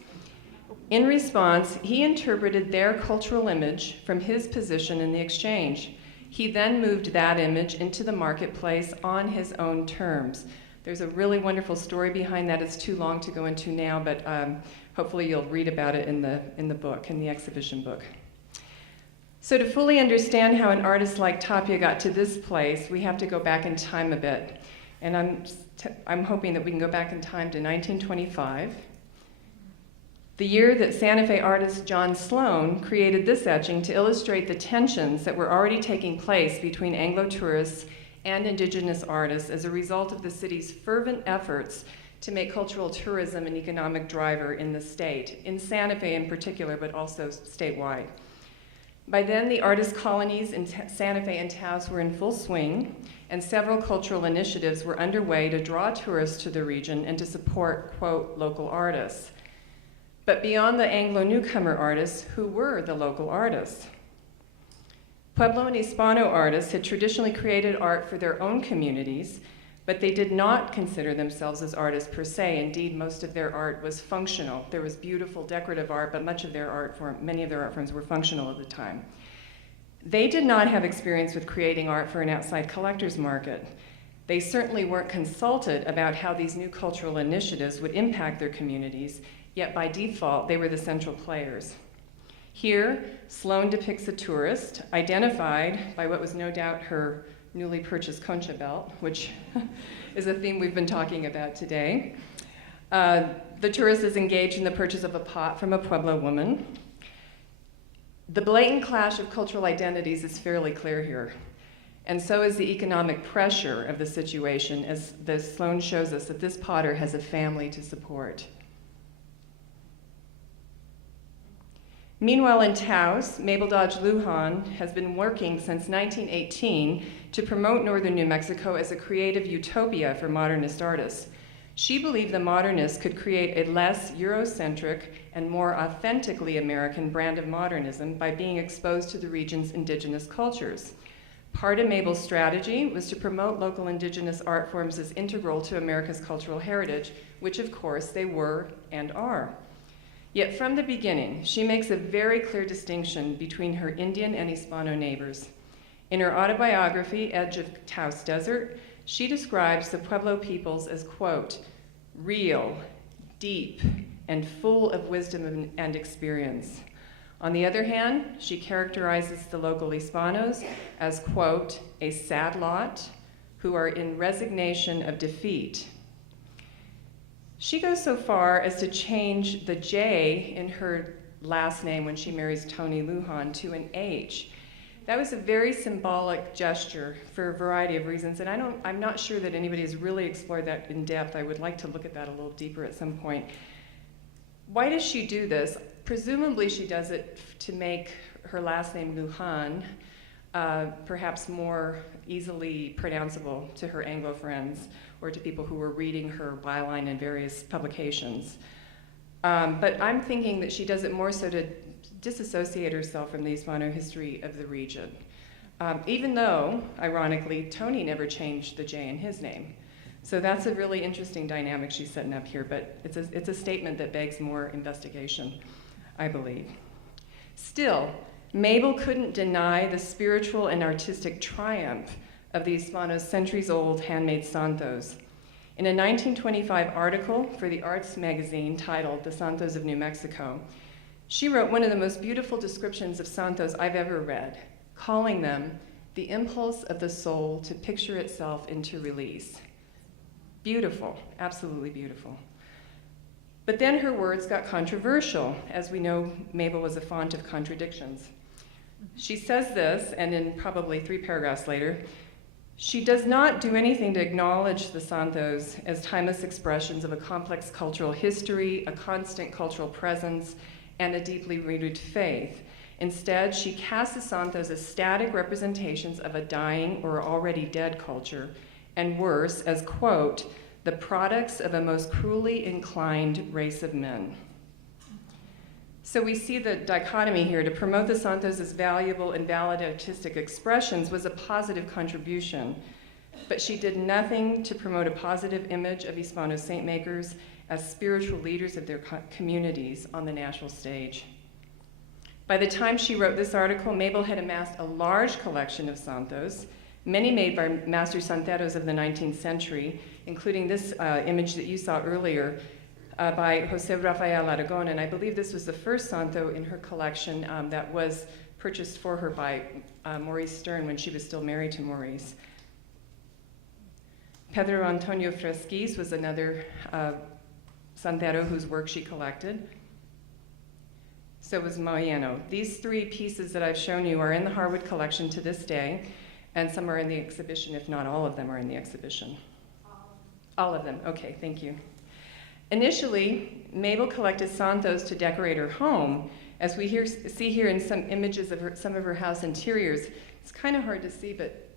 In response, he interpreted their cultural image from his position in the exchange. He then moved that image into the marketplace on his own terms. There's a really wonderful story behind that. It's too long to go into now, but hopefully you'll read about it in the book, in the exhibition book. So to fully understand how an artist like Tapia got to this place, we have to go back in time a bit. And I'm hoping that we can go back in time to 1925, the year that Santa Fe artist John Sloan created this etching to illustrate the tensions that were already taking place between Anglo tourists and indigenous artists as a result of the city's fervent efforts to make cultural tourism an economic driver in the state, in Santa Fe in particular, but also statewide. By then, the artist colonies in Santa Fe and Taos were in full swing, and several cultural initiatives were underway to draw tourists to the region and to support, quote, local artists. But beyond the Anglo newcomer artists, who were the local artists? Pueblo and Hispano artists had traditionally created art for their own communities, but they did not consider themselves as artists per se. Indeed, most of their art was functional. There was beautiful decorative art, but many of their art forms were functional at the time. They did not have experience with creating art for an outside collector's market. They certainly weren't consulted about how these new cultural initiatives would impact their communities, yet by default, they were the central players. Here, Sloan depicts a tourist, identified by what was no doubt her newly purchased concha belt, which is a theme we've been talking about today. The tourist is engaged in the purchase of a pot from a Pueblo woman. The blatant clash of cultural identities is fairly clear here, and so is the economic pressure of the situation, as the Sloan shows us that this potter has a family to support. Meanwhile, in Taos, Mabel Dodge Luhan has been working since 1918 to promote northern New Mexico as a creative utopia for modernist artists. She believed the modernists could create a less Eurocentric and more authentically American brand of modernism by being exposed to the region's indigenous cultures. Part of Mabel's strategy was to promote local indigenous art forms as integral to America's cultural heritage, which of course they were and are. Yet from the beginning, she makes a very clear distinction between her Indian and Hispano neighbors. In her autobiography, Edge of Taos Desert, she describes the Pueblo peoples as, quote, real, deep, and full of wisdom and experience. On the other hand, she characterizes the local Hispanos as, quote, a sad lot who are in resignation of defeat. She goes so far as to change the J in her last name when she marries Tony Luhan to an H. That was a very symbolic gesture for a variety of reasons, and I'm not sure that anybody has really explored that in depth. I would like to look at that a little deeper at some point. Why does she do this? Presumably she does it to make her last name Luhan perhaps more easily pronounceable to her Anglo friends or to people who were reading her byline in various publications. But I'm thinking that she does it more so to disassociate herself from the Hispano history of the region. Even though, ironically, Tony never changed the J in his name. So that's a really interesting dynamic she's setting up here, but it's a statement that begs more investigation, I believe. Still, Mabel couldn't deny the spiritual and artistic triumph of the Hispano's centuries-old handmade santos. In a 1925 article for the Arts magazine titled The Santos of New Mexico, she wrote one of the most beautiful descriptions of santos I've ever read, calling them the impulse of the soul to picture itself into release. Beautiful, absolutely beautiful. But then her words got controversial. As we know, Mabel was a font of contradictions. She says this, and in probably 3 paragraphs later, she does not do anything to acknowledge the Santos as timeless expressions of a complex cultural history, a constant cultural presence, and a deeply rooted faith. Instead, she casts the Santos as static representations of a dying or already dead culture, and worse, as, quote, the products of a most cruelly inclined race of men. So we see the dichotomy here. To promote the Santos as valuable and valid artistic expressions was a positive contribution, but she did nothing to promote a positive image of Hispano saint makers as spiritual leaders of their communities on the national stage. By the time she wrote this article, Mabel had amassed a large collection of santos, many made by master santeros of the 19th century, including this image that you saw earlier by Jose Rafael Aragon, and I believe this was the first santo in her collection that was purchased for her by Maurice Stern when she was still married to Maurice. Pedro Antonio Fresquis was another santero whose work she collected. So was Moyano. These 3 pieces that I've shown you are in the Harwood collection to this day, and some are in the exhibition, if not all of them are in the exhibition. All of them, okay, thank you. Initially, Mabel collected santos to decorate her home, as we see here in some images of some of her house interiors. It's kind of hard to see, but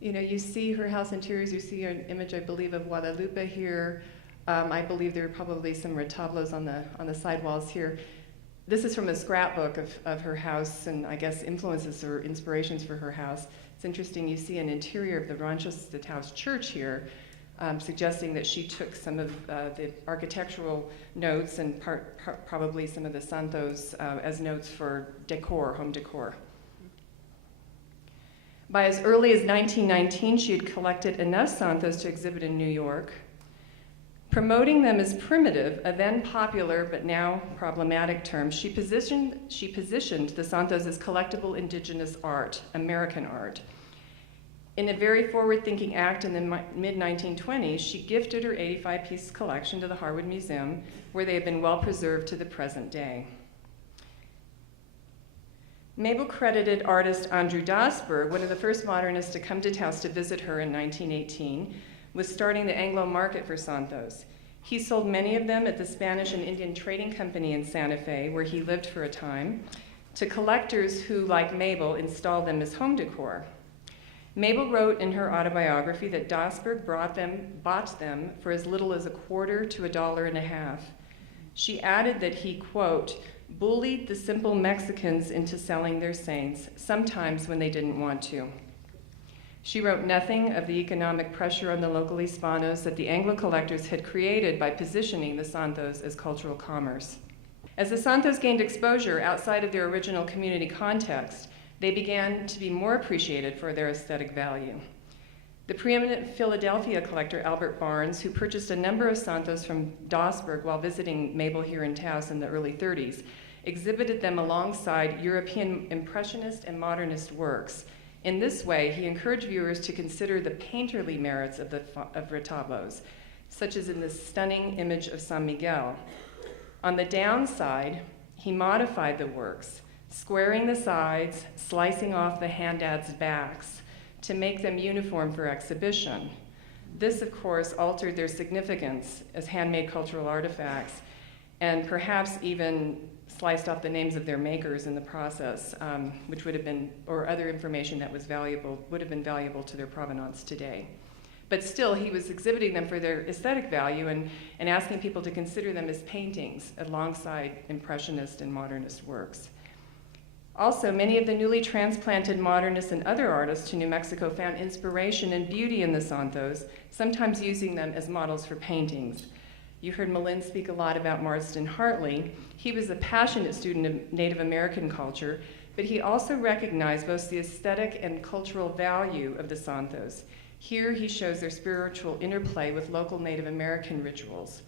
you see her house interiors. You see an image, I believe, of Guadalupe here. I believe there are probably some retablos on the side walls here. This is from a scrapbook of her house, and I guess influences or inspirations for her house. It's interesting, you see an interior of the Ranchos de Taos church here, suggesting that she took some of the architectural notes and probably some of the santos as notes for decor, home decor. By as early as 1919, she had collected enough santos to exhibit in New York. Promoting them as primitive, a then popular but now problematic term, she positioned the santos as collectible indigenous art, American art. In a very forward-thinking act in the mid-1920s, she gifted her 85-piece collection to the Harwood Museum, where they have been well preserved to the present day. Mabel credited artist Andrew Dasberg, one of the first modernists to come to Taos to visit her in 1918, with starting the Anglo market for santos. He sold many of them at the Spanish and Indian Trading Company in Santa Fe, where he lived for a time, to collectors who, like Mabel, installed them as home decor. Mabel wrote in her autobiography that Dasberg bought them for as little as $0.25 to $1.50. She added that he, quote, bullied the simple Mexicans into selling their saints, sometimes when they didn't want to. She wrote nothing of the economic pressure on the local Hispanos that the Anglo collectors had created by positioning the santos as cultural commerce. As the santos gained exposure outside of their original community context, they began to be more appreciated for their aesthetic value. The preeminent Philadelphia collector Albert Barnes, who purchased a number of santos from Dasberg while visiting Mabel here in Taos in the early 30s, exhibited them alongside European Impressionist and Modernist works. In this way, he encouraged viewers to consider the painterly merits of retablos, such as in this stunning image of San Miguel. On the downside, he modified the works, squaring the sides, slicing off the handads' backs to make them uniform for exhibition. This, of course, altered their significance as handmade cultural artifacts, and perhaps even sliced off the names of their makers in the process, which would have been, or other information that was valuable, would have been valuable to their provenance today. But still, he was exhibiting them for their aesthetic value and asking people to consider them as paintings alongside Impressionist and Modernist works. Also, many of the newly transplanted modernists and other artists to New Mexico found inspiration and beauty in the santos, sometimes using them as models for paintings. You heard MaLin speak a lot about Marston Hartley. He was a passionate student of Native American culture, but he also recognized both the aesthetic and cultural value of the santos. Here he shows their spiritual interplay with local Native American rituals.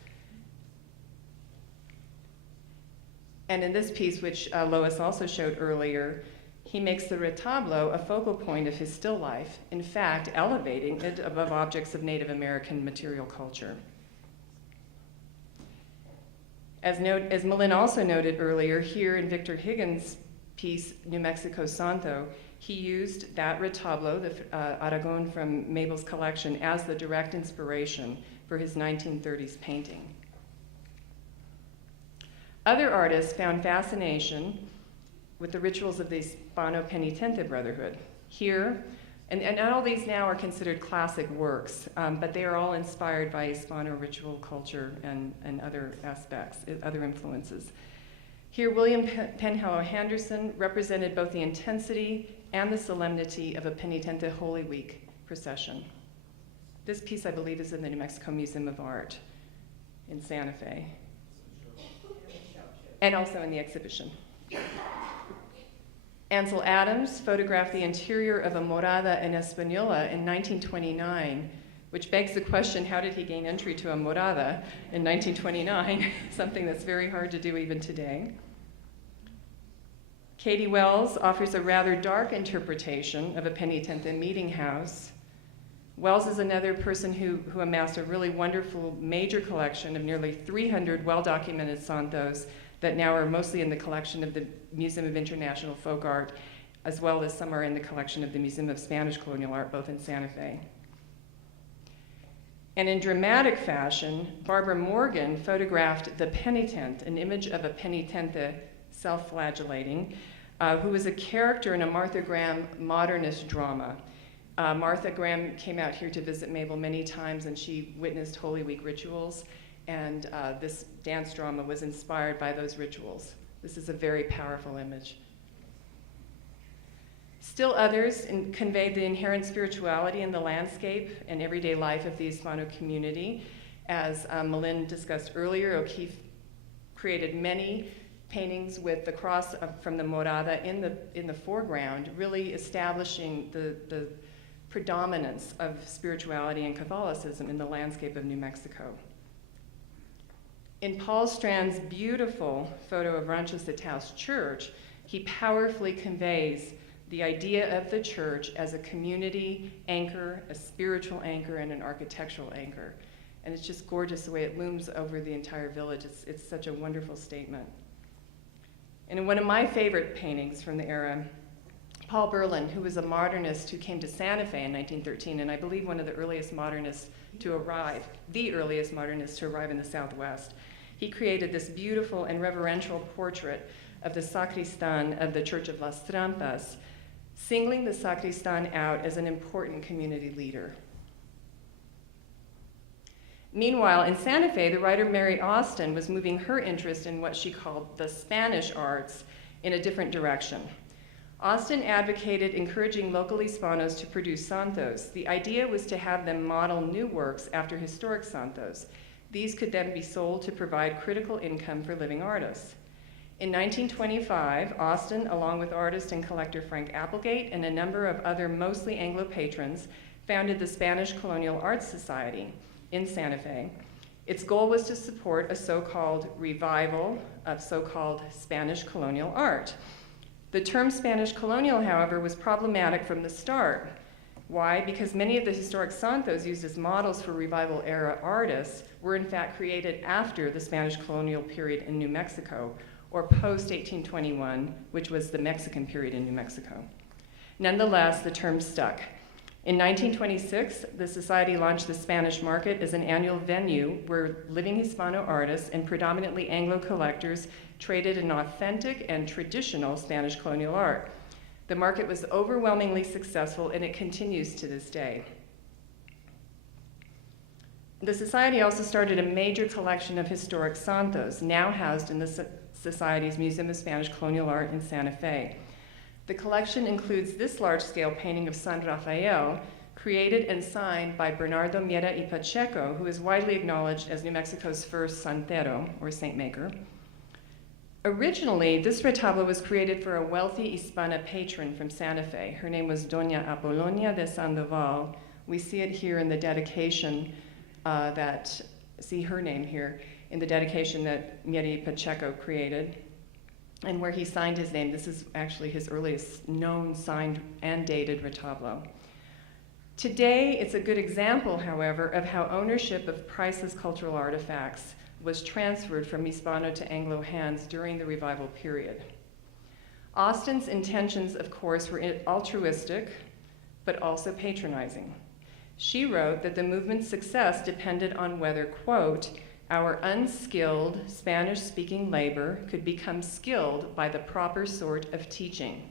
And in this piece, which Lois also showed earlier, he makes the retablo a focal point of his still life, in fact, elevating it above objects of Native American material culture. As MaLin also noted earlier, here in Victor Higgins' piece, New Mexico Santo, he used that retablo, the Aragon from Mabel's collection, as the direct inspiration for his 1930s painting. Other artists found fascination with the rituals of the Hispano Penitente Brotherhood. Here, and all these now are considered classic works, but they are all inspired by Hispano ritual culture and other aspects, other influences. Here, William Penhallow Henderson represented both the intensity and the solemnity of a Penitente Holy Week procession. This piece, I believe, is in the New Mexico Museum of Art in Santa Fe, and also in the exhibition. Ansel Adams photographed the interior of a morada en Española in 1929, which begs the question, how did he gain entry to a morada in 1929? Something that's very hard to do even today. Katie Wells offers a rather dark interpretation of a penitente meeting house. Wells is another person who amassed a really wonderful major collection of nearly 300 well-documented santos that now are mostly in the collection of the Museum of International Folk Art, as well as some are in the collection of the Museum of Spanish Colonial Art, both in Santa Fe. And in dramatic fashion, Barbara Morgan photographed the penitent, an image of a penitente self-flagellating, who was a character in a Martha Graham modernist drama. Martha Graham came out here to visit Mabel many times, and she witnessed Holy Week rituals, and this dance drama was inspired by those rituals. This is a very powerful image. Still others conveyed the inherent spirituality in the landscape and everyday life of the Hispano community. As MaLin discussed earlier, O'Keeffe created many paintings with the cross from the morada in the foreground, really establishing the predominance of spirituality and Catholicism in the landscape of New Mexico. In Paul Strand's beautiful photo of Ranchos de Taos Church, he powerfully conveys the idea of the church as a community anchor, a spiritual anchor, and an architectural anchor. And it's just gorgeous the way it looms over the entire village. It's such a wonderful statement. And in one of my favorite paintings from the era, Paul Berlin, who was a modernist who came to Santa Fe in 1913, and I believe one of the earliest modernists to arrive, the earliest modernist to arrive in the Southwest, he created this beautiful and reverential portrait of the sacristan of the Church of Las Trampas, singling the sacristan out as an important community leader. Meanwhile, in Santa Fe, the writer Mary Austin was moving her interest in what she called the Spanish arts in a different direction. Austin advocated encouraging local Hispanos to produce santos. The idea was to have them model new works after historic santos. These could then be sold to provide critical income for living artists. In 1925, Austin, along with artist and collector Frank Applegate and a number of other mostly Anglo patrons, founded the Spanish Colonial Arts Society in Santa Fe. Its goal was to support a so-called revival of so-called Spanish colonial art. The term Spanish colonial, however, was problematic from the start. Why? Because many of the historic santos used as models for revival era artists were in fact created after the Spanish colonial period in New Mexico, or post-1821, which was the Mexican period in New Mexico. Nonetheless, the term stuck. In 1926, the Society launched the Spanish Market as an annual venue where living Hispano artists and predominantly Anglo collectors traded in authentic and traditional Spanish colonial art. The market was overwhelmingly successful, and it continues to this day. The Society also started a major collection of historic santos, now housed in the Society's Museum of Spanish Colonial Art in Santa Fe. The collection includes this large-scale painting of San Rafael, created and signed by Bernardo Miera y Pacheco, who is widely acknowledged as New Mexico's first santero, or saint maker. Originally, this retablo was created for a wealthy Hispana patron from Santa Fe. Her name was Doña Apolonia de Sandoval. We see it here in the dedication see her name here in the dedication that Miera y Pacheco created. and where he signed his name. This is actually his earliest known signed and dated retablo. Today, it's a good example, however, of how ownership of priceless cultural artifacts was transferred from Hispano to Anglo hands during the revival period. Austen's intentions, of course, were altruistic, but also patronizing. She wrote that the movement's success depended on whether, quote, our unskilled Spanish-speaking labor could become skilled by the proper sort of teaching.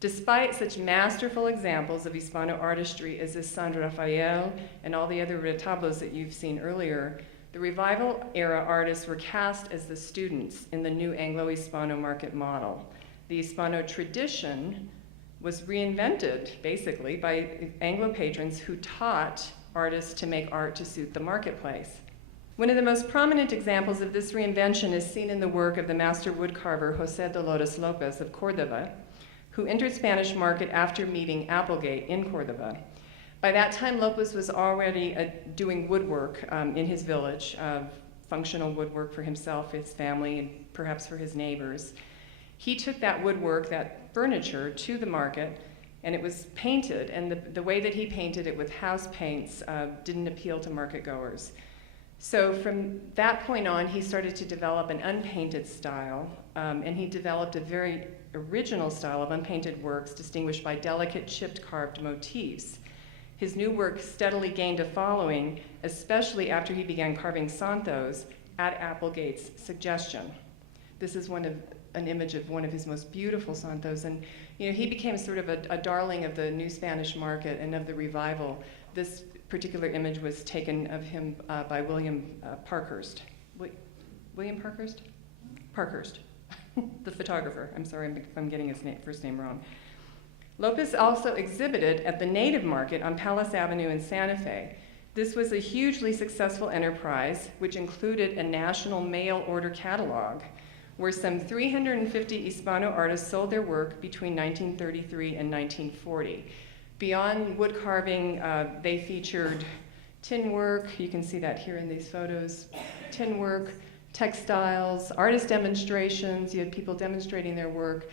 Despite such masterful examples of Hispano artistry as this San Rafael and all the other retablos that you've seen earlier, the revival era artists were cast as the students in the new Anglo-Hispano market model. The Hispano tradition was reinvented, basically, by Anglo patrons who taught artists to make art to suit the marketplace. One of the most prominent examples of this reinvention is seen in the work of the master woodcarver José Dolores López of Córdoba, who entered Spanish market after meeting Applegate in Córdoba. By that time, López was already doing woodwork in his village, functional woodwork for himself, his family, and perhaps for his neighbors. He took that woodwork, that furniture, to the market, and it was painted, and the way that he painted it with house paints didn't appeal to market goers. So from that point on, he started to develop an unpainted style, and he developed a very original style of unpainted works distinguished by delicate chipped carved motifs. His new work steadily gained a following, especially after he began carving santos at Applegate's suggestion. This is an image of one of his most beautiful santos, and he became sort of a darling of the new Spanish market and of the revival. This particular image was taken of him by William Parkhurst. William Parkhurst? Parkhurst, the photographer. I'm sorry if I'm getting his first name wrong. López also exhibited at the Native Market on Palace Avenue in Santa Fe. This was a hugely successful enterprise, which included a national mail order catalog, where some 350 Hispano artists sold their work between 1933 and 1940. Beyond wood carving, they featured tin work. You can see that here in these photos. Tin work, textiles, artist demonstrations. You had people demonstrating their work.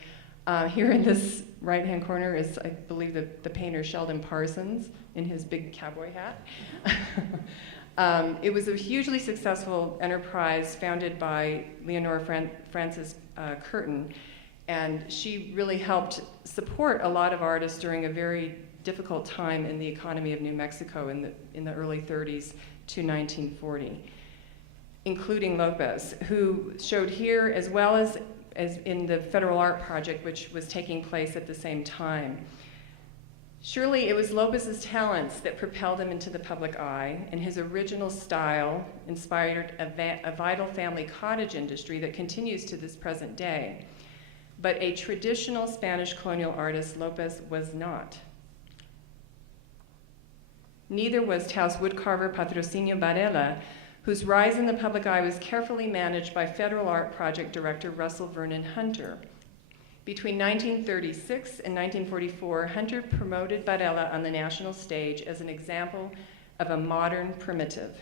Here in this right-hand corner is, I believe, the painter Sheldon Parsons in his big cowboy hat. It was a hugely successful enterprise founded by Leonora Frances Curtin, and she really helped support a lot of artists during a very difficult time in the economy of New Mexico in the early 30s to 1940, including López, who showed here as well as in the Federal Art Project, which was taking place at the same time. Surely it was López's talents that propelled him into the public eye, and his original style inspired a vital family cottage industry that continues to this present day. But a traditional Spanish colonial artist, López was not. Neither was Taos woodcarver Patrocinio Varela, whose rise in the public eye was carefully managed by Federal Art Project director Russell Vernon Hunter. Between 1936 and 1944, Hunter promoted Varela on the national stage as an example of a modern primitive.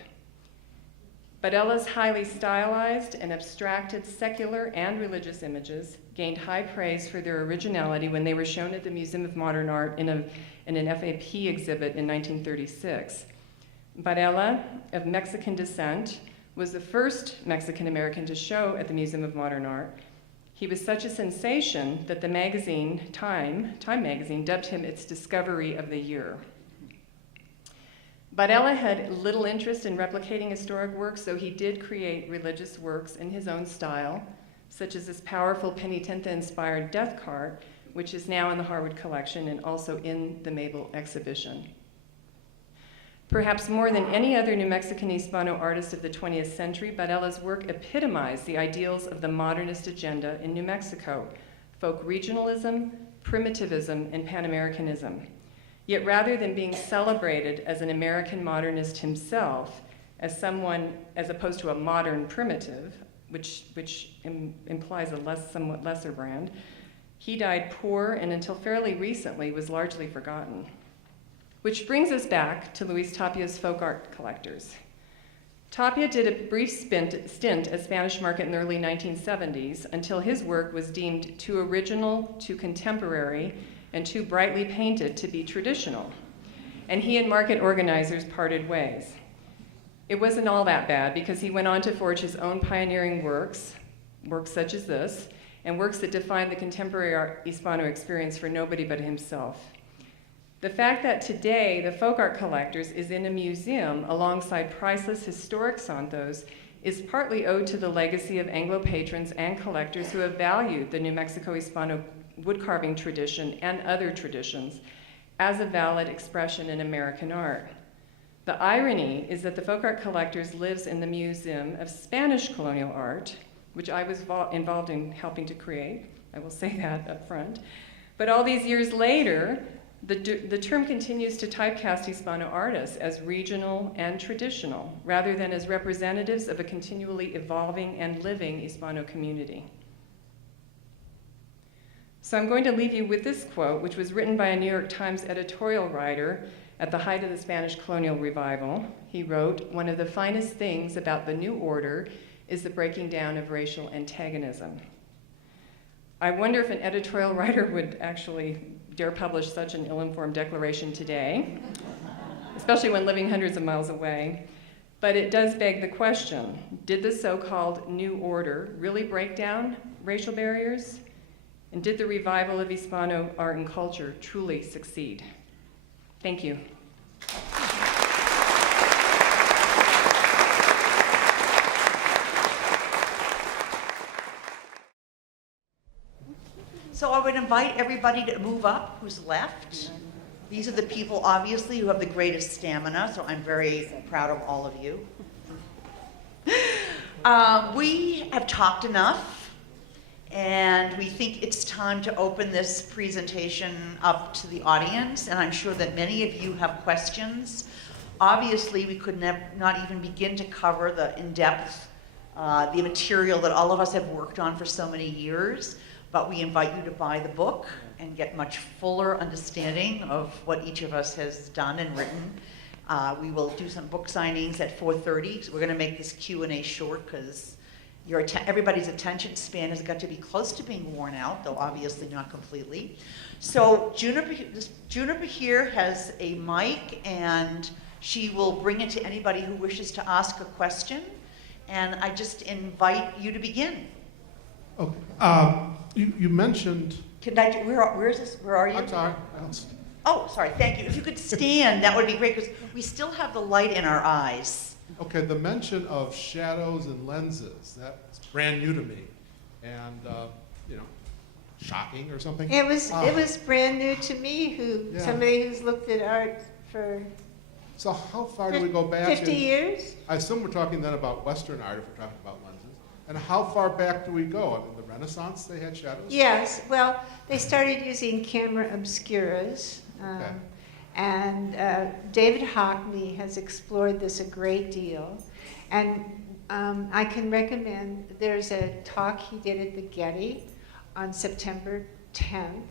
Varela's highly stylized and abstracted secular and religious images gained high praise for their originality when they were shown at the Museum of Modern Art in an FAP exhibit in 1936. Varela, of Mexican descent, was the first Mexican-American to show at the Museum of Modern Art. He was such a sensation that the magazine, Time magazine, dubbed him its Discovery of the Year. Varela had little interest in replicating historic works, so he did create religious works in his own style, such as this powerful Penitente-inspired death cart, which is now in the Harwood collection and also in the Mabel exhibition. Perhaps more than any other New Mexican Hispano artist of the 20th century, Varela's work epitomized the ideals of the modernist agenda in New Mexico: folk regionalism, primitivism, and Pan-Americanism. Yet rather than being celebrated as an American modernist himself, as opposed to a modern primitive, which implies a somewhat lesser brand, he died poor and until fairly recently was largely forgotten. Which brings us back to Luis Tapia's folk art collectors. Tapia did a brief stint at Spanish Market in the early 1970s until his work was deemed too original, too contemporary, and too brightly painted to be traditional. And he and market organizers parted ways. It wasn't all that bad because he went on to forge his own pioneering works such as this, and works that defined the contemporary art Hispano experience for nobody but himself. The fact that today the folk art collectors is in a museum alongside priceless historic santos is partly owed to the legacy of Anglo patrons and collectors who have valued the New Mexico Hispano woodcarving tradition and other traditions as a valid expression in American art. The irony is that the folk art collectors lives in the Museum of Spanish Colonial Art, which I was involved in helping to create. I will say that up front. But all these years later, the term continues to typecast Hispano artists as regional and traditional, rather than as representatives of a continually evolving and living Hispano community. So I'm going to leave you with this quote, which was written by a New York Times editorial writer at the height of the Spanish colonial revival. He wrote, "One of the finest things about the New Order is the breaking down of racial antagonism." I wonder if an editorial writer would actually dare publish such an ill-informed declaration today, especially when living hundreds of miles away. But it does beg the question, did the so-called New Order really break down racial barriers? And did the revival of Hispano art and culture truly succeed? Thank you. So I would invite everybody to move up who's left. These are the people, obviously, who have the greatest stamina, so I'm very proud of all of you. We have talked enough, and we think it's time to open this presentation up to the audience, and I'm sure that many of you have questions. Obviously, we could not even begin to cover the in-depth, the material that all of us have worked on for so many years. But we invite you to buy the book and get much fuller understanding of what each of us has done and written. We will do some book signings at 4:30. So we're going to make this Q&A short because everybody's attention span has got to be close to being worn out, though obviously not completely. So Juniper here has a mic, and she will bring it to anybody who wishes to ask a question. And I just invite you to begin. Okay. You mentioned. Where is this? Where are you? I'm sorry. Oh, sorry. Thank you. If you could stand, that would be great because we still have the light in our eyes. Okay. The mention of shadows and lenses, that's brand new to me, and shocking or something. It was brand new to me. Somebody who's looked at art for. So how far do we go back? 50 years. I assume we're talking then about Western art if we're talking about lenses. And how far back do we go? I mean, the Renaissance, they had shadows? Yes, well, they started using camera obscuras. Okay. And David Hockney has explored this a great deal. And I can recommend, there's a talk he did at the Getty on September 10th,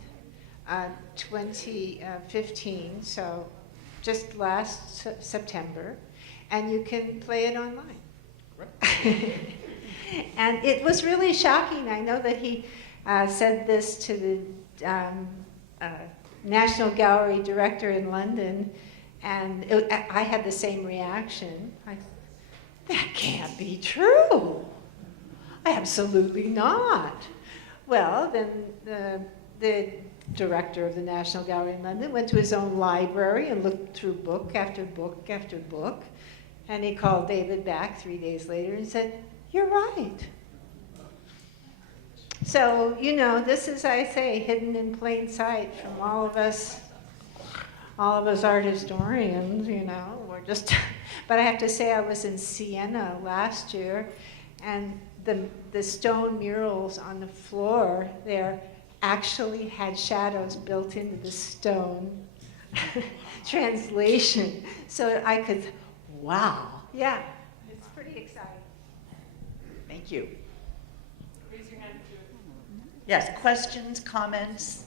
2015, so just last September. And you can play it online. Right. And it was really shocking. I know that he said this to the National Gallery director in London, and I had the same reaction. That can't be true. Absolutely not. Well, then the director of the National Gallery in London went to his own library and looked through book after book after book, and he called David back 3 days later and said, "You're right." So, this is, I say, hidden in plain sight from all of us art historians, we're just, but I have to say I was in Siena last year, and the stone murals on the floor there actually had shadows built into the stone translation. So I could, wow. Yeah, it's pretty exciting. Thank you. Yes, questions, comments?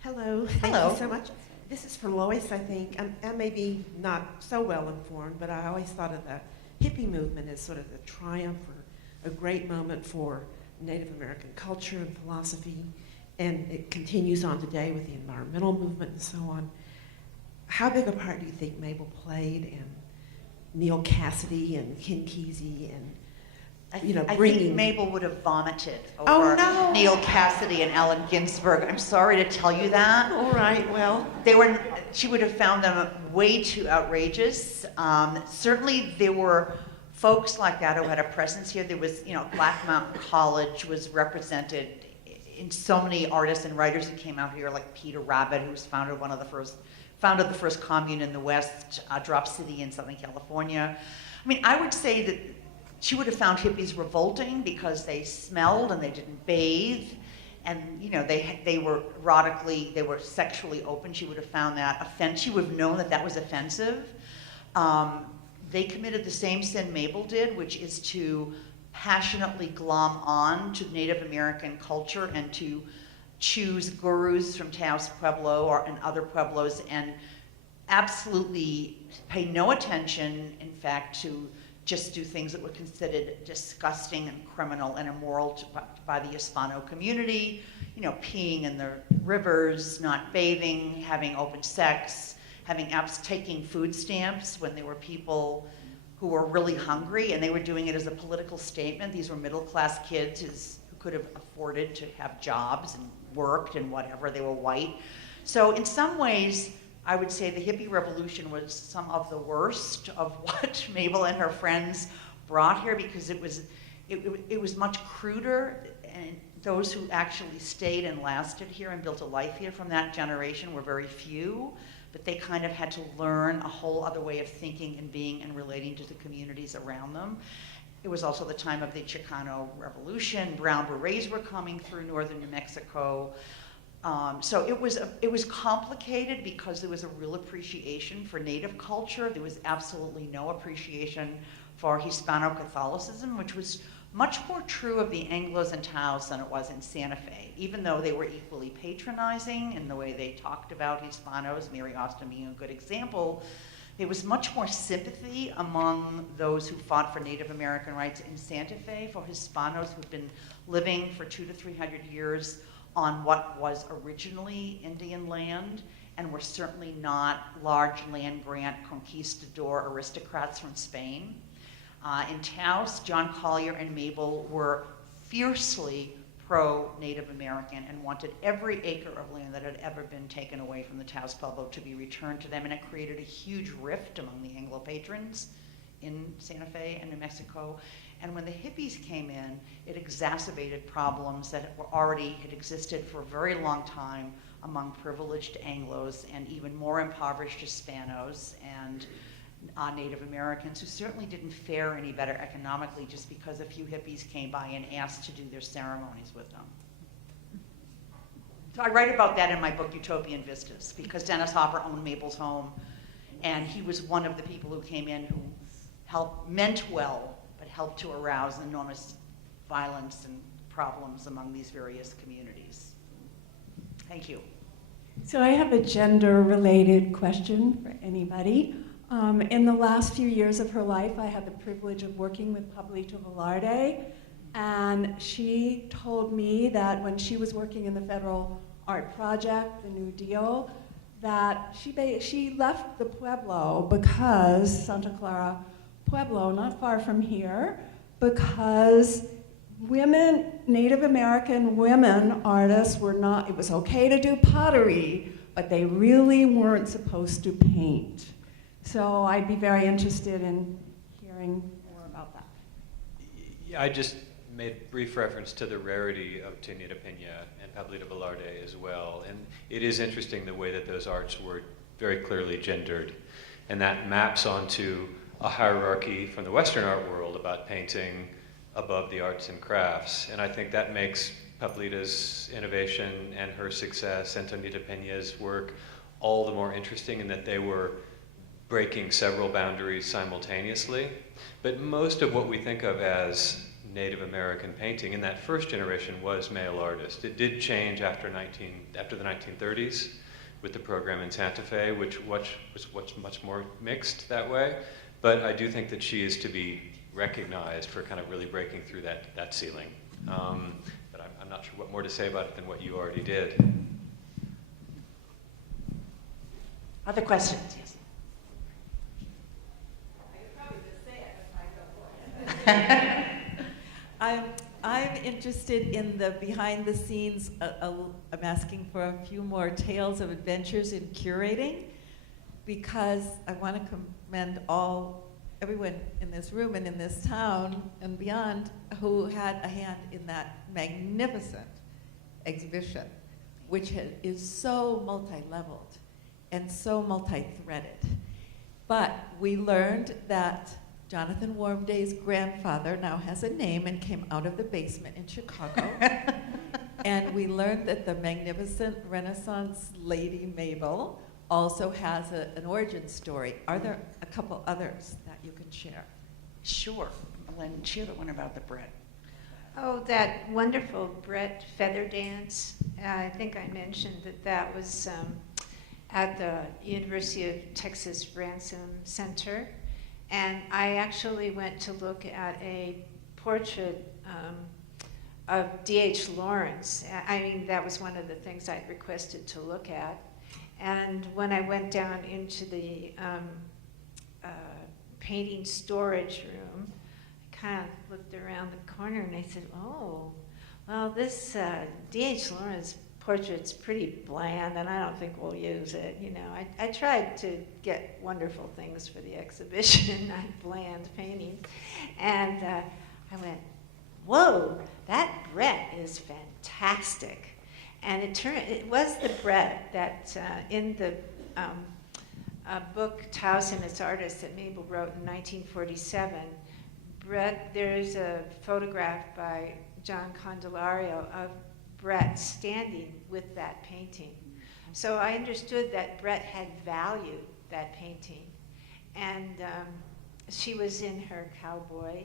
Hello. Hello. Thank you so much. This is for Lois, I think. I may be not so well informed, but I always thought of the hippie movement as sort of the triumph or a great moment for Native American culture and philosophy, and it continues on today with the environmental movement and so on. How big a part do you think Mabel played in Neil Cassidy and Ken Kesey and I bringing... think Mabel would have vomited Oh, over no. Neil Cassidy and Allen Ginsberg. I'm sorry to tell you that. All right, well, She would have found them way too outrageous. Certainly there were folks like that who had a presence here. There was, Black Mountain College was represented in so many artists and writers who came out here, like Peter Rabbit, who was founded the first commune in the West, Drop City in Southern California. I mean, I would say that she would have found hippies revolting because they smelled and they didn't bathe, and they were sexually open. She would have found that she would have known that that was offensive. They committed the same sin Mabel did, which is to passionately glom on to Native American culture and to choose gurus from Taos Pueblo and other pueblos and absolutely pay no attention, in fact, to just do things that were considered disgusting and criminal and immoral by the Hispano community, peeing in the rivers, not bathing, having open sex, taking food stamps when there were people who were really hungry, and they were doing it as a political statement. These were middle-class kids who could have afforded to have jobs and worked and whatever. They were white. So in some ways, I would say the hippie revolution was some of the worst of what Mabel and her friends brought here, because it was much cruder, and those who actually stayed and lasted here and built a life here from that generation were very few, but they kind of had to learn a whole other way of thinking and being and relating to the communities around them. It was also the time of the Chicano Revolution. Brown berets were coming through northern New Mexico. So it was complicated because there was a real appreciation for Native culture. There was absolutely no appreciation for Hispano-Catholicism, which was much more true of the Anglos and Taos than it was in Santa Fe, even though they were equally patronizing in the way they talked about Hispanos, Mary Austin being a good example. There was much more sympathy among those who fought for Native American rights in Santa Fe for Hispanos who'd been living for 200 to 300 years on what was originally Indian land, and were certainly not large land grant conquistador aristocrats from Spain. In Taos, John Collier and Mabel were fiercely pro-Native American and wanted every acre of land that had ever been taken away from the Taos Pueblo to be returned to them, and it created a huge rift among the Anglo patrons in Santa Fe and New Mexico. And when the hippies came in, it exacerbated problems that had existed for a very long time among privileged Anglos and even more impoverished Hispanos and Native Americans, who certainly didn't fare any better economically just because a few hippies came by and asked to do their ceremonies with them. So I write about that in my book, Utopian Vistas, because Dennis Hopper owned Mabel's home, and he was one of the people who came in who meant well, but helped to arouse enormous violence and problems among these various communities. Thank you. So I have a gender-related question for anybody. In the last few years of her life, I had the privilege of working with Pablito Velarde, and she told me that when she was working in the Federal Art Project, the New Deal, that she left the Pueblo because, Santa Clara Pueblo, not far from here, because Native American women artists were not, it was okay to do pottery, but they really weren't supposed to paint. So I'd be very interested in hearing more about that. Yeah, I just made brief reference to the rarity of Teniente Pena and Pablito Velarde as well. And it is interesting the way that those arts were very clearly gendered. And that maps onto a hierarchy from the Western art world about painting above the arts and crafts. And I think that makes Pablito's innovation and her success and Teniente Pena's work all the more interesting in that they were breaking several boundaries simultaneously. But most of what we think of as Native American painting in that first generation was male artist. It did change after the 1930s, with the program in Santa Fe, which was much more mixed that way. But I do think that she is to be recognized for kind of really breaking through that ceiling. But I'm not sure what more to say about it than what you already did. Other questions? Yes. I'm interested in the behind the scenes. I'm asking for a few more tales of adventures in curating, because I want to commend everyone in this room and in this town and beyond who had a hand in that magnificent exhibition, which is so multi-leveled and so multi-threaded. But we learned that Jonathan Warmday's grandfather now has a name and came out of the basement in Chicago. And we learned that the magnificent Renaissance Lady Mabel also has an origin story. Are there a couple others that you can share? Sure. MaLin, share the one about the Brett. Oh, that wonderful Brett feather dance. I think I mentioned that was at the University of Texas Ransom Center. And I actually went to look at a portrait of D.H. Lawrence. I mean, that was one of the things I'd requested to look at. And when I went down into the painting storage room, I kind of looked around the corner and I said, oh, well, this D.H. Lawrence portrait's pretty bland, and I don't think we'll use it. You know, I tried to get wonderful things for the exhibition, not bland painting. And I went, whoa, that Brett is fantastic. And it was the Brett that in the book Taos and Its Artists that Mabel wrote in 1947, Brett, there's a photograph by John Condelario of Brett standing with that painting. So I understood that Brett had valued that painting. And she was in her cowboy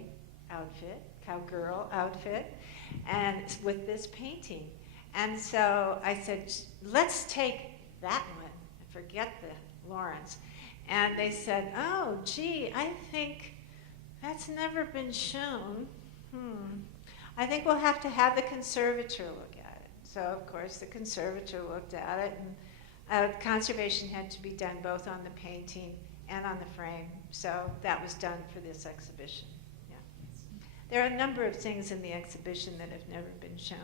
outfit, cowgirl outfit, and with this painting. And so I said, let's take that one and forget the Lawrence. And they said, oh, gee, I think that's never been shown. I think we'll have to have the conservator look at it. So, of course, the conservator looked at it, and conservation had to be done both on the painting and on the frame. So that was done for this exhibition. Yeah. There are a number of things in the exhibition that have never been shown.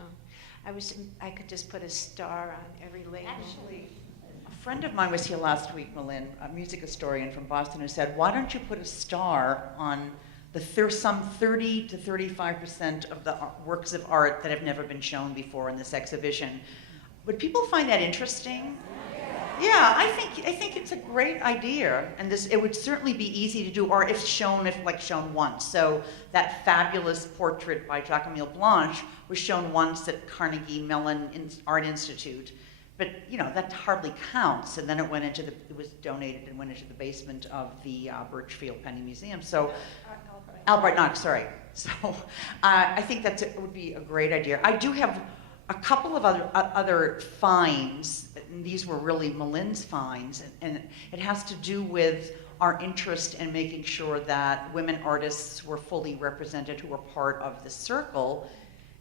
I could just put a star on every label. Actually, a friend of mine was here last week, MaLin, a music historian from Boston, who said, why don't you put a star on some 30 to 35% of the works of art that have never been shown before in this exhibition? Would people find that interesting? Yeah, I think it's a great idea, and it would certainly be easy to do, or if shown once. So that fabulous portrait by Jacques-Emile Blanche was shown once at Carnegie Mellon Art Institute, but you know that hardly counts. And then it was donated and went into the basement of the Birchfield Penny Museum. So Albright Knox, sorry. So I think it would be a great idea. I do have a couple of other finds. And these were really MaLin's finds, and it has to do with our interest in making sure that women artists were fully represented who were part of the circle.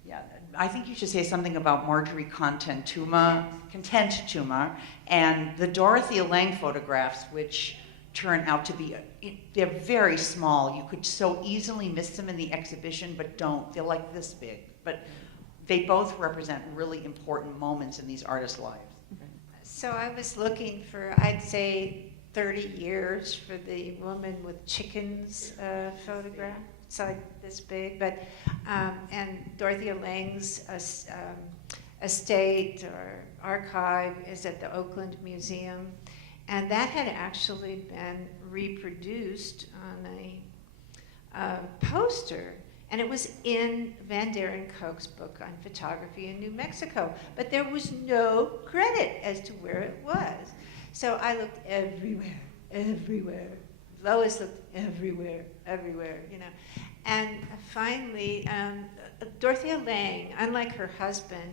Yeah, I think you should say something about Marjorie Content Tuma and the Dorothea Lange photographs, which turn out to be, they're very small. You could so easily miss them in the exhibition, but don't. They're like this big. But they both represent really important moments in these artists' lives. So I was looking for, I'd say, 30 years for the woman with chickens photograph. It's like this big, but, and Dorothea Lange's estate or archive is at the Oakland Museum. And that had actually been reproduced on a poster. And it was in Van Deren Koch's book on photography in New Mexico. But there was no credit as to where it was. So I looked everywhere. Lois looked everywhere, you know. And finally, Dorothea Lange, unlike her husband,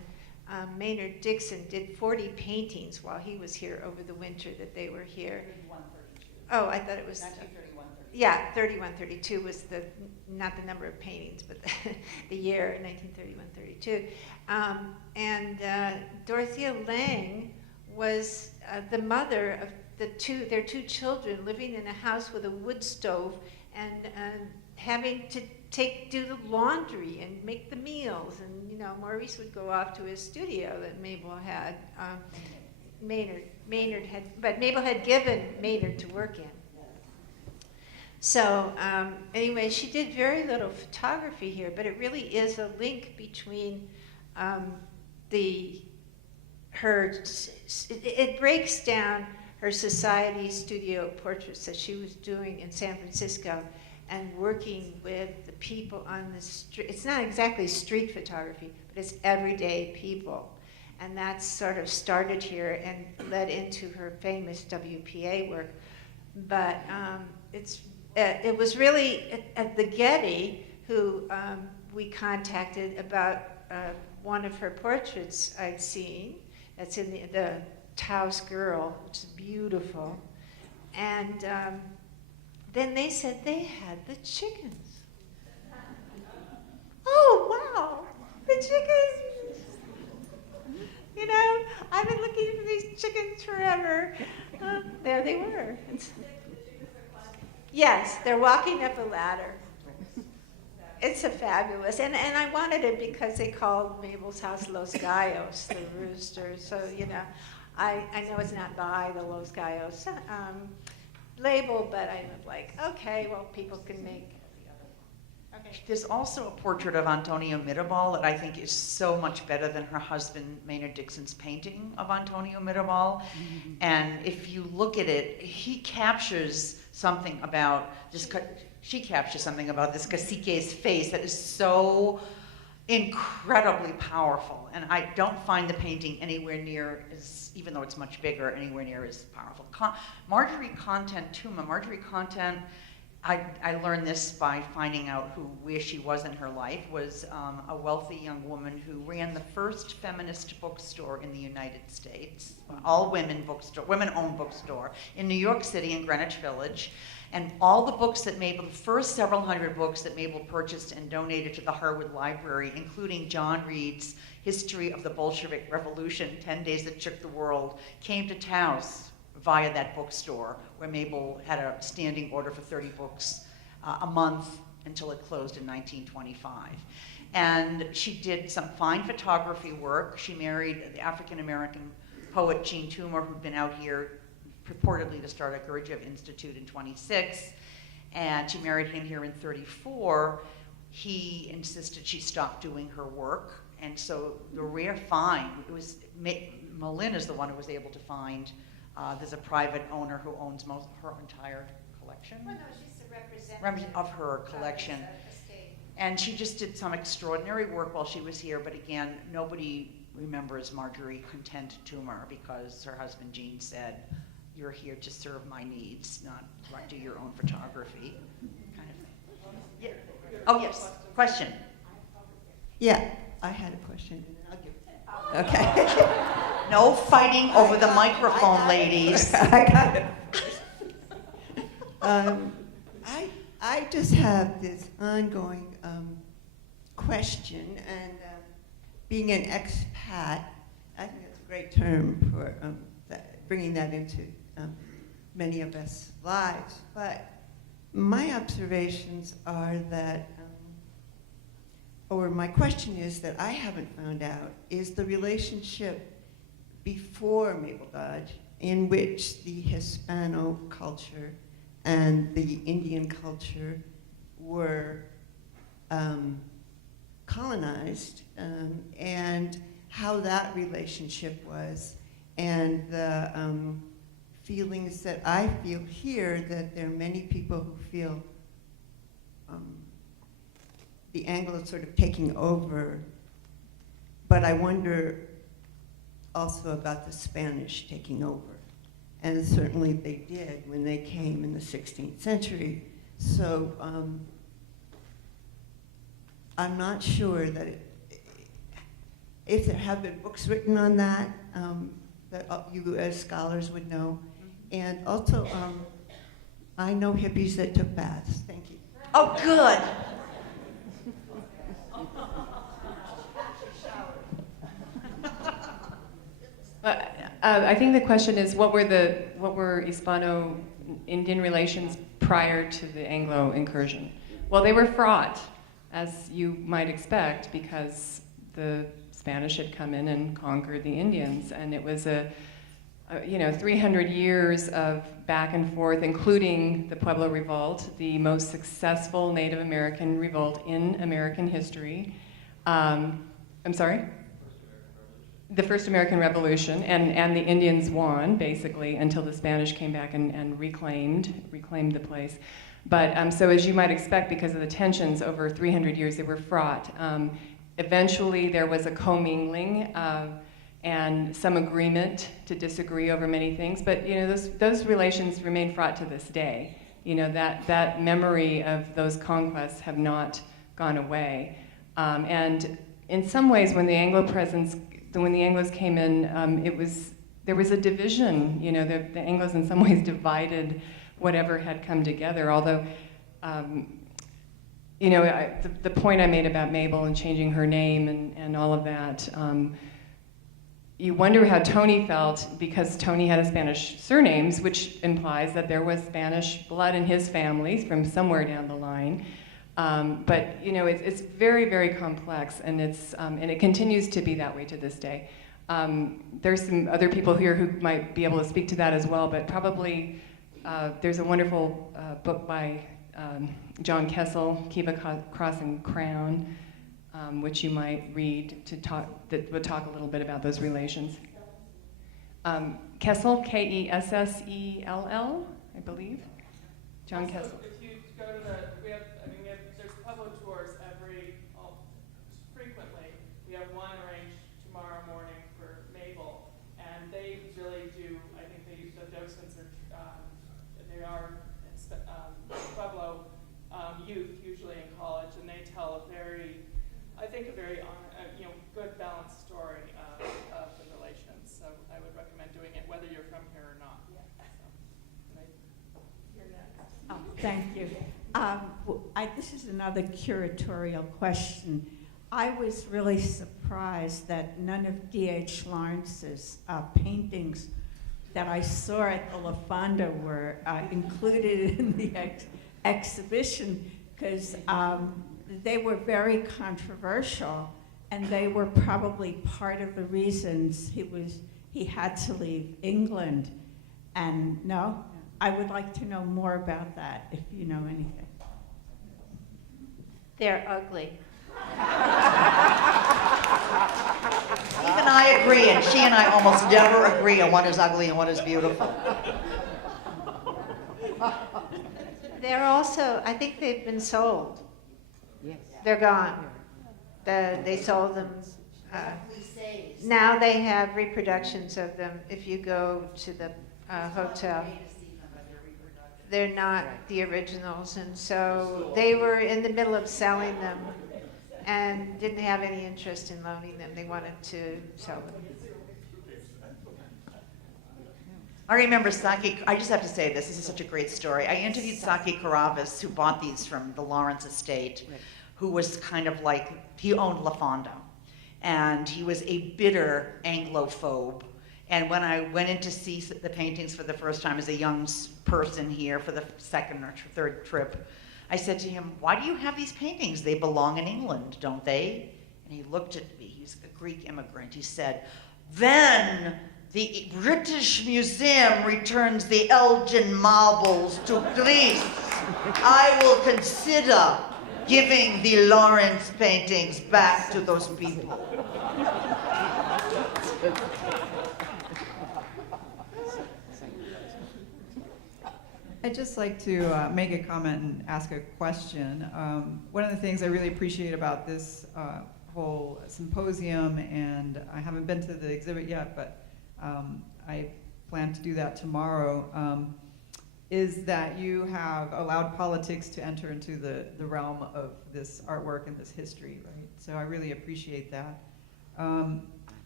Maynard Dixon did 40 paintings while he was here over the winter that they were here. 3132. Oh, I thought it was 1931, 32. yeah, 3132 was not the number of paintings, but the year 1931-32. And Dorothea Lange was the mother of their two children living in a house with a wood stove and having to do the laundry and make the meals. And Maurice would go off to his studio that Mabel had. Maynard had, but Mabel had given Maynard to work in. So anyway, she did very little photography here, but it really is a link between it breaks down her society studio portraits that she was doing in San Francisco and working with the people on the street. It's not exactly street photography, but it's everyday people. And that sort of started here and led into her famous WPA work. But it was really at the Getty who we contacted about one of her portraits I'd seen. That's in the Taos Girl, which is beautiful. And then they said they had the chickens. Oh, wow, the chickens. I've been looking for these chickens forever. There they were. Yes, they're walking up a ladder. It's a fabulous, and I wanted it because they called Mabel's house Los Gallos, the rooster. So I know it's not by the Los Gallos label, but I was like, okay, well, people can make the other one. Okay. There's also a portrait of Antonio Mirabal that I think is so much better than her husband Maynard Dixon's painting of Antonio Mirabal. Mm-hmm. And if you look at it, he captures something about this. She captures something about this cacique's face that is so incredibly powerful. And I don't find the painting anywhere near as, even though it's much bigger, anywhere near as powerful. Marjorie Content Tuma. Marjorie Content, I learned this by finding out where she was in her life, was a wealthy young woman who ran the first feminist bookstore in the United States, all women bookstore, women-owned bookstore in New York City in Greenwich Village. And all the books that Mabel, the first several hundred books that Mabel purchased and donated to the Harwood Library, including John Reed's History of the Bolshevik Revolution, 10 Days That Shook the World, came to Taos via that bookstore, where Mabel had a standing order for 30 books a month until it closed in 1925. And she did some fine photography work. She married the African-American poet Jean Toomer, who'd been out here purportedly to start a Gurdjieff Institute in 26, and she married him here in 34. He insisted she stop doing her work, and so the rare find, it was, MaLin is the one who was able to find, there's a private owner who owns her entire collection. Well, no, she's the representative of her collection. And she just did some extraordinary work while she was here, but again, nobody remembers Marjorie Content Toomer because her husband Gene said, "You're here to serve my needs, not do your own photography," kind of thing. Yeah. Oh yes, question. Yeah, I had a question. Okay. No fighting over the microphone, ladies. I got it. I just have this ongoing question, and being an expat, I think that's a great term for bringing that into many of us lives. But my observations are that, or my question is that I haven't found out, is the relationship before Mabel Dodge, in which the Hispano culture and the Indian culture were colonized, and how that relationship was, and the feelings that I feel here, that there are many people who feel the Anglo sort of taking over, but I wonder also about the Spanish taking over. And certainly they did when they came in the 16th century. So I'm not sure that if there have been books written on that, that you as scholars would know. And also, I know hippies that took baths. Thank you. Oh, good. I think the question is, what were Hispano Indian relations prior to the Anglo incursion? Well, they were fraught, as you might expect, because the Spanish had come in and conquered the Indians, and it was 300 years of back and forth, including the Pueblo Revolt, the most successful Native American revolt in American history. I'm sorry? The first American Revolution, and the Indians won, basically, until the Spanish came back and reclaimed the place. But so as you might expect, because of the tensions over 300 years, they were fraught. Eventually, there was a commingling and some agreement to disagree over many things, but those relations remain fraught to this day. That memory of those conquests have not gone away. And in some ways, when the Anglos came in, there was a division. The Anglos in some ways divided whatever had come together. Although, the point I made about Mabel and changing her name and all of that, you wonder how Tony felt, because Tony had a Spanish surname, which implies that there was Spanish blood in his family from somewhere down the line. But it's very, very complex, and it continues to be that way to this day. There's some other people here who might be able to speak to that as well, but probably there's a wonderful book by John Kessel, Kiva Cross and Crown, which you might read that would talk a little bit about those relations. Kessel, Kessell, I believe. John Kessel. If you go to there's Pueblo tours frequently. We have one arranged tomorrow morning for Mabel, and they really do. I think they use the docents, and they are Pueblo youth, usually in college, and they tell a very good balanced story of the relations. So I would recommend doing it whether you're from here or not. Oh, thank you. This is another curatorial question. I was really surprised that none of D.H. Lawrence's paintings that I saw at the La Fonda were included in the exhibition, because they were very controversial, and they were probably part of the reasons he had to leave England. And no, I would like to know more about that, if you know anything. They're ugly. Even I agree, and she and I almost never agree on what is ugly and what is beautiful. They're also, I think they've been sold. Yes. They're gone. They sold them. Now they have reproductions of them. If you go to the hotel, they're not the originals, and so they were in the middle of selling them and didn't have any interest in loaning them. They wanted to sell them. I remember Saki, I just have to say this is such a great story. I interviewed Saki Karavis, who bought these from the Lawrence estate, who was kind of like, he owned La Fonda, and he was a bitter Anglophobe. And when I went in to see the paintings for the first time as a young person here for the second or third trip, I said to him, "Why do you have these paintings? They belong in England, don't they?" And he looked at me, he's a Greek immigrant, he said, "Then the British Museum returns the Elgin marbles to Greece. I will consider giving the Lawrence paintings back to those people." I'd just like to make a comment and ask a question. One of the things I really appreciate about this whole symposium, and I haven't been to the exhibit yet, but I plan to do that tomorrow, is that you have allowed politics to enter into the realm of this artwork and this history, right? So I really appreciate that.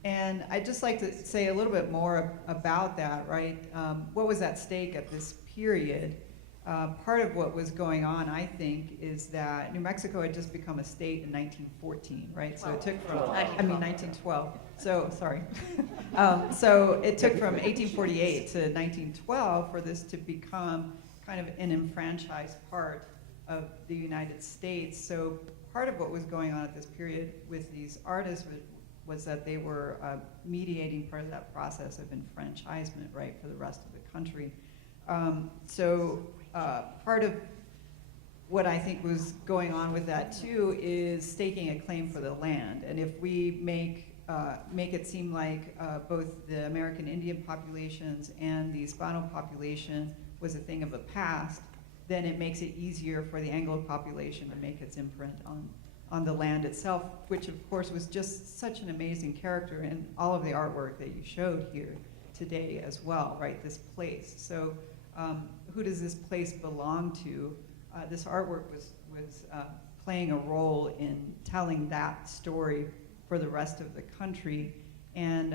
And I'd just like to say a little bit more about that, right? What was at stake at this period? Part of what was going on, I think, is that New Mexico had just become a state in 1914, right? So it took from, 1912. So, sorry. So it took from 1848 to 1912 for this to become kind of an enfranchised part of the United States. So part of what was going on at this period with these artists was that they were mediating part of that process of enfranchisement, right, for the rest of the country. Part of what I think was going on with that too is staking a claim for the land. And if we make it seem like both the American Indian populations and the Hispano population was a thing of the past, then it makes it easier for the Anglo population to make its imprint on the land itself, which of course was just such an amazing character in all of the artwork that you showed here today as well, right, this place. So who does this place belong to? This artwork was playing a role in telling that story for the rest of the country. And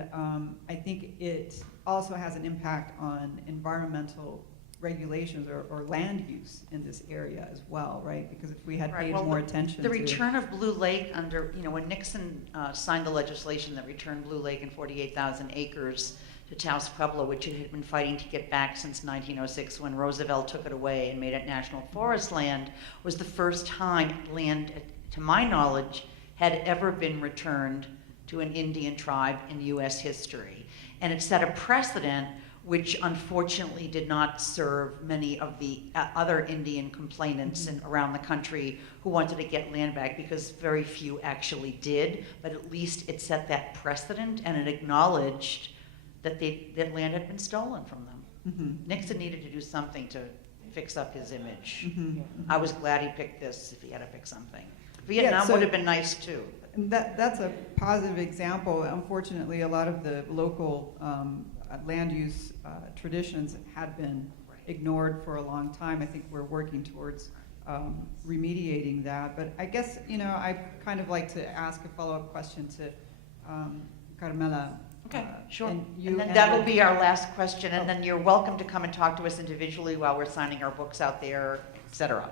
I think it also has an impact on environmental regulations or land use in this area as well, right? Because if we had paid more attention the to return of Blue Lake under, when Nixon signed the legislation that returned Blue Lake and 48,000 acres to Taos, Pueblo, which it had been fighting to get back since 1906 when Roosevelt took it away and made it national forest land, was the first time land, to my knowledge, had ever been returned to an Indian tribe in U.S. history. And it set a precedent which unfortunately did not serve many of the other Indian complainants around the country who wanted to get land back, because very few actually did, but at least it set that precedent and it acknowledged that that land had been stolen from them. Mm-hmm. Nixon needed to do something to fix up his image. I was glad he picked this if he had to pick something. Vietnam would have been nice too. That's a positive example. Unfortunately, a lot of the local land use traditions had been ignored for a long time. I think we're working towards remediating that. But I guess, I kind of like to ask a follow-up question to Carmella. Okay, sure. And then that'll be our last question, and then you're welcome to come and talk to us individually while we're signing our books out there, etc.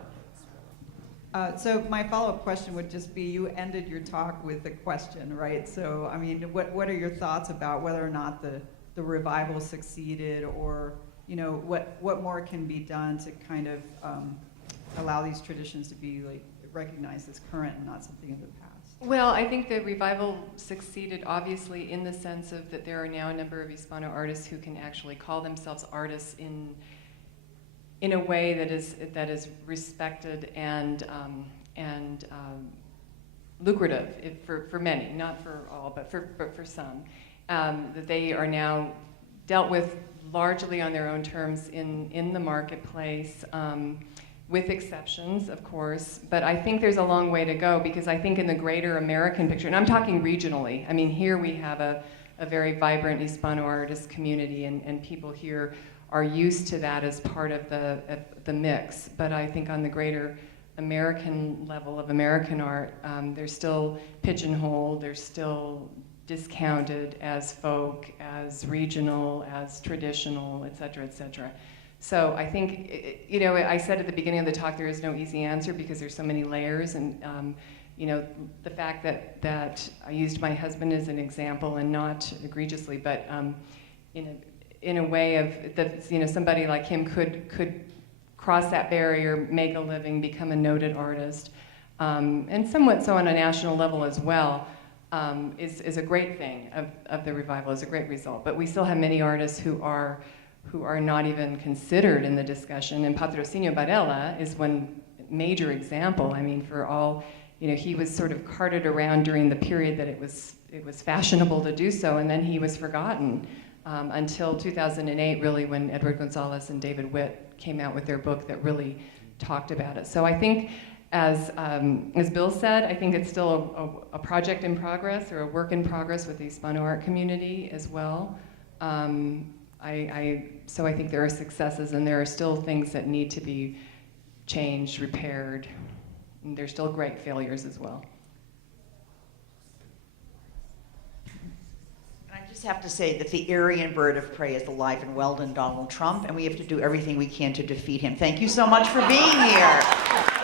So my follow-up question would just be, you ended your talk with a question, right? So, I mean, what are your thoughts about whether or not the revival succeeded, or, what more can be done to kind of allow these traditions to be recognized as current and not something of the past? Well, I think the revival succeeded obviously in the sense of that there are now a number of Hispano artists who can actually call themselves artists in a way that is respected and lucrative for many, not for all, but for some. That they are now dealt with largely on their own terms in the marketplace, with exceptions, of course. But I think there's a long way to go, because I think in the greater American picture, and I'm talking regionally, I mean, here we have a very vibrant Hispano artist community, and people here are used to that as part of the mix. But I think on the greater American level of American art, they're still pigeonholed, they're still discounted as folk, as regional, as traditional, et cetera, et cetera. So I think, I said at the beginning of the talk, there is no easy answer because there's so many layers, and the fact that I used my husband as an example, and not egregiously, but in a way of that, somebody like him could cross that barrier, make a living, become a noted artist, and somewhat so on a national level as well, is a great thing of the revival, is a great result. But we still have many artists who are not even considered in the discussion. And Patrocinio Varela is one major example. I mean, for all, he was sort of carted around during the period that it was fashionable to do so, and then he was forgotten until 2008, really, when Edward Gonzalez and David Witt came out with their book that really talked about it. So I think, as Bill said, I think it's still a project in progress, or a work in progress with the Hispano art community as well. So I think there are successes, and there are still things that need to be changed, repaired, and there's still great failures as well. just have to say that the Aryan bird of prey is alive and well in Donald Trump, and we have to do everything we can to defeat him. Thank you so much for being here.